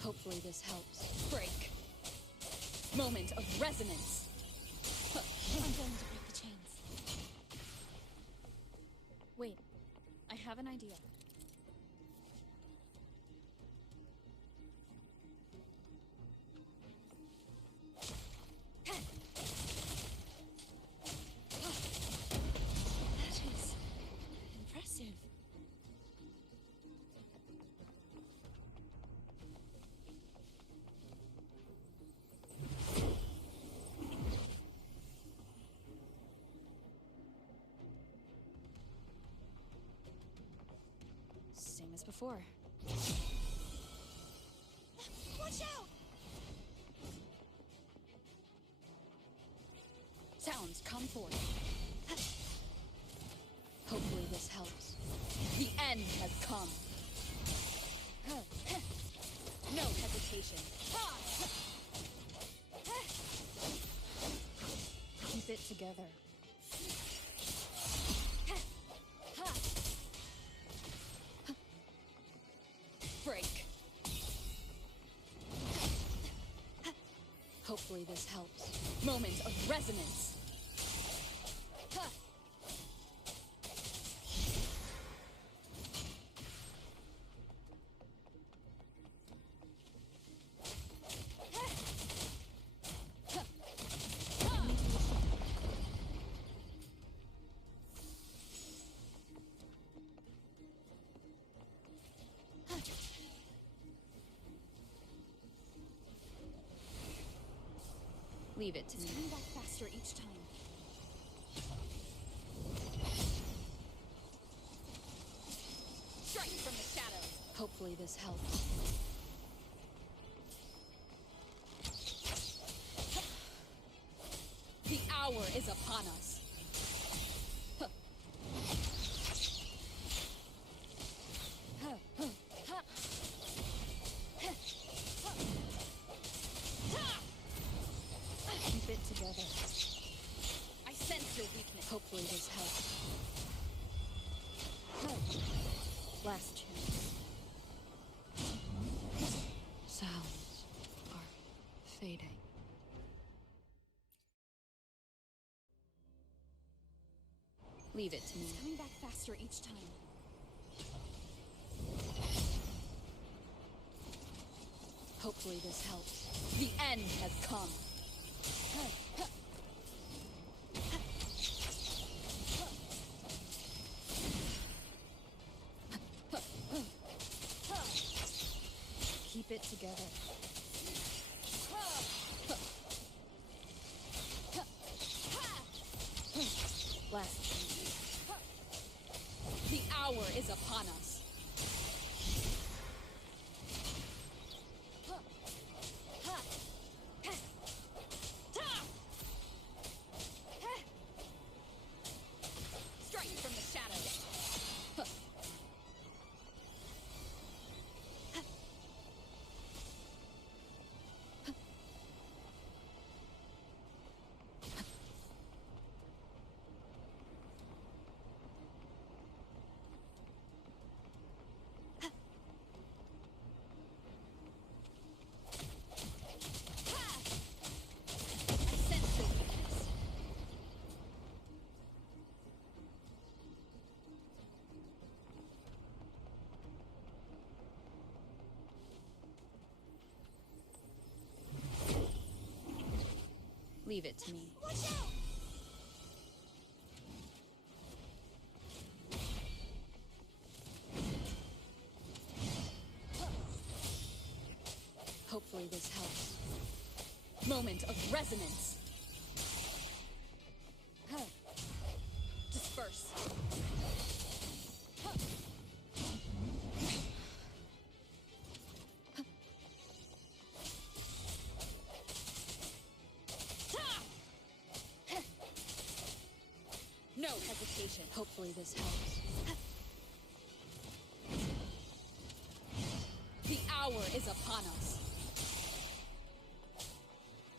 Hopefully this helps. Break. Moment of resonance. I'm going to break the chains. Wait, I have an idea. That is impressive. Same as before. Watch out! Sounds come forth. Hopefully this helps. The end has come. No hesitation. Keep it together. Break. Hopefully this helps. Moment of resonance. Leave it to me. Turn back faster each time. Strike from the shadows. Hopefully this helps. The hour is upon us. Keep it together. I sense your weakness. Hopefully this helps. Last chance. Sounds are fading. Leave it to me. It's coming back faster each time. Hopefully this helps. The end has come. Keep it together. Last chance. The hour is upon us. Strike from the shadows. Leave it to me. Watch out! Hopefully this helps. Moment of resonance. Disperse. No hesitation. Hopefully this helps. The hour is upon us.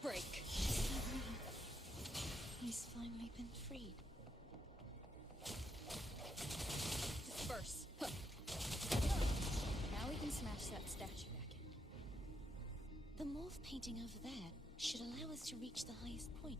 Break. He's finally been freed. Disperse. Now we can smash that statue back in. The morph painting over there should allow us to reach the highest point.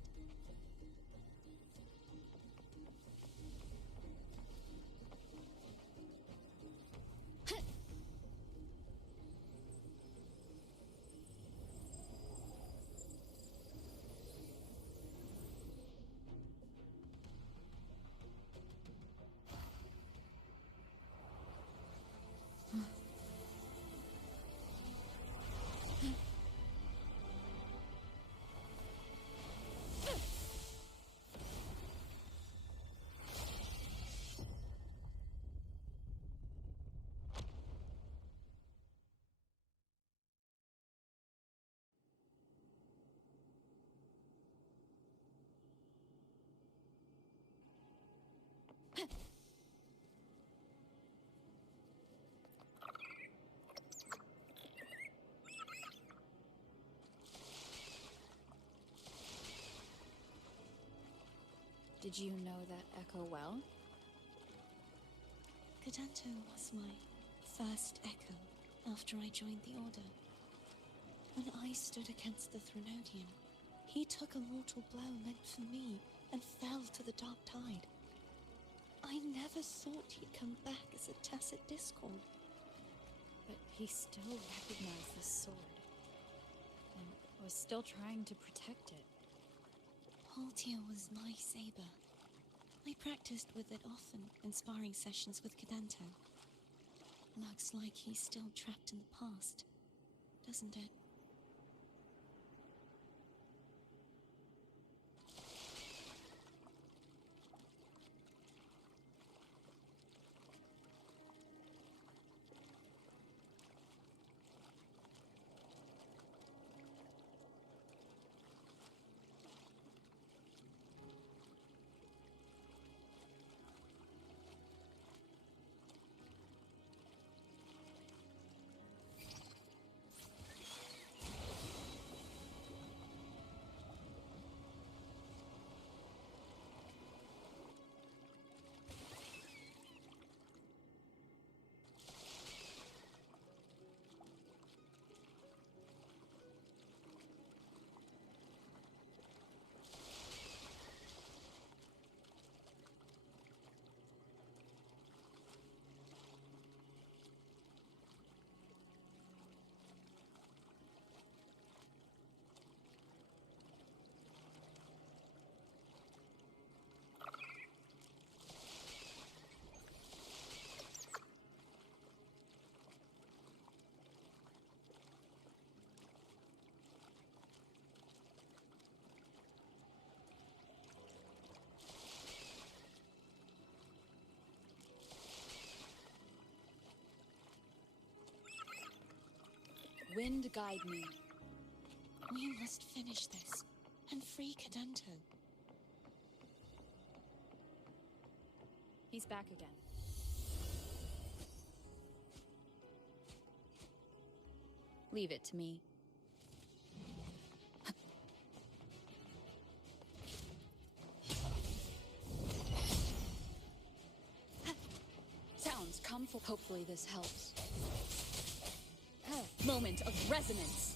Did you know that echo well? Cadanto was my first echo after I joined the Order. When I stood against the Threnodian, he took a mortal blow meant for me and fell to the Dark Tide. I never thought he'd come back as a tacit discord. But he still recognized the sword, and was still trying to protect it. Haltia was my saber. I practiced with it often in sparring sessions with Cadanto. Looks like he's still trapped in the past, doesn't it? Wind guide me. We must finish this and free Cadanto. He's back again. Leave it to me. Sounds come for. Hopefully this helps. Moment of resonance.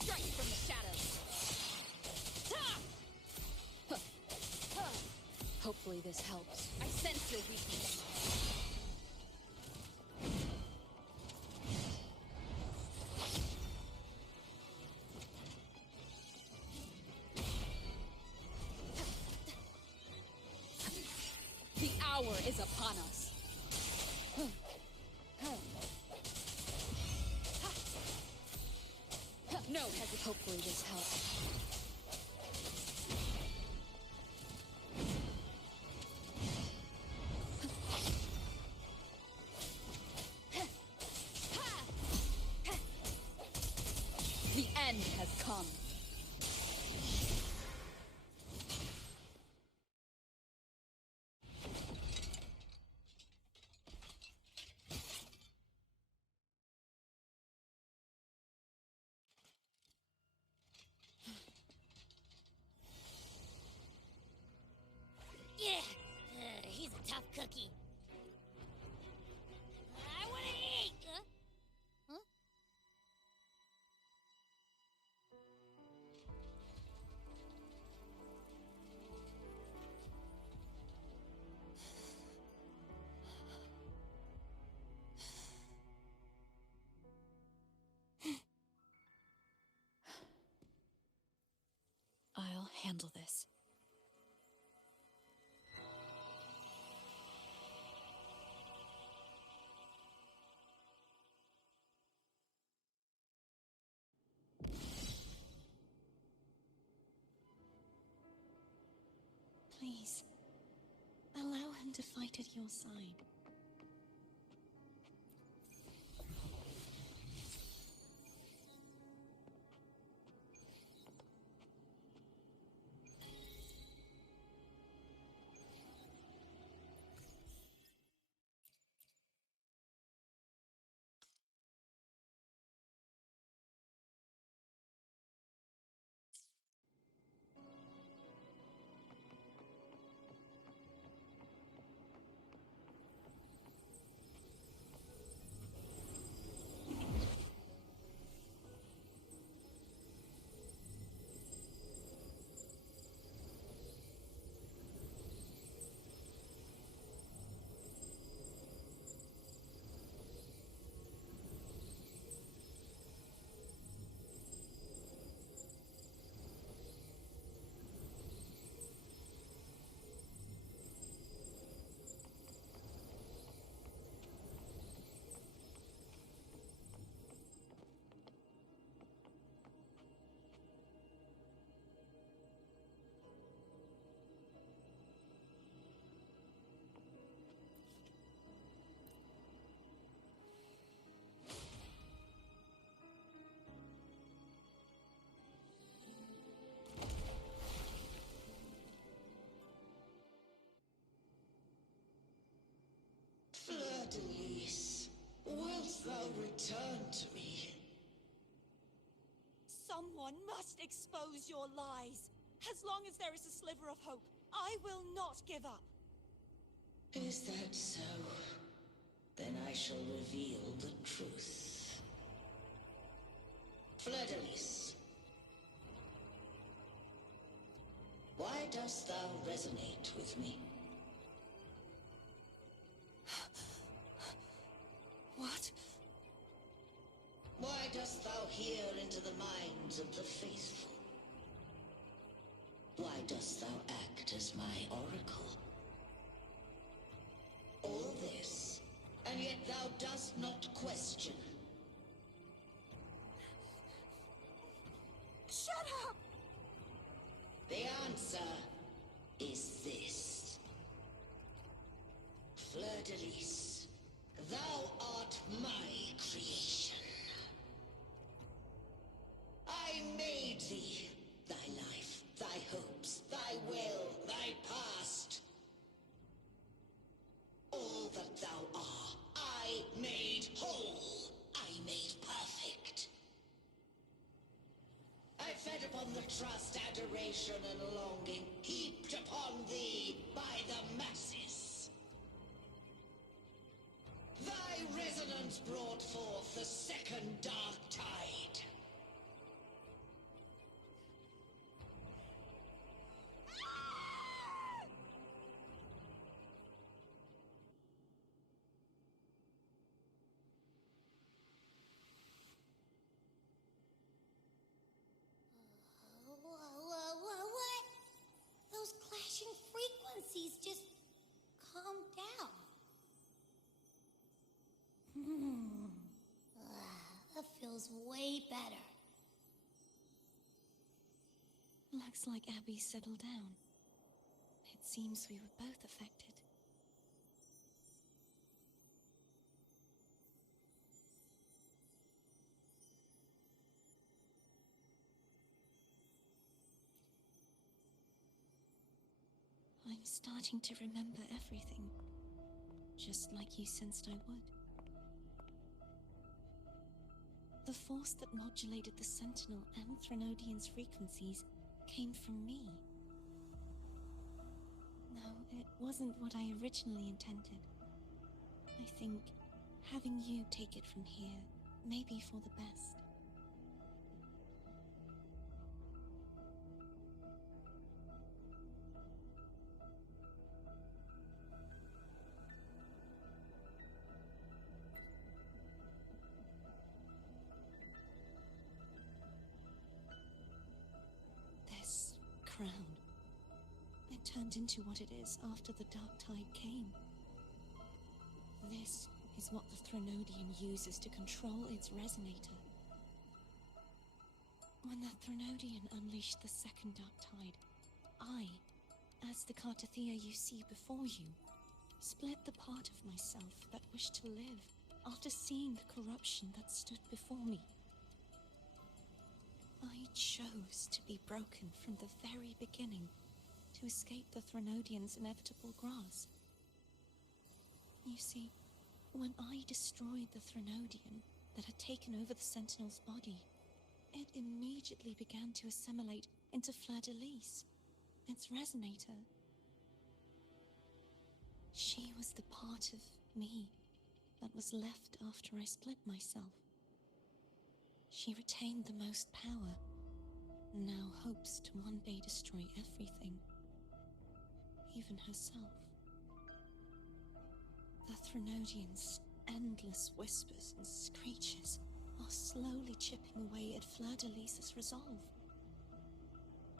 Strike from the shadows. Hopefully Hopefully this helps. I sense your weakness. The hour is upon us. No hesitation. Hopefully this helps. The end has come. Yeah, he's a tough cookie. I want to eat. Huh? I'll handle this. Please, allow him to fight at your side. Fleur-de-Lis, wilt thou return to me? Someone must expose your lies. As long as there is a sliver of hope, I will not give up. Is that so? Then I shall reveal the truth. Fleur-de-Lis, why dost thou resonate with me? What? Why dost thou hear into the minds of the faithful? Why dost thou act as my oracle? All this, and yet thou dost not question. Shut up! The answer is this. Fleur-de-Lis, thou art my creation. I made thee, thy life, thy hopes, thy will, thy past. All that thou art, I made whole. I made perfect. I fed upon the trust, adoration, and longing heaped upon thee by the masses. Thy resonance brought forth the second dark tide. feels way better. Looks like Abby settled down. It seems we were both affected. I'm starting to remember everything, just like you sensed I would. The force that modulated the Sentinel and Threnodian's frequencies came from me. No, it wasn't what I originally intended. I think having you take it from here may be for the best. This crown, it turned into what it is after the Dark Tide came. This is what the Threnodian uses to control its resonator. When the Threnodian unleashed the second Dark Tide, I, as the Cartathea you see before you, split the part of myself that wished to live after seeing the corruption that stood before me. I chose to be broken from the very beginning to escape the Threnodian's inevitable grasp. You see, when I destroyed the Threnodian that had taken over the Sentinel's body, it immediately began to assimilate into Fleur-de-Lis, its resonator. She was the part of me that was left after I split myself. She retained the most power, and now hopes to one day destroy everything, even herself. The Threnodian's endless whispers and screeches are slowly chipping away at Fleur-de-Lis's resolve.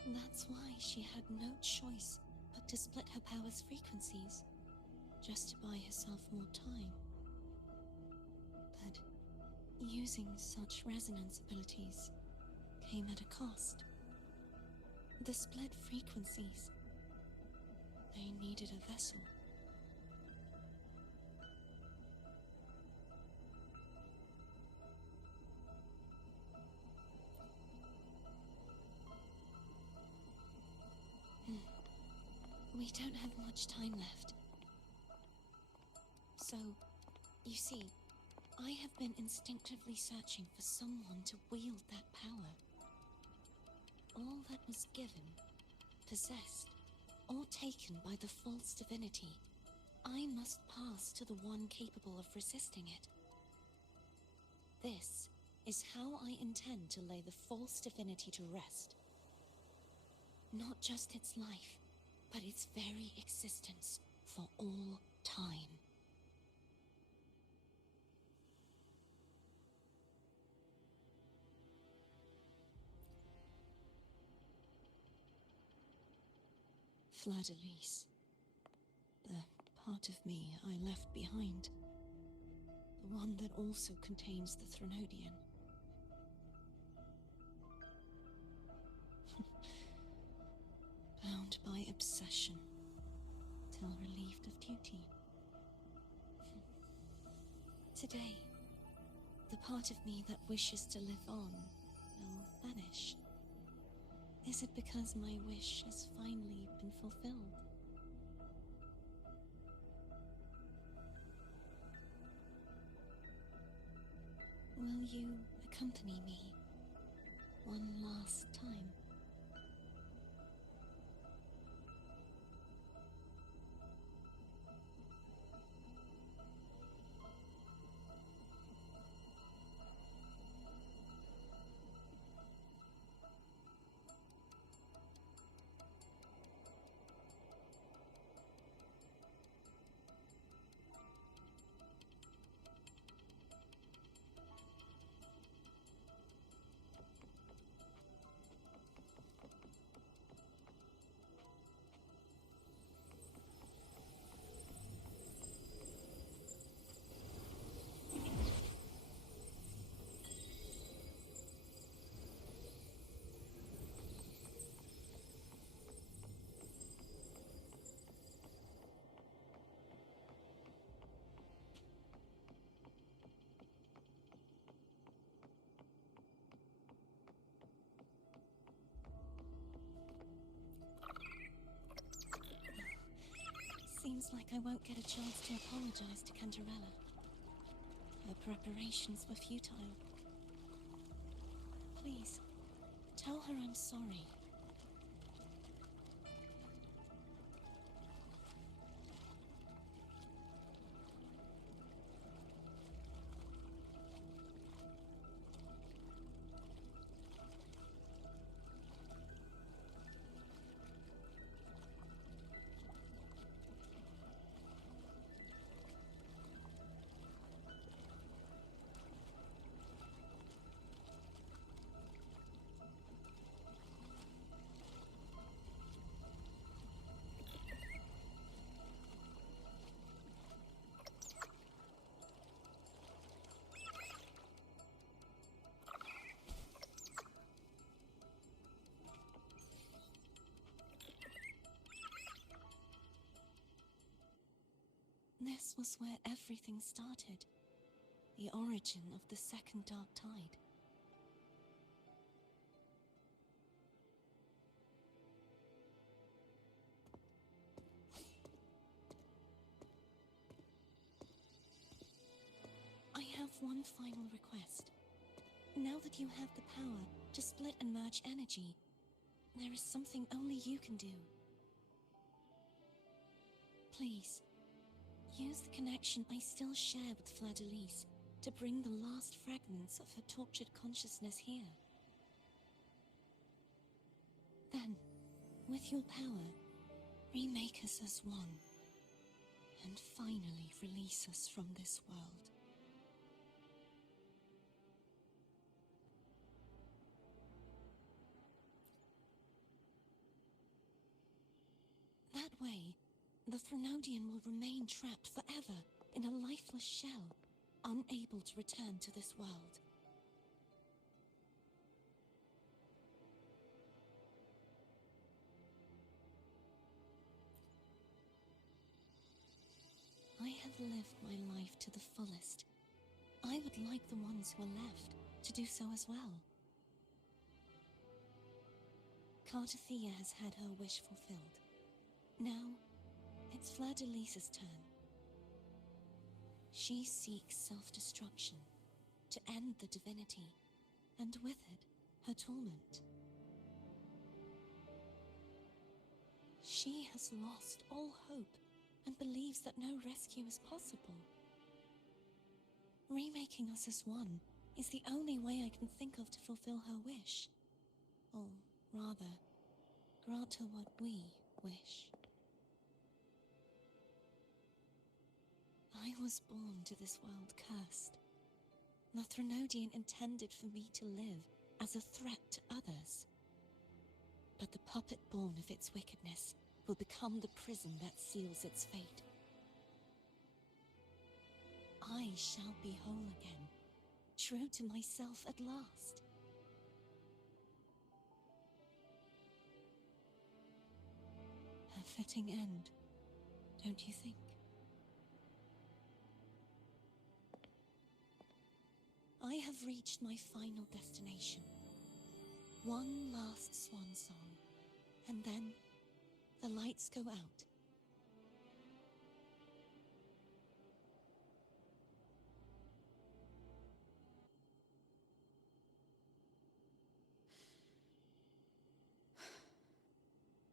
That's why she had no choice but to split her power's frequencies, just to buy herself more time. But using such resonance abilities came at a cost. The split frequencies, they needed a vessel. We don't have much time left. So, you see, I have been instinctively searching for someone to wield that power. All that was given, possessed, or taken by the false divinity, I must pass to the one capable of resisting it. This is how I intend to lay the false divinity to rest. Not just its life, but its very existence for all time. Fleur-de-Lis, the part of me I left behind, the one that also contains the Threnodian. Bound by obsession, till relieved of duty. Today, the part of me that wishes to live on will vanish. Is it because my wish has finally been fulfilled? Will you accompany me one last time? Seems like I won't get a chance to apologize to Cantarella. Her preparations were futile. Please, tell her I'm sorry. This was where everything started. The origin of the second dark tide. I have one final request. Now that you have the power to split and merge energy, there is something only you can do. Please, use the connection I still share with Fleur-de-Lis to bring the last fragments of her tortured consciousness here. Then, with your power, remake us as one, and finally release us from this world. That way, the Threnodian will remain trapped forever in a lifeless shell, unable to return to this world. I have lived my life to the fullest. I would like the ones who are left to do so as well. Cartathea has had her wish fulfilled. Now, it's Fleur-de-Lis's turn. She seeks self-destruction to end the divinity, and with it, her torment. She has lost all hope and believes that no rescue is possible. Remaking us as one is the only way I can think of to fulfill her wish. Or rather, grant her what we wish. I was born to this world cursed. The Threnodian intended for me to live as a threat to others. But the puppet born of its wickedness will become the prison that seals its fate. I shall be whole again, true to myself at last. A fitting end, don't you think? I have reached my final destination. One last swan song, and then the lights go out.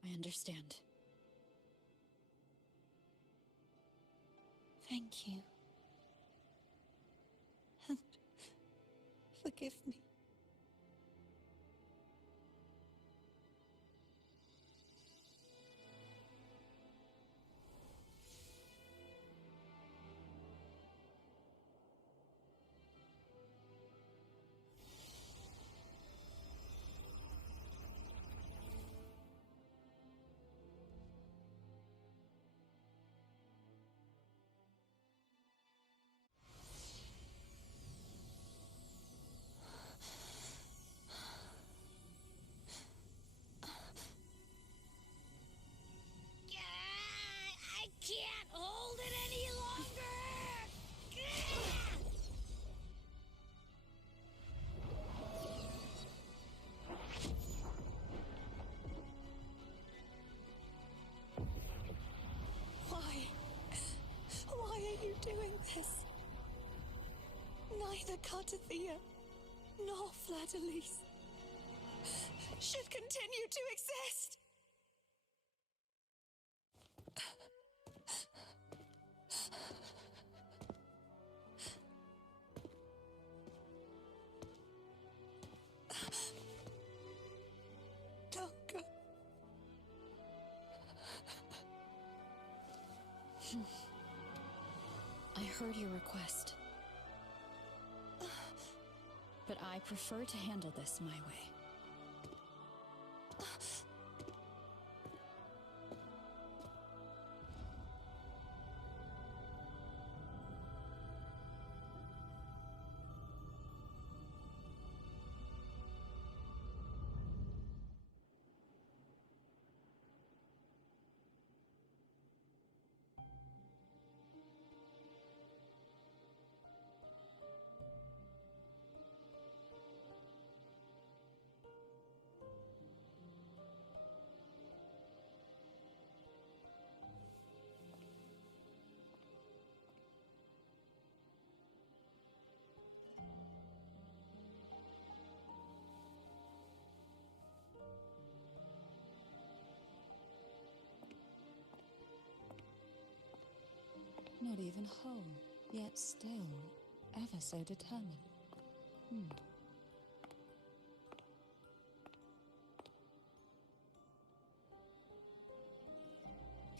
I understand. Thank you. And forgive me. Cartathea nor Fleur-de-Lis should continue to exist. Don't go. I heard your request. But I prefer to handle this my way. Not even whole, yet still ever so determined.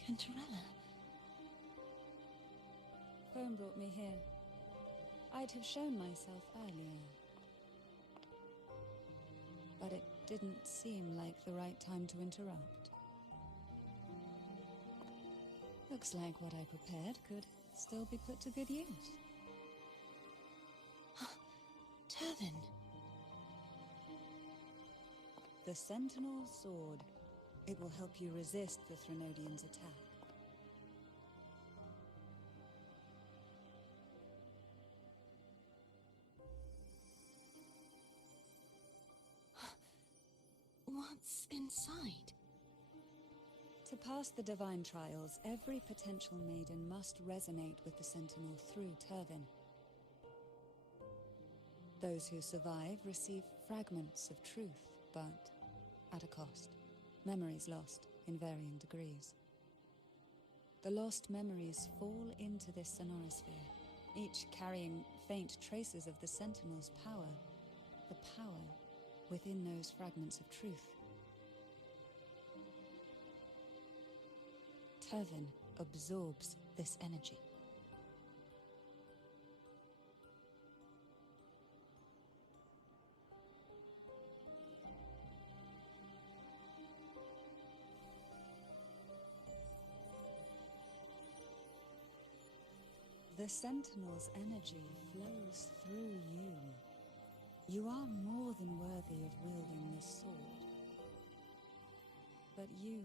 Cantarella. Phone brought me here. I'd have shown myself earlier. But it didn't seem like the right time to interrupt. Looks like what I prepared could still be put to good use. Turvin. The Sentinel Sword. It will help you resist the Threnodian's attack. What's inside? To pass the divine trials, every potential maiden must resonate with the Sentinel through Turvin. Those who survive receive fragments of truth, but at a cost. Memories lost in varying degrees. The lost memories fall into this sonorosphere, each carrying faint traces of the Sentinel's power, the power within those fragments of truth. Turvin absorbs this energy. The Sentinel's energy flows through you. You are more than worthy of wielding this sword. But you,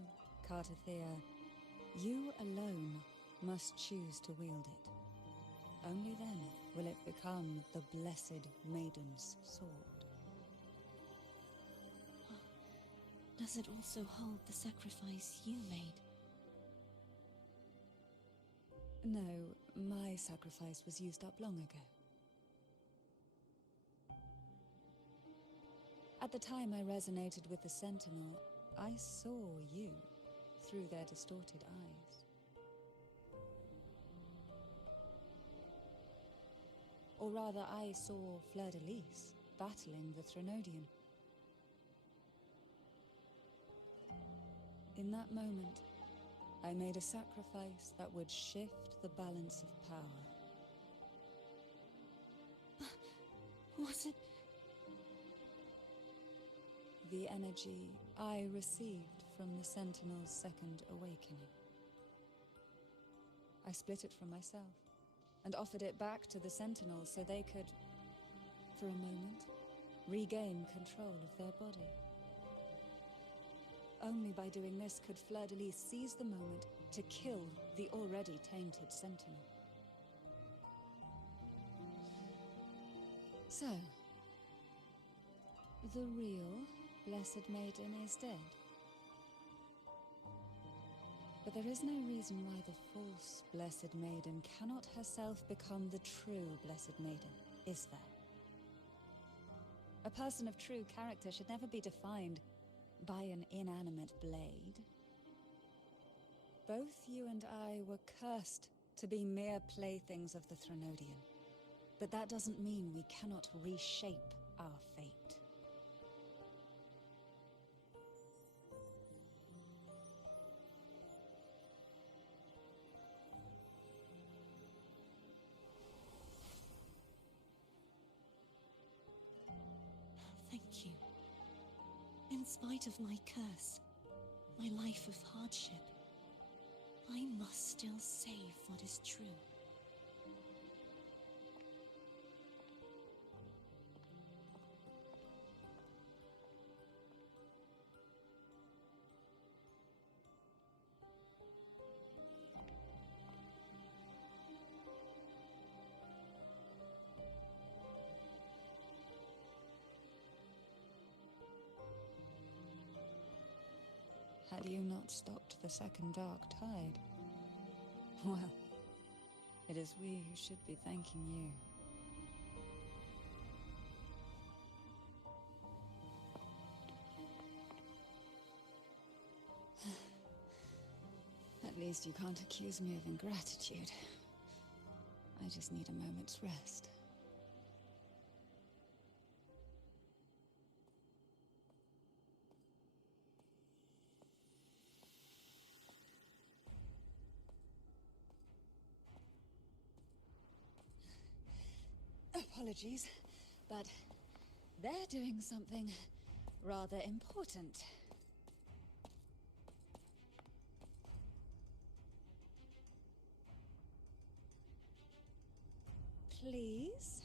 Cartathea, you alone must choose to wield it. Only then will it become the Blessed Maiden's sword. Does it also hold the sacrifice you made? No, my sacrifice was used up long ago. At the time I resonated with the Sentinel, I saw you through their distorted eyes. Or rather, I saw Fleur-de-Lis battling the Threnodian. In that moment, I made a sacrifice that would shift the balance of power. Was it? The energy I received from the Sentinel's second awakening. I split it from myself and offered it back to the Sentinels so they could, for a moment, regain control of their body. Only by doing this could Fleur-de-Lis seize the moment to kill the already tainted Sentinel. So, the real Blessed Maiden is dead. But there is no reason why the false Blessed Maiden cannot herself become the true Blessed Maiden, is there? A person of true character should never be defined by an inanimate blade. Both you and I were cursed to be mere playthings of the Threnodian. But that doesn't mean we cannot reshape our fate. Thank you. In spite of my curse, my life of hardship, I must still save what is true. Had you not stopped the second dark tide? Well, it is we who should be thanking you. At least you can't accuse me of ingratitude. I just need a moment's rest. Apologies, but they're doing something rather important. Please?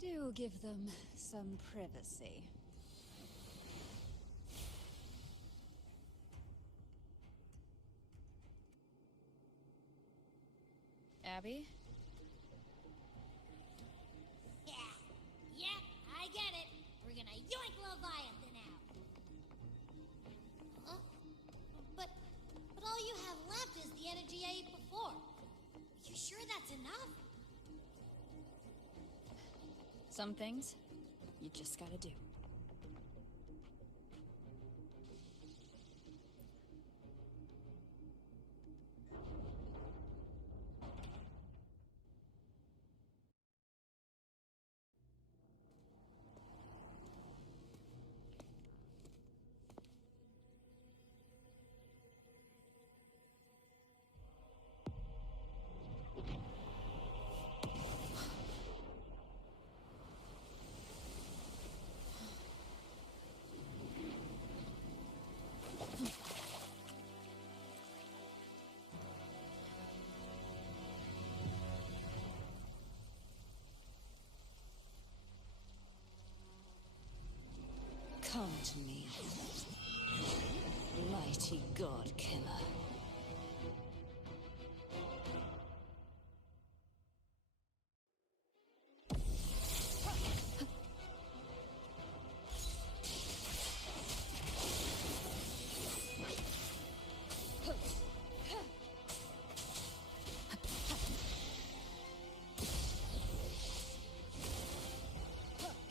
Do give them some privacy. Abby? Yeah, I get it. We're gonna yoink Leviathan out. Huh? But all you have left is the energy I ate before. You sure that's enough? Some things, you just gotta do. Come to me, mighty god killer.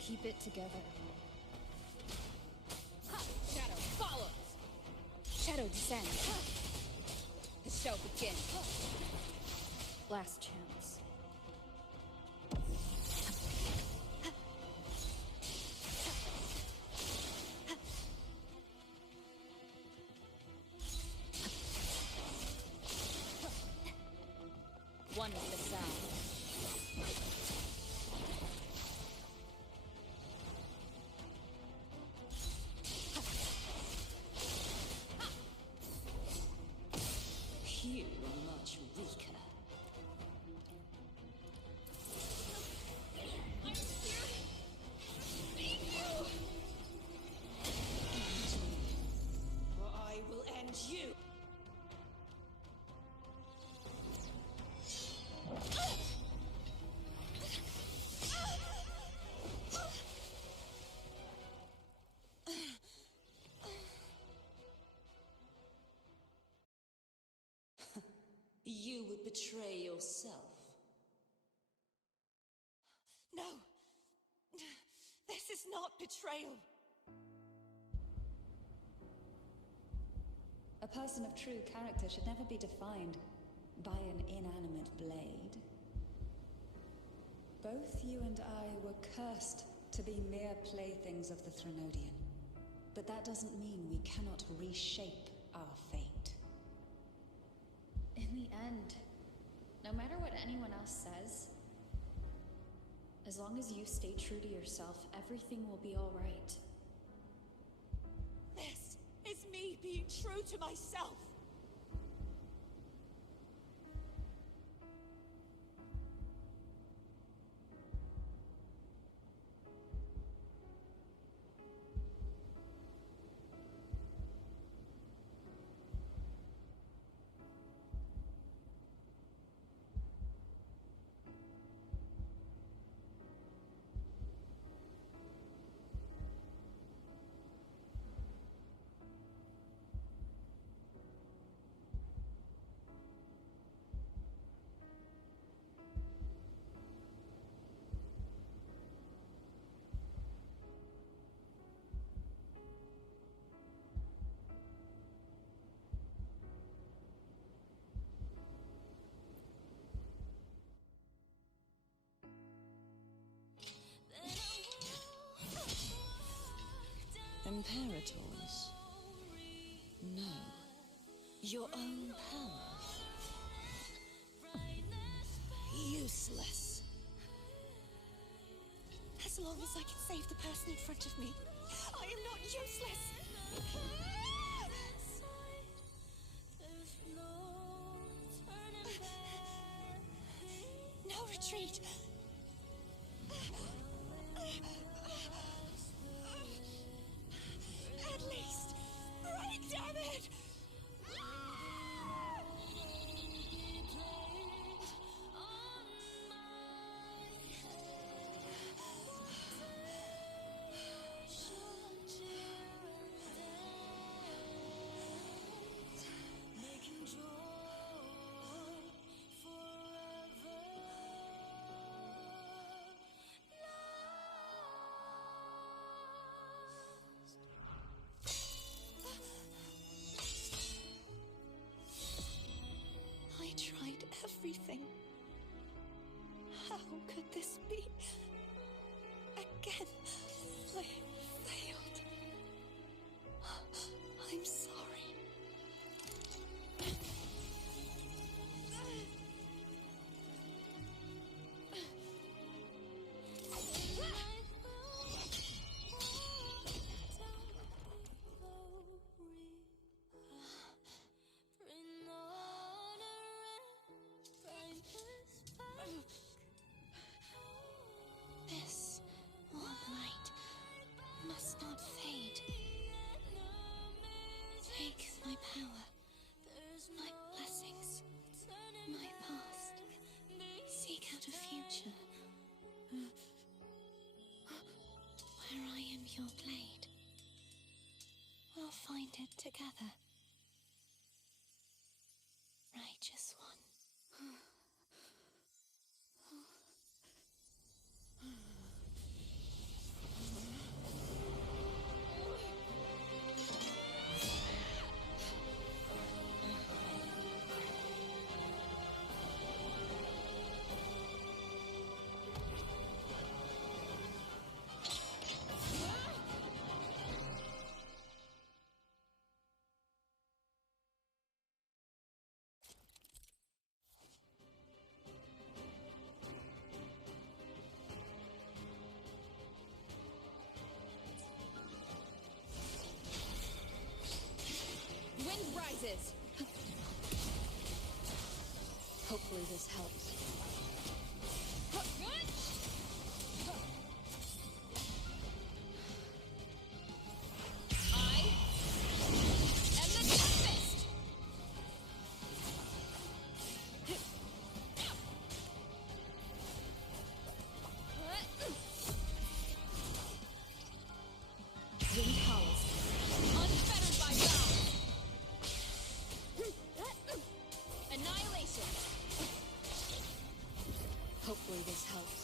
Keep it together. Shadow follows! Shadow descends. The show begins. Last chance. One with the sound. You are much weaker. I'm scared. Thank you. Or I will end you. You would betray yourself. betrayal. A person of true character should never be defined by an inanimate blade. Both you and I were cursed to be mere playthings of the Threnodian. But that doesn't mean we cannot reshape our fate. In the end, no matter what anyone else says, as long as you stay true to yourself, everything will be all right. This is me being true to myself. Imperators? No. Your own power? Useless. As long as I can save the person in front of me, I am not useless! No retreat! At least, break, damn it! I tried everything. How could this be? Again, I failed. I'm sorry. This warm light must not fade. Take my power, my blessings, my past. Seek out a future where I am your blade. We'll find it together. Righteous one. Wind rises! Hopefully this helps. I am the Tempest! Wind howls, unfettered by bounds. Annihilation! Hopefully this helps.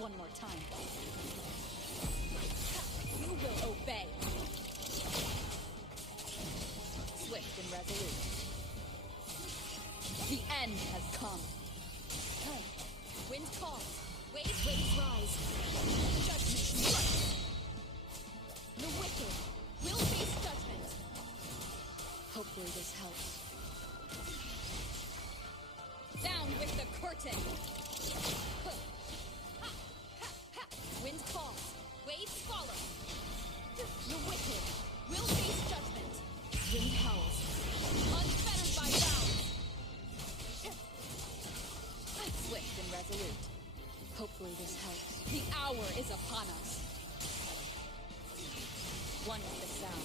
one more time. You will obey. Swift and resolute. The end has come. Wind calls. Waves rise. Judgment strikes. The wicked will face judgment. Hopefully this helps. Down with the curtain! Wind calls. Waves follow. The wicked will face judgment. Wind howls. Unfettered by bounds. Swift and resolute. Hopefully this helps. The hour is upon us. One with the sound.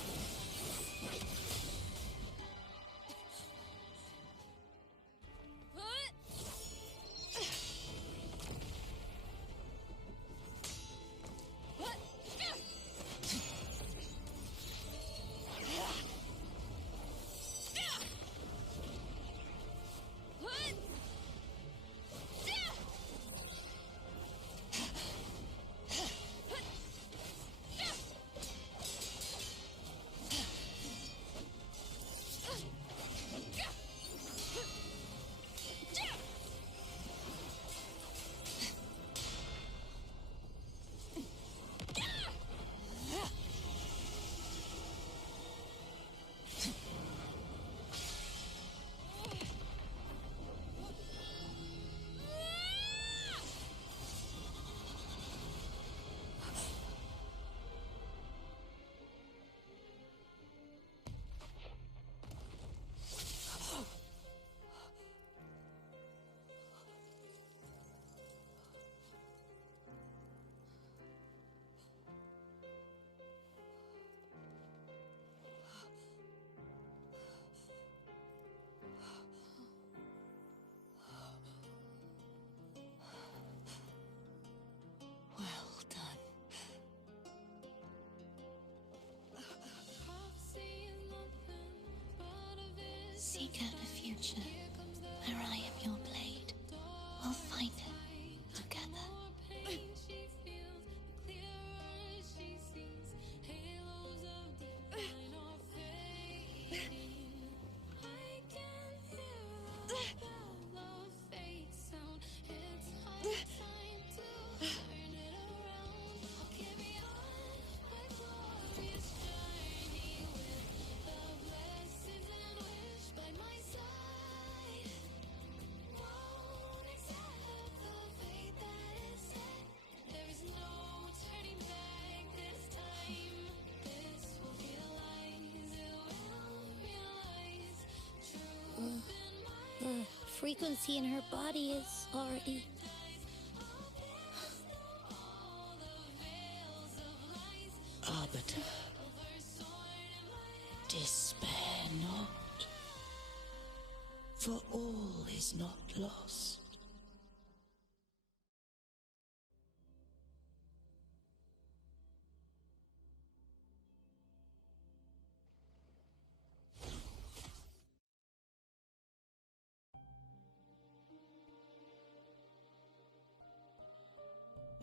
Seek out the future, where I am your blade. We'll find it together. The frequency in her body is already... Arbiter, despair not, for all is not lost.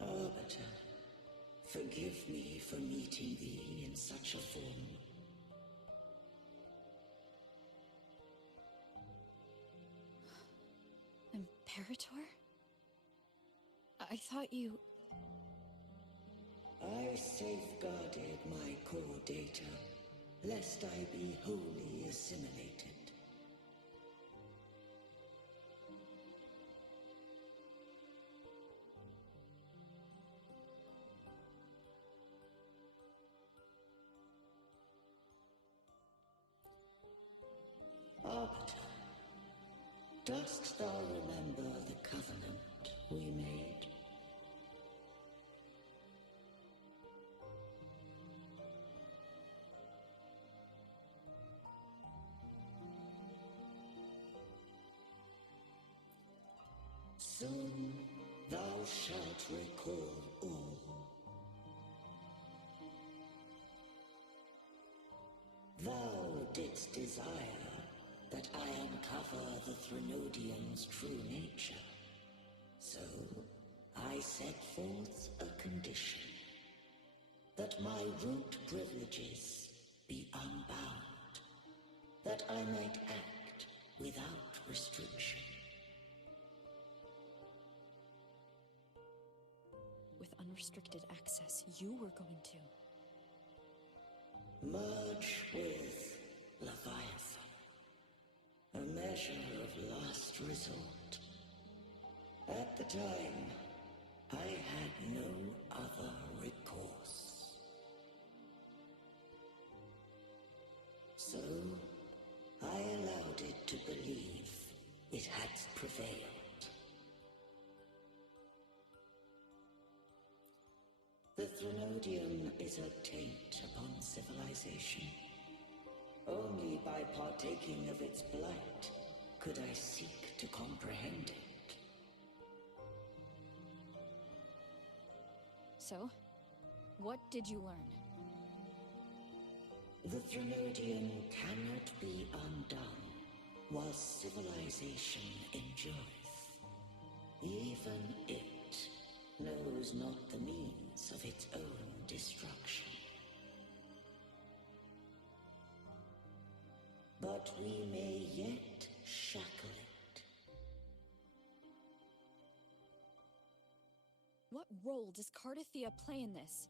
Arbiter, forgive me for meeting thee in such a form. Imperator? I thought you... I safeguarded my core data, lest I be wholly assimilated. Arbiter, dost thou remember the covenant we made? Soon thou shalt recall all. Thou didst desire that I uncover the Threnodian's true nature. So, I set forth a condition. That my root privileges be unbound. That I might act without restriction. With unrestricted access, you were going to. Merge with Leviathan. A measure of last resort. At the time, I had no other recourse. So, I allowed it to believe it had prevailed. The Threnodium is a taint upon civilization. Only by partaking of its blight could I seek to comprehend it. So, what did you learn? The Threnodium cannot be undone while civilization endureth. Even it knows not the means of its own destruction. But we may yet shackle it. What role does Cardathia play in this?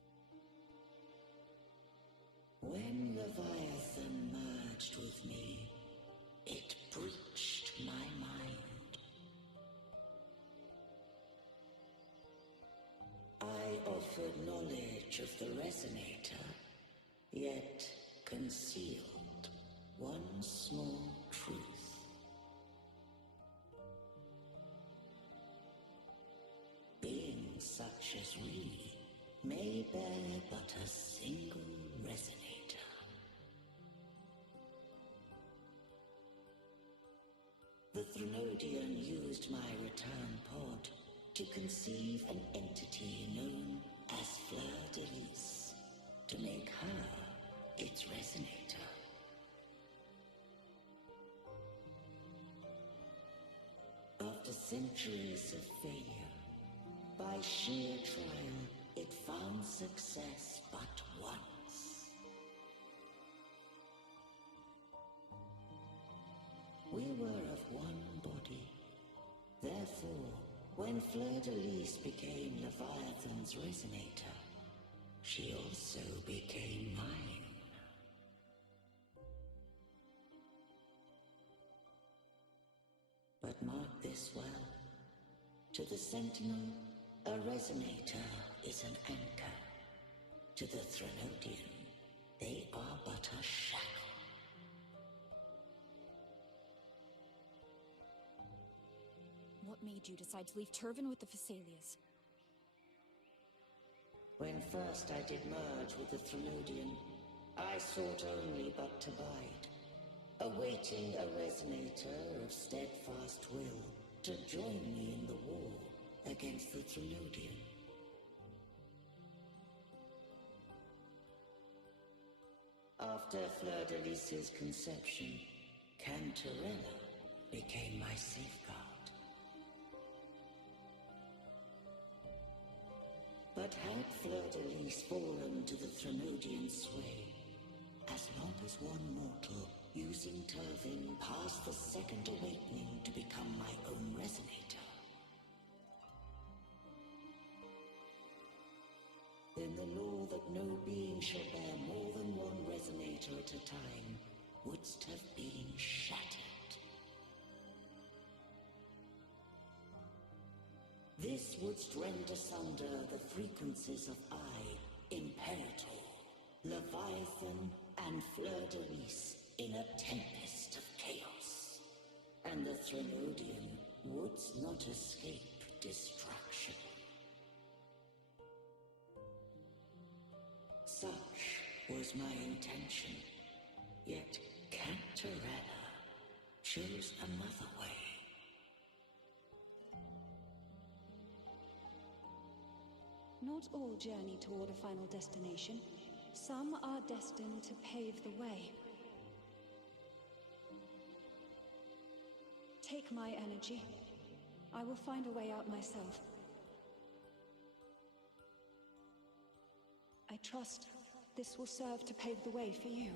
When Leviathan merged with me, it breached my mind. I offered knowledge of the Resonator, yet concealed one small truth. Beings such as we may bear but a single Resonator. The Threnodian used my return pod to conceive an entity known as Fleur de Lis, to make her its Resonator. After centuries of failure, by sheer trial, it found success but once. We were of one body. Therefore, when Fleur de Lis became Leviathan's Resonator, she also became mine. But mark this well. To the Sentinel, a Resonator is an anchor. To the Threnodian, they are but a shackle. What made you decide to leave Turvan with the Phasaelias? When first I did merge with the Threnodian, I sought only but to bide, awaiting a Resonator of steadfast will to join me in the war against the Threnodian. After Fleur de Lis's conception, Cantarella became my safeguard. But had Fleur de Lis fallen to the Threnodian sway, as long as one mortal using Turvin passed the second awakening to become my own Resonator, then the law that no being shall bear more than one Resonator at a time wouldst have been shattered. This wouldst rend asunder the frequencies of I, Imperator, Leviathan, and Fleur de Lis in a tempest of chaos. And the Threnodian wouldst not escape destruction. Such was my intention, yet Cantarella chose another way. Not all journey toward a final destination. Some are destined to pave the way. Take my energy. I will find a way out myself. trust this will serve to pave the way for you.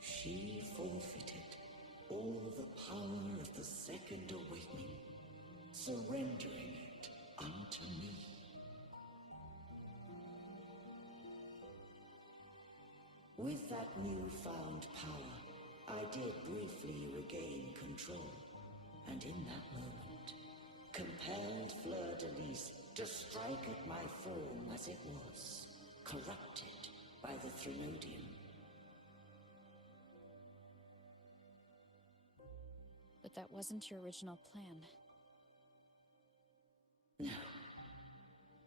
She forfeited all the power of the Second Awakening, surrendering it unto me. With that newfound power, I did briefly regain control, and in that moment, compelled Fleur-de-Lis to strike at my form as it was, corrupted by the Threnodium. But that wasn't your original plan. No.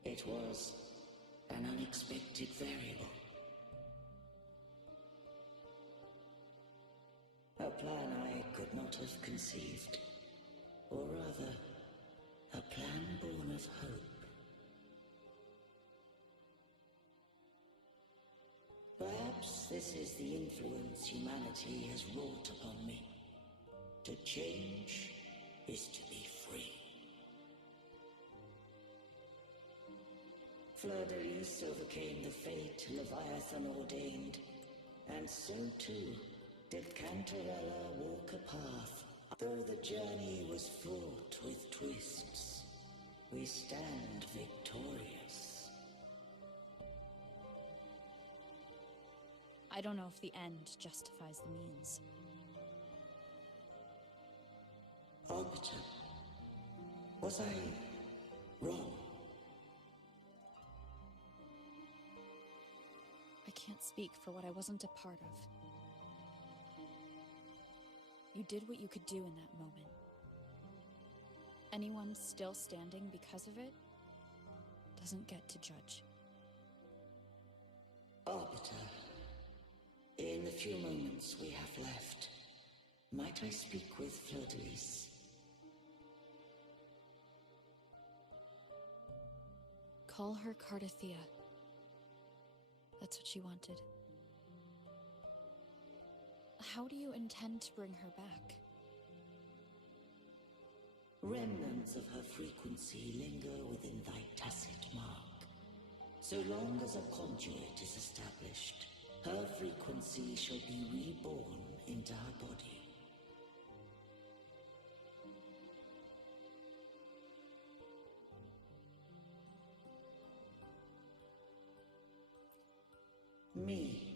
It was an unexpected variable. A plan I could not have conceived. Or rather, a plan born of hope. Perhaps this is the influence humanity has wrought upon me. To change is to be free. Fleur-de-Lis overcame the fate Leviathan ordained, and so too did Cantarella walk a path. Though the journey was fraught with twists, we stand victorious. I don't know if the end justifies the means. Arbiter, was I wrong? I can't speak for what I wasn't a part of. You did what you could do in that moment. Anyone still standing because of it doesn't get to judge. Arbiter, in the few moments we have left, might I speak with Fleur-de-Lis? Call her Cardathea. That's what she wanted. How do you intend to bring her back? Remnants of her frequency linger within thy tacit mark. So long as a conduit is established, her frequency shall be reborn into her body. Me.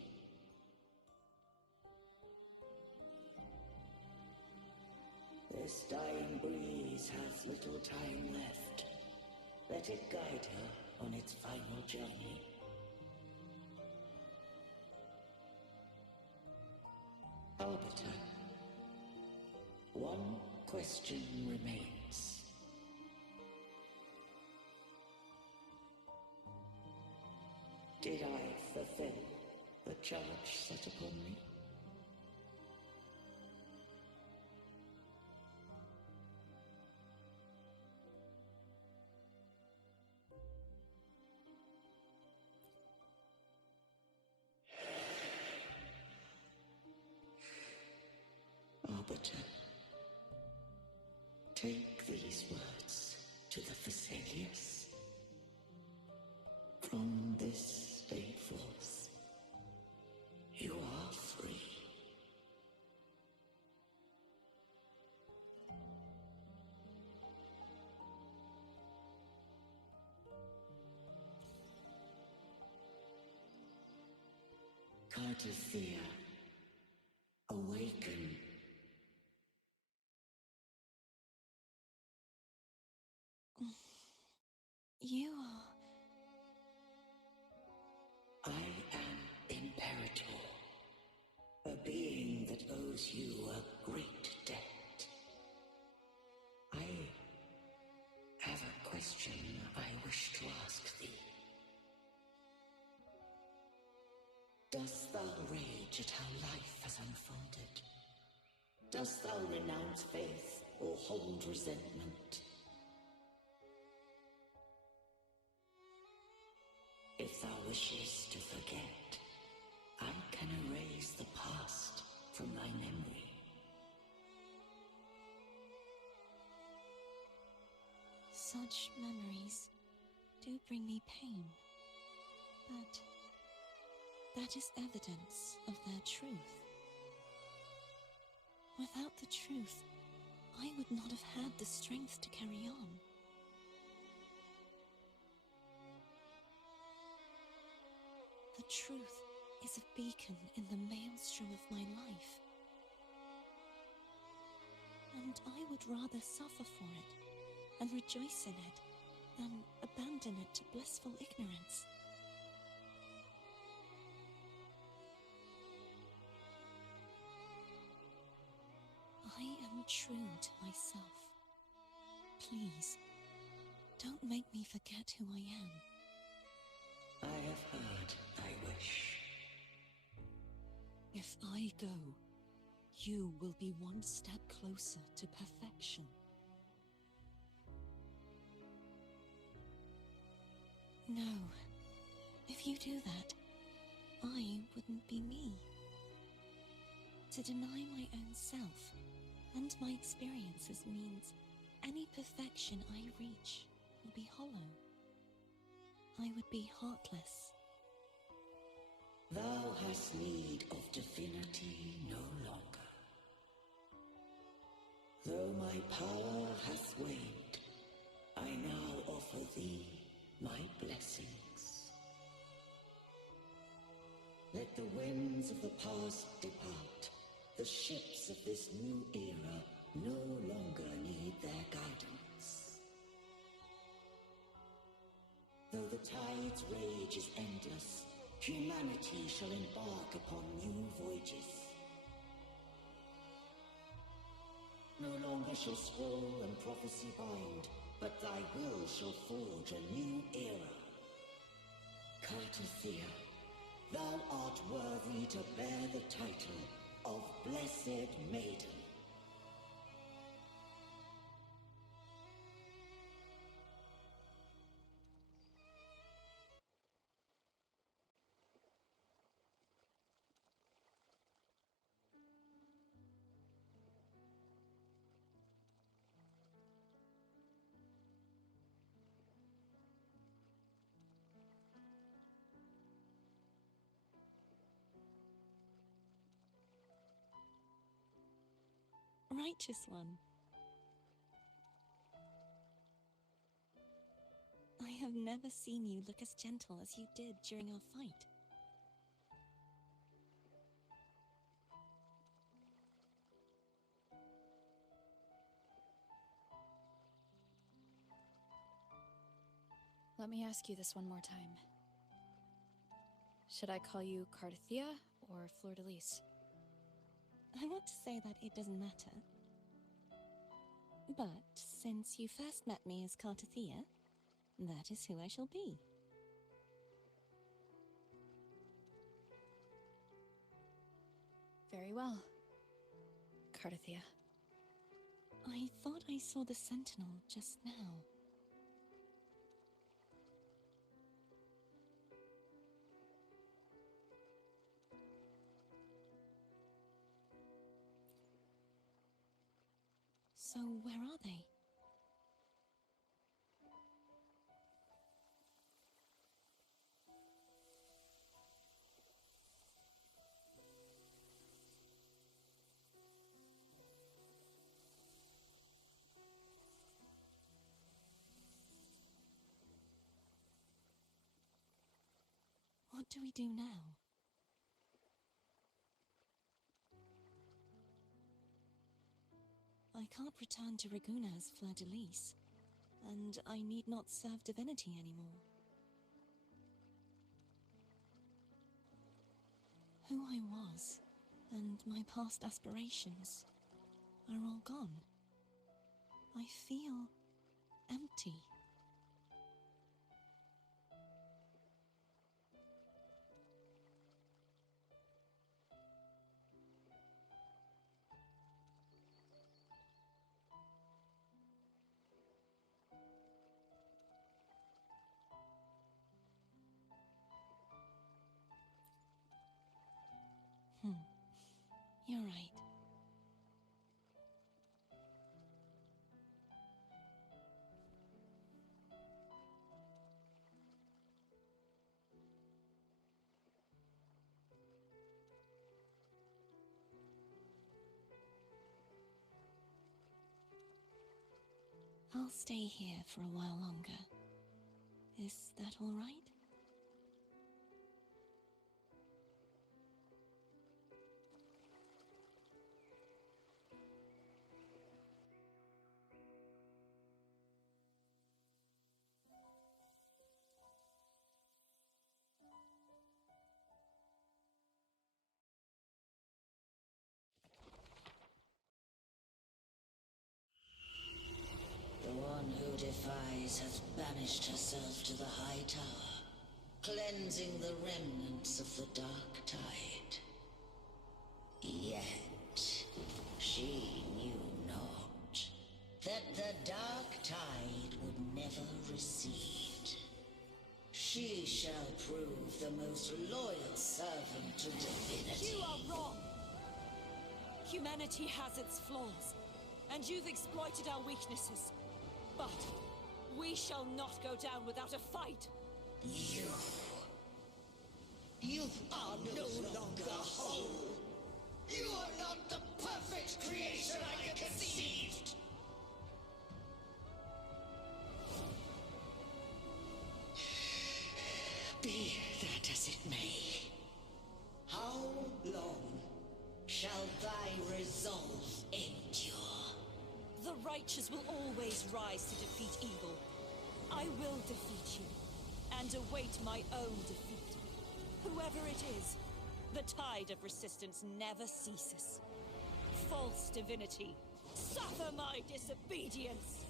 This dying breeze has little time left. Let it guide her on its final journey. Arbiter, one question remains. Did I fulfill the charge set upon me? Arbiter, take these words to the Phasaelius. From this day forth, you are free. Cardathea, awaken. You are... I am Imperator, a being that owes you a great debt. I have a question I wish to ask thee. Dost thou rage at how life has unfolded? Dost thou renounce faith or hold resentment? If thou wishes to forget, I can erase the past from thy memory. Such memories. do bring me pain. But that is evidence of their truth. Without the truth, I would not have had the strength to carry on. The truth is a beacon in the maelstrom of my life. And I would rather suffer for it and rejoice in it than abandon it to blissful ignorance. I am true to myself. Please, don't make me forget who I am. I have heard thy wish. If I go, you will be one step closer to perfection. No, if you do that, I wouldn't be me. To deny my own self and my experiences means any perfection I reach will be hollow. I would be heartless. Thou hast need of divinity no longer. Though my power hath waned, I now offer thee my blessings. Let the winds of the past depart. The ships of this new era no longer need their guidance. Though the tide's rage is endless, humanity shall embark upon new voyages. No longer shall scroll and prophecy bind, but thy will shall forge a new era. Cartethia, thou art worthy to bear the title of Blessed Maiden. Righteous one. I have never seen you look as gentle as you did during our fight. Let me ask you this one more time. Should I call you Cartethia or Fleur-de-Lis? I want to say that it doesn't matter. But since you first met me as Cartethia, that is who I shall be. Very well, Cartethia. I thought I saw the sentinel just now. So where are they? What do we do now? I can't return to Raguna as Fleur-de-Lis, and I need not serve divinity anymore. Who I was, and my past aspirations, are all gone. I feel empty. You're right. I'll stay here for a while longer. Is that all right? The one who defies has banished herself to the High Tower, cleansing the remnants of the Dark Tide. Yet, she knew not that the Dark Tide would never recede. She shall prove the most loyal servant to divinity. You are wrong! Humanity has its flaws, and you've exploited our weaknesses. But we shall not go down without a fight! You are no longer whole! You are not the perfect creation I conceived! Be that as it may, how long shall thy resolve endure? The righteous will always rise to defeat evil. I will defeat you, and await my own defeat. Whoever it is, the tide of resistance never ceases. False divinity, suffer my disobedience!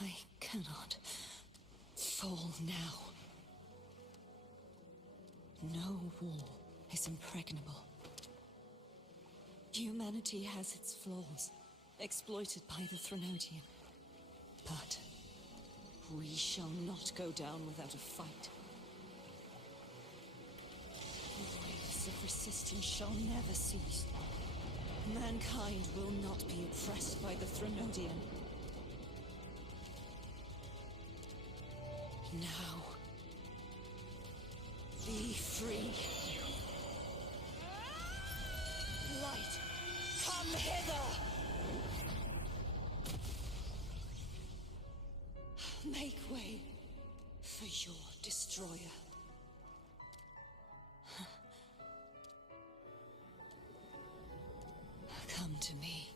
I cannot fall now. No wall is impregnable. Humanity has its flaws, exploited by the Threnodian. But we shall not go down without a fight. The waves of resistance shall never cease. Mankind will not be oppressed by the Threnodian. Now, be free. Light, come hither! Make way for your destroyer. Come to me.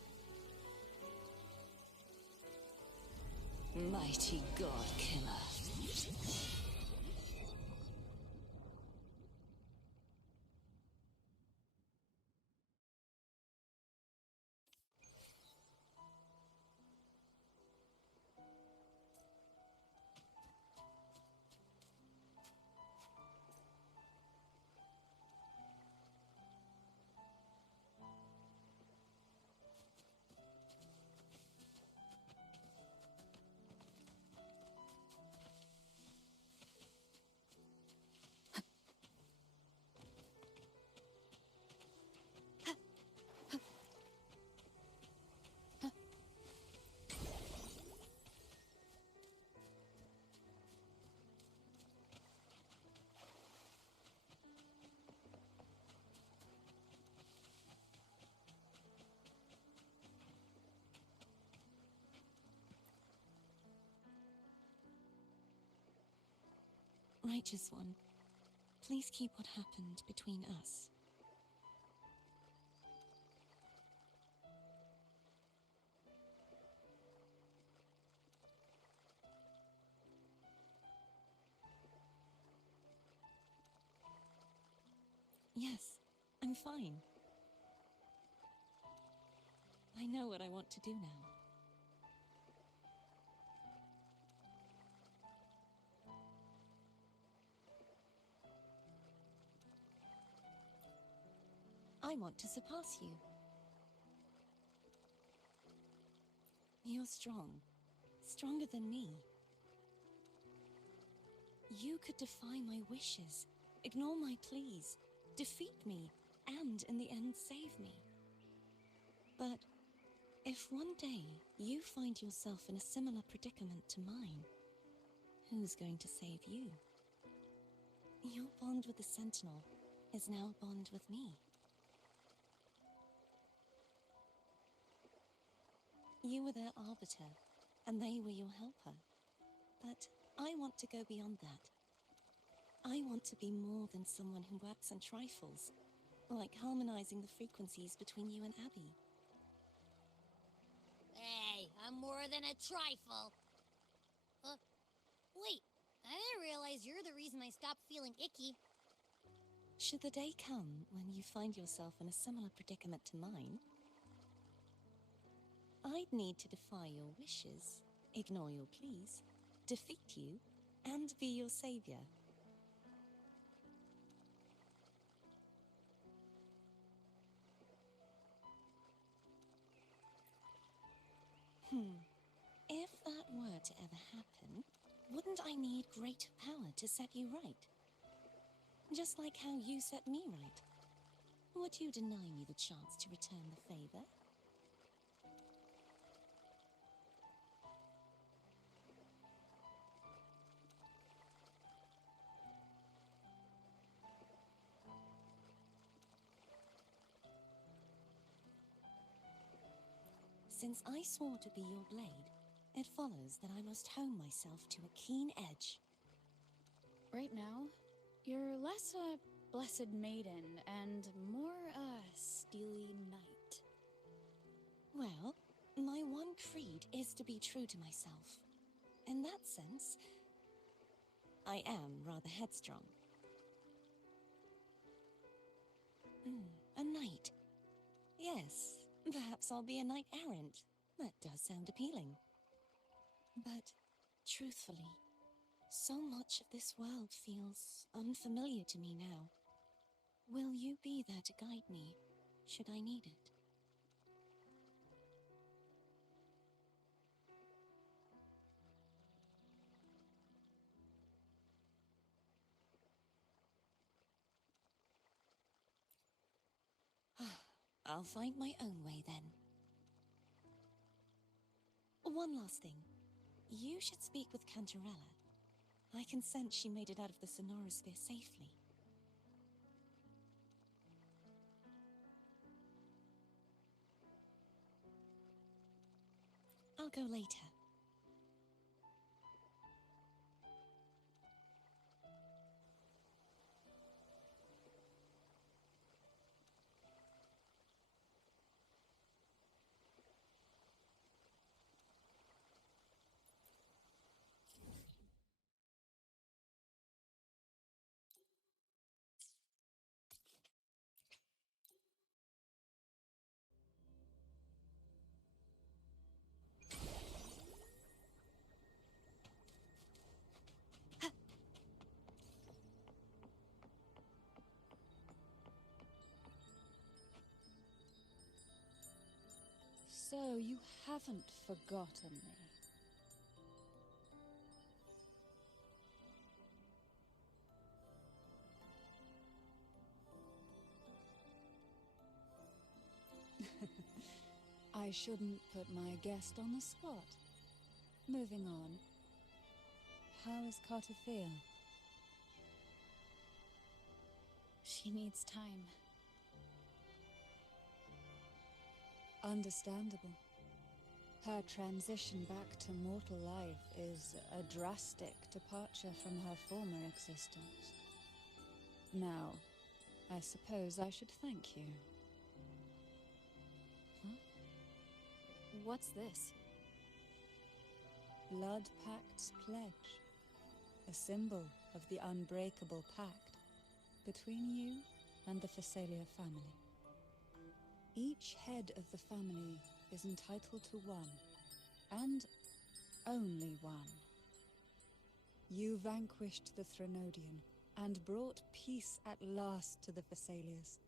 Mighty God Killer. Righteous One, please keep what happened between us. Yes, I'm fine. I know what I want to do now. I want to surpass you. You're strong. Stronger than me. You could defy my wishes, ignore my pleas, defeat me, and in the end save me. But if one day you find yourself in a similar predicament to mine, who's going to save you? Your bond with the Sentinel, is now a bond with me. You were their arbiter, and they were your helper. But I want to go beyond that. I want to be more than someone who works on trifles, like harmonizing the frequencies between you and Abby. Hey, I'm more than a trifle. Wait, I didn't realize you're the reason I stopped feeling icky. Should the day come when you find yourself in a similar predicament to mine, I'd need to defy your wishes, ignore your pleas, defeat you, and be your savior. If that were to ever happen, wouldn't I need great power to set you right? Just like how you set me right. Would you deny me the chance to return the favor? Since I swore to be your blade, it follows that I must hone myself to a keen edge. Right now, you're less a blessed maiden and more a steely knight. Well, my one creed is to be true to myself. In that sense, I am rather headstrong. A knight. Yes, perhaps I'll be a knight errant. That does sound appealing. But, truthfully, so much of this world feels unfamiliar to me now. Will you be there to guide me, should I need it? I'll find my own way then. One last thing. You should speak with Cantarella. I can sense she made it out of the Sonorosphere safely. I'll go later. So you haven't forgotten me. I shouldn't put my guest on the spot. Moving on. How is Cartophia? She needs time. Understandable. Her transition back to mortal life is a drastic departure from her former existence. Now, I suppose I should thank you. Huh? What's this? Blood Pact's pledge. A symbol of the unbreakable pact between you and the Phasalia family. Each head of the family is entitled to one, and only one. You vanquished the Threnodian and brought peace at last to the Phasalias.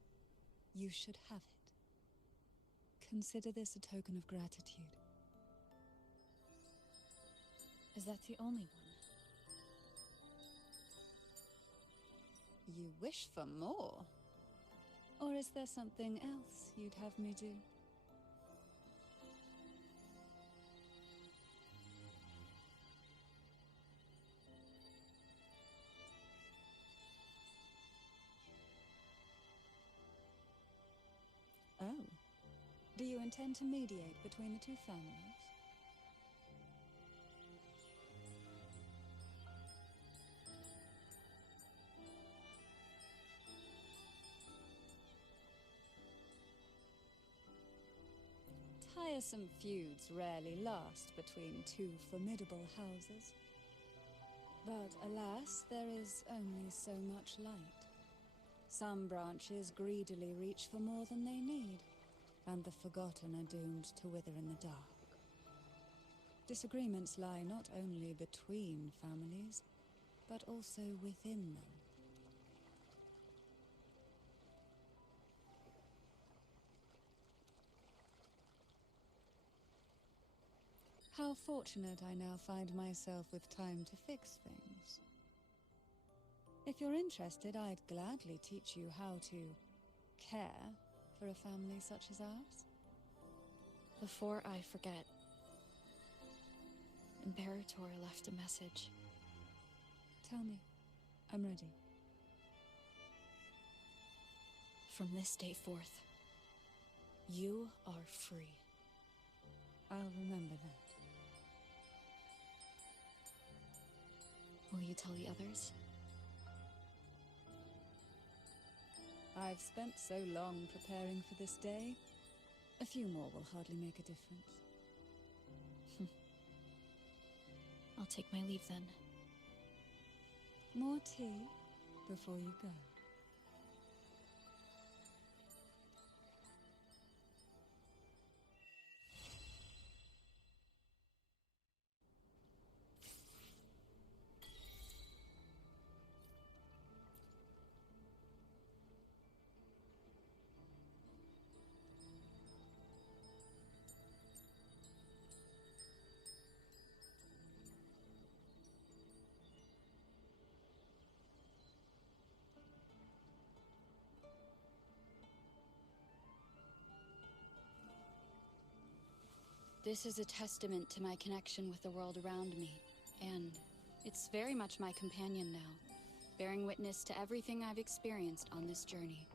You should have it. Consider this a token of gratitude. Is that the only one? You wish for more? Or is there something else you'd have me do? Do you intend to mediate between the two families? Tiresome feuds rarely last between two formidable houses. But alas, there is only so much light. Some branches greedily reach for more than they need, and the forgotten are doomed to wither in the dark. Disagreements lie not only between families, but also within them. How fortunate I now find myself with time to fix things. If you're interested, I'd gladly teach you how to care for a family such as ours. Before I forget, Imperator left a message. Tell me. I'm ready. From this day forth, you are free. I'll remember that. Will you tell the others? I've spent so long preparing for this day. A few more will hardly make a difference. I'll take my leave then. More tea before you go. This is a testament to my connection with the world around me, and it's very much my companion now, bearing witness to everything I've experienced on this journey.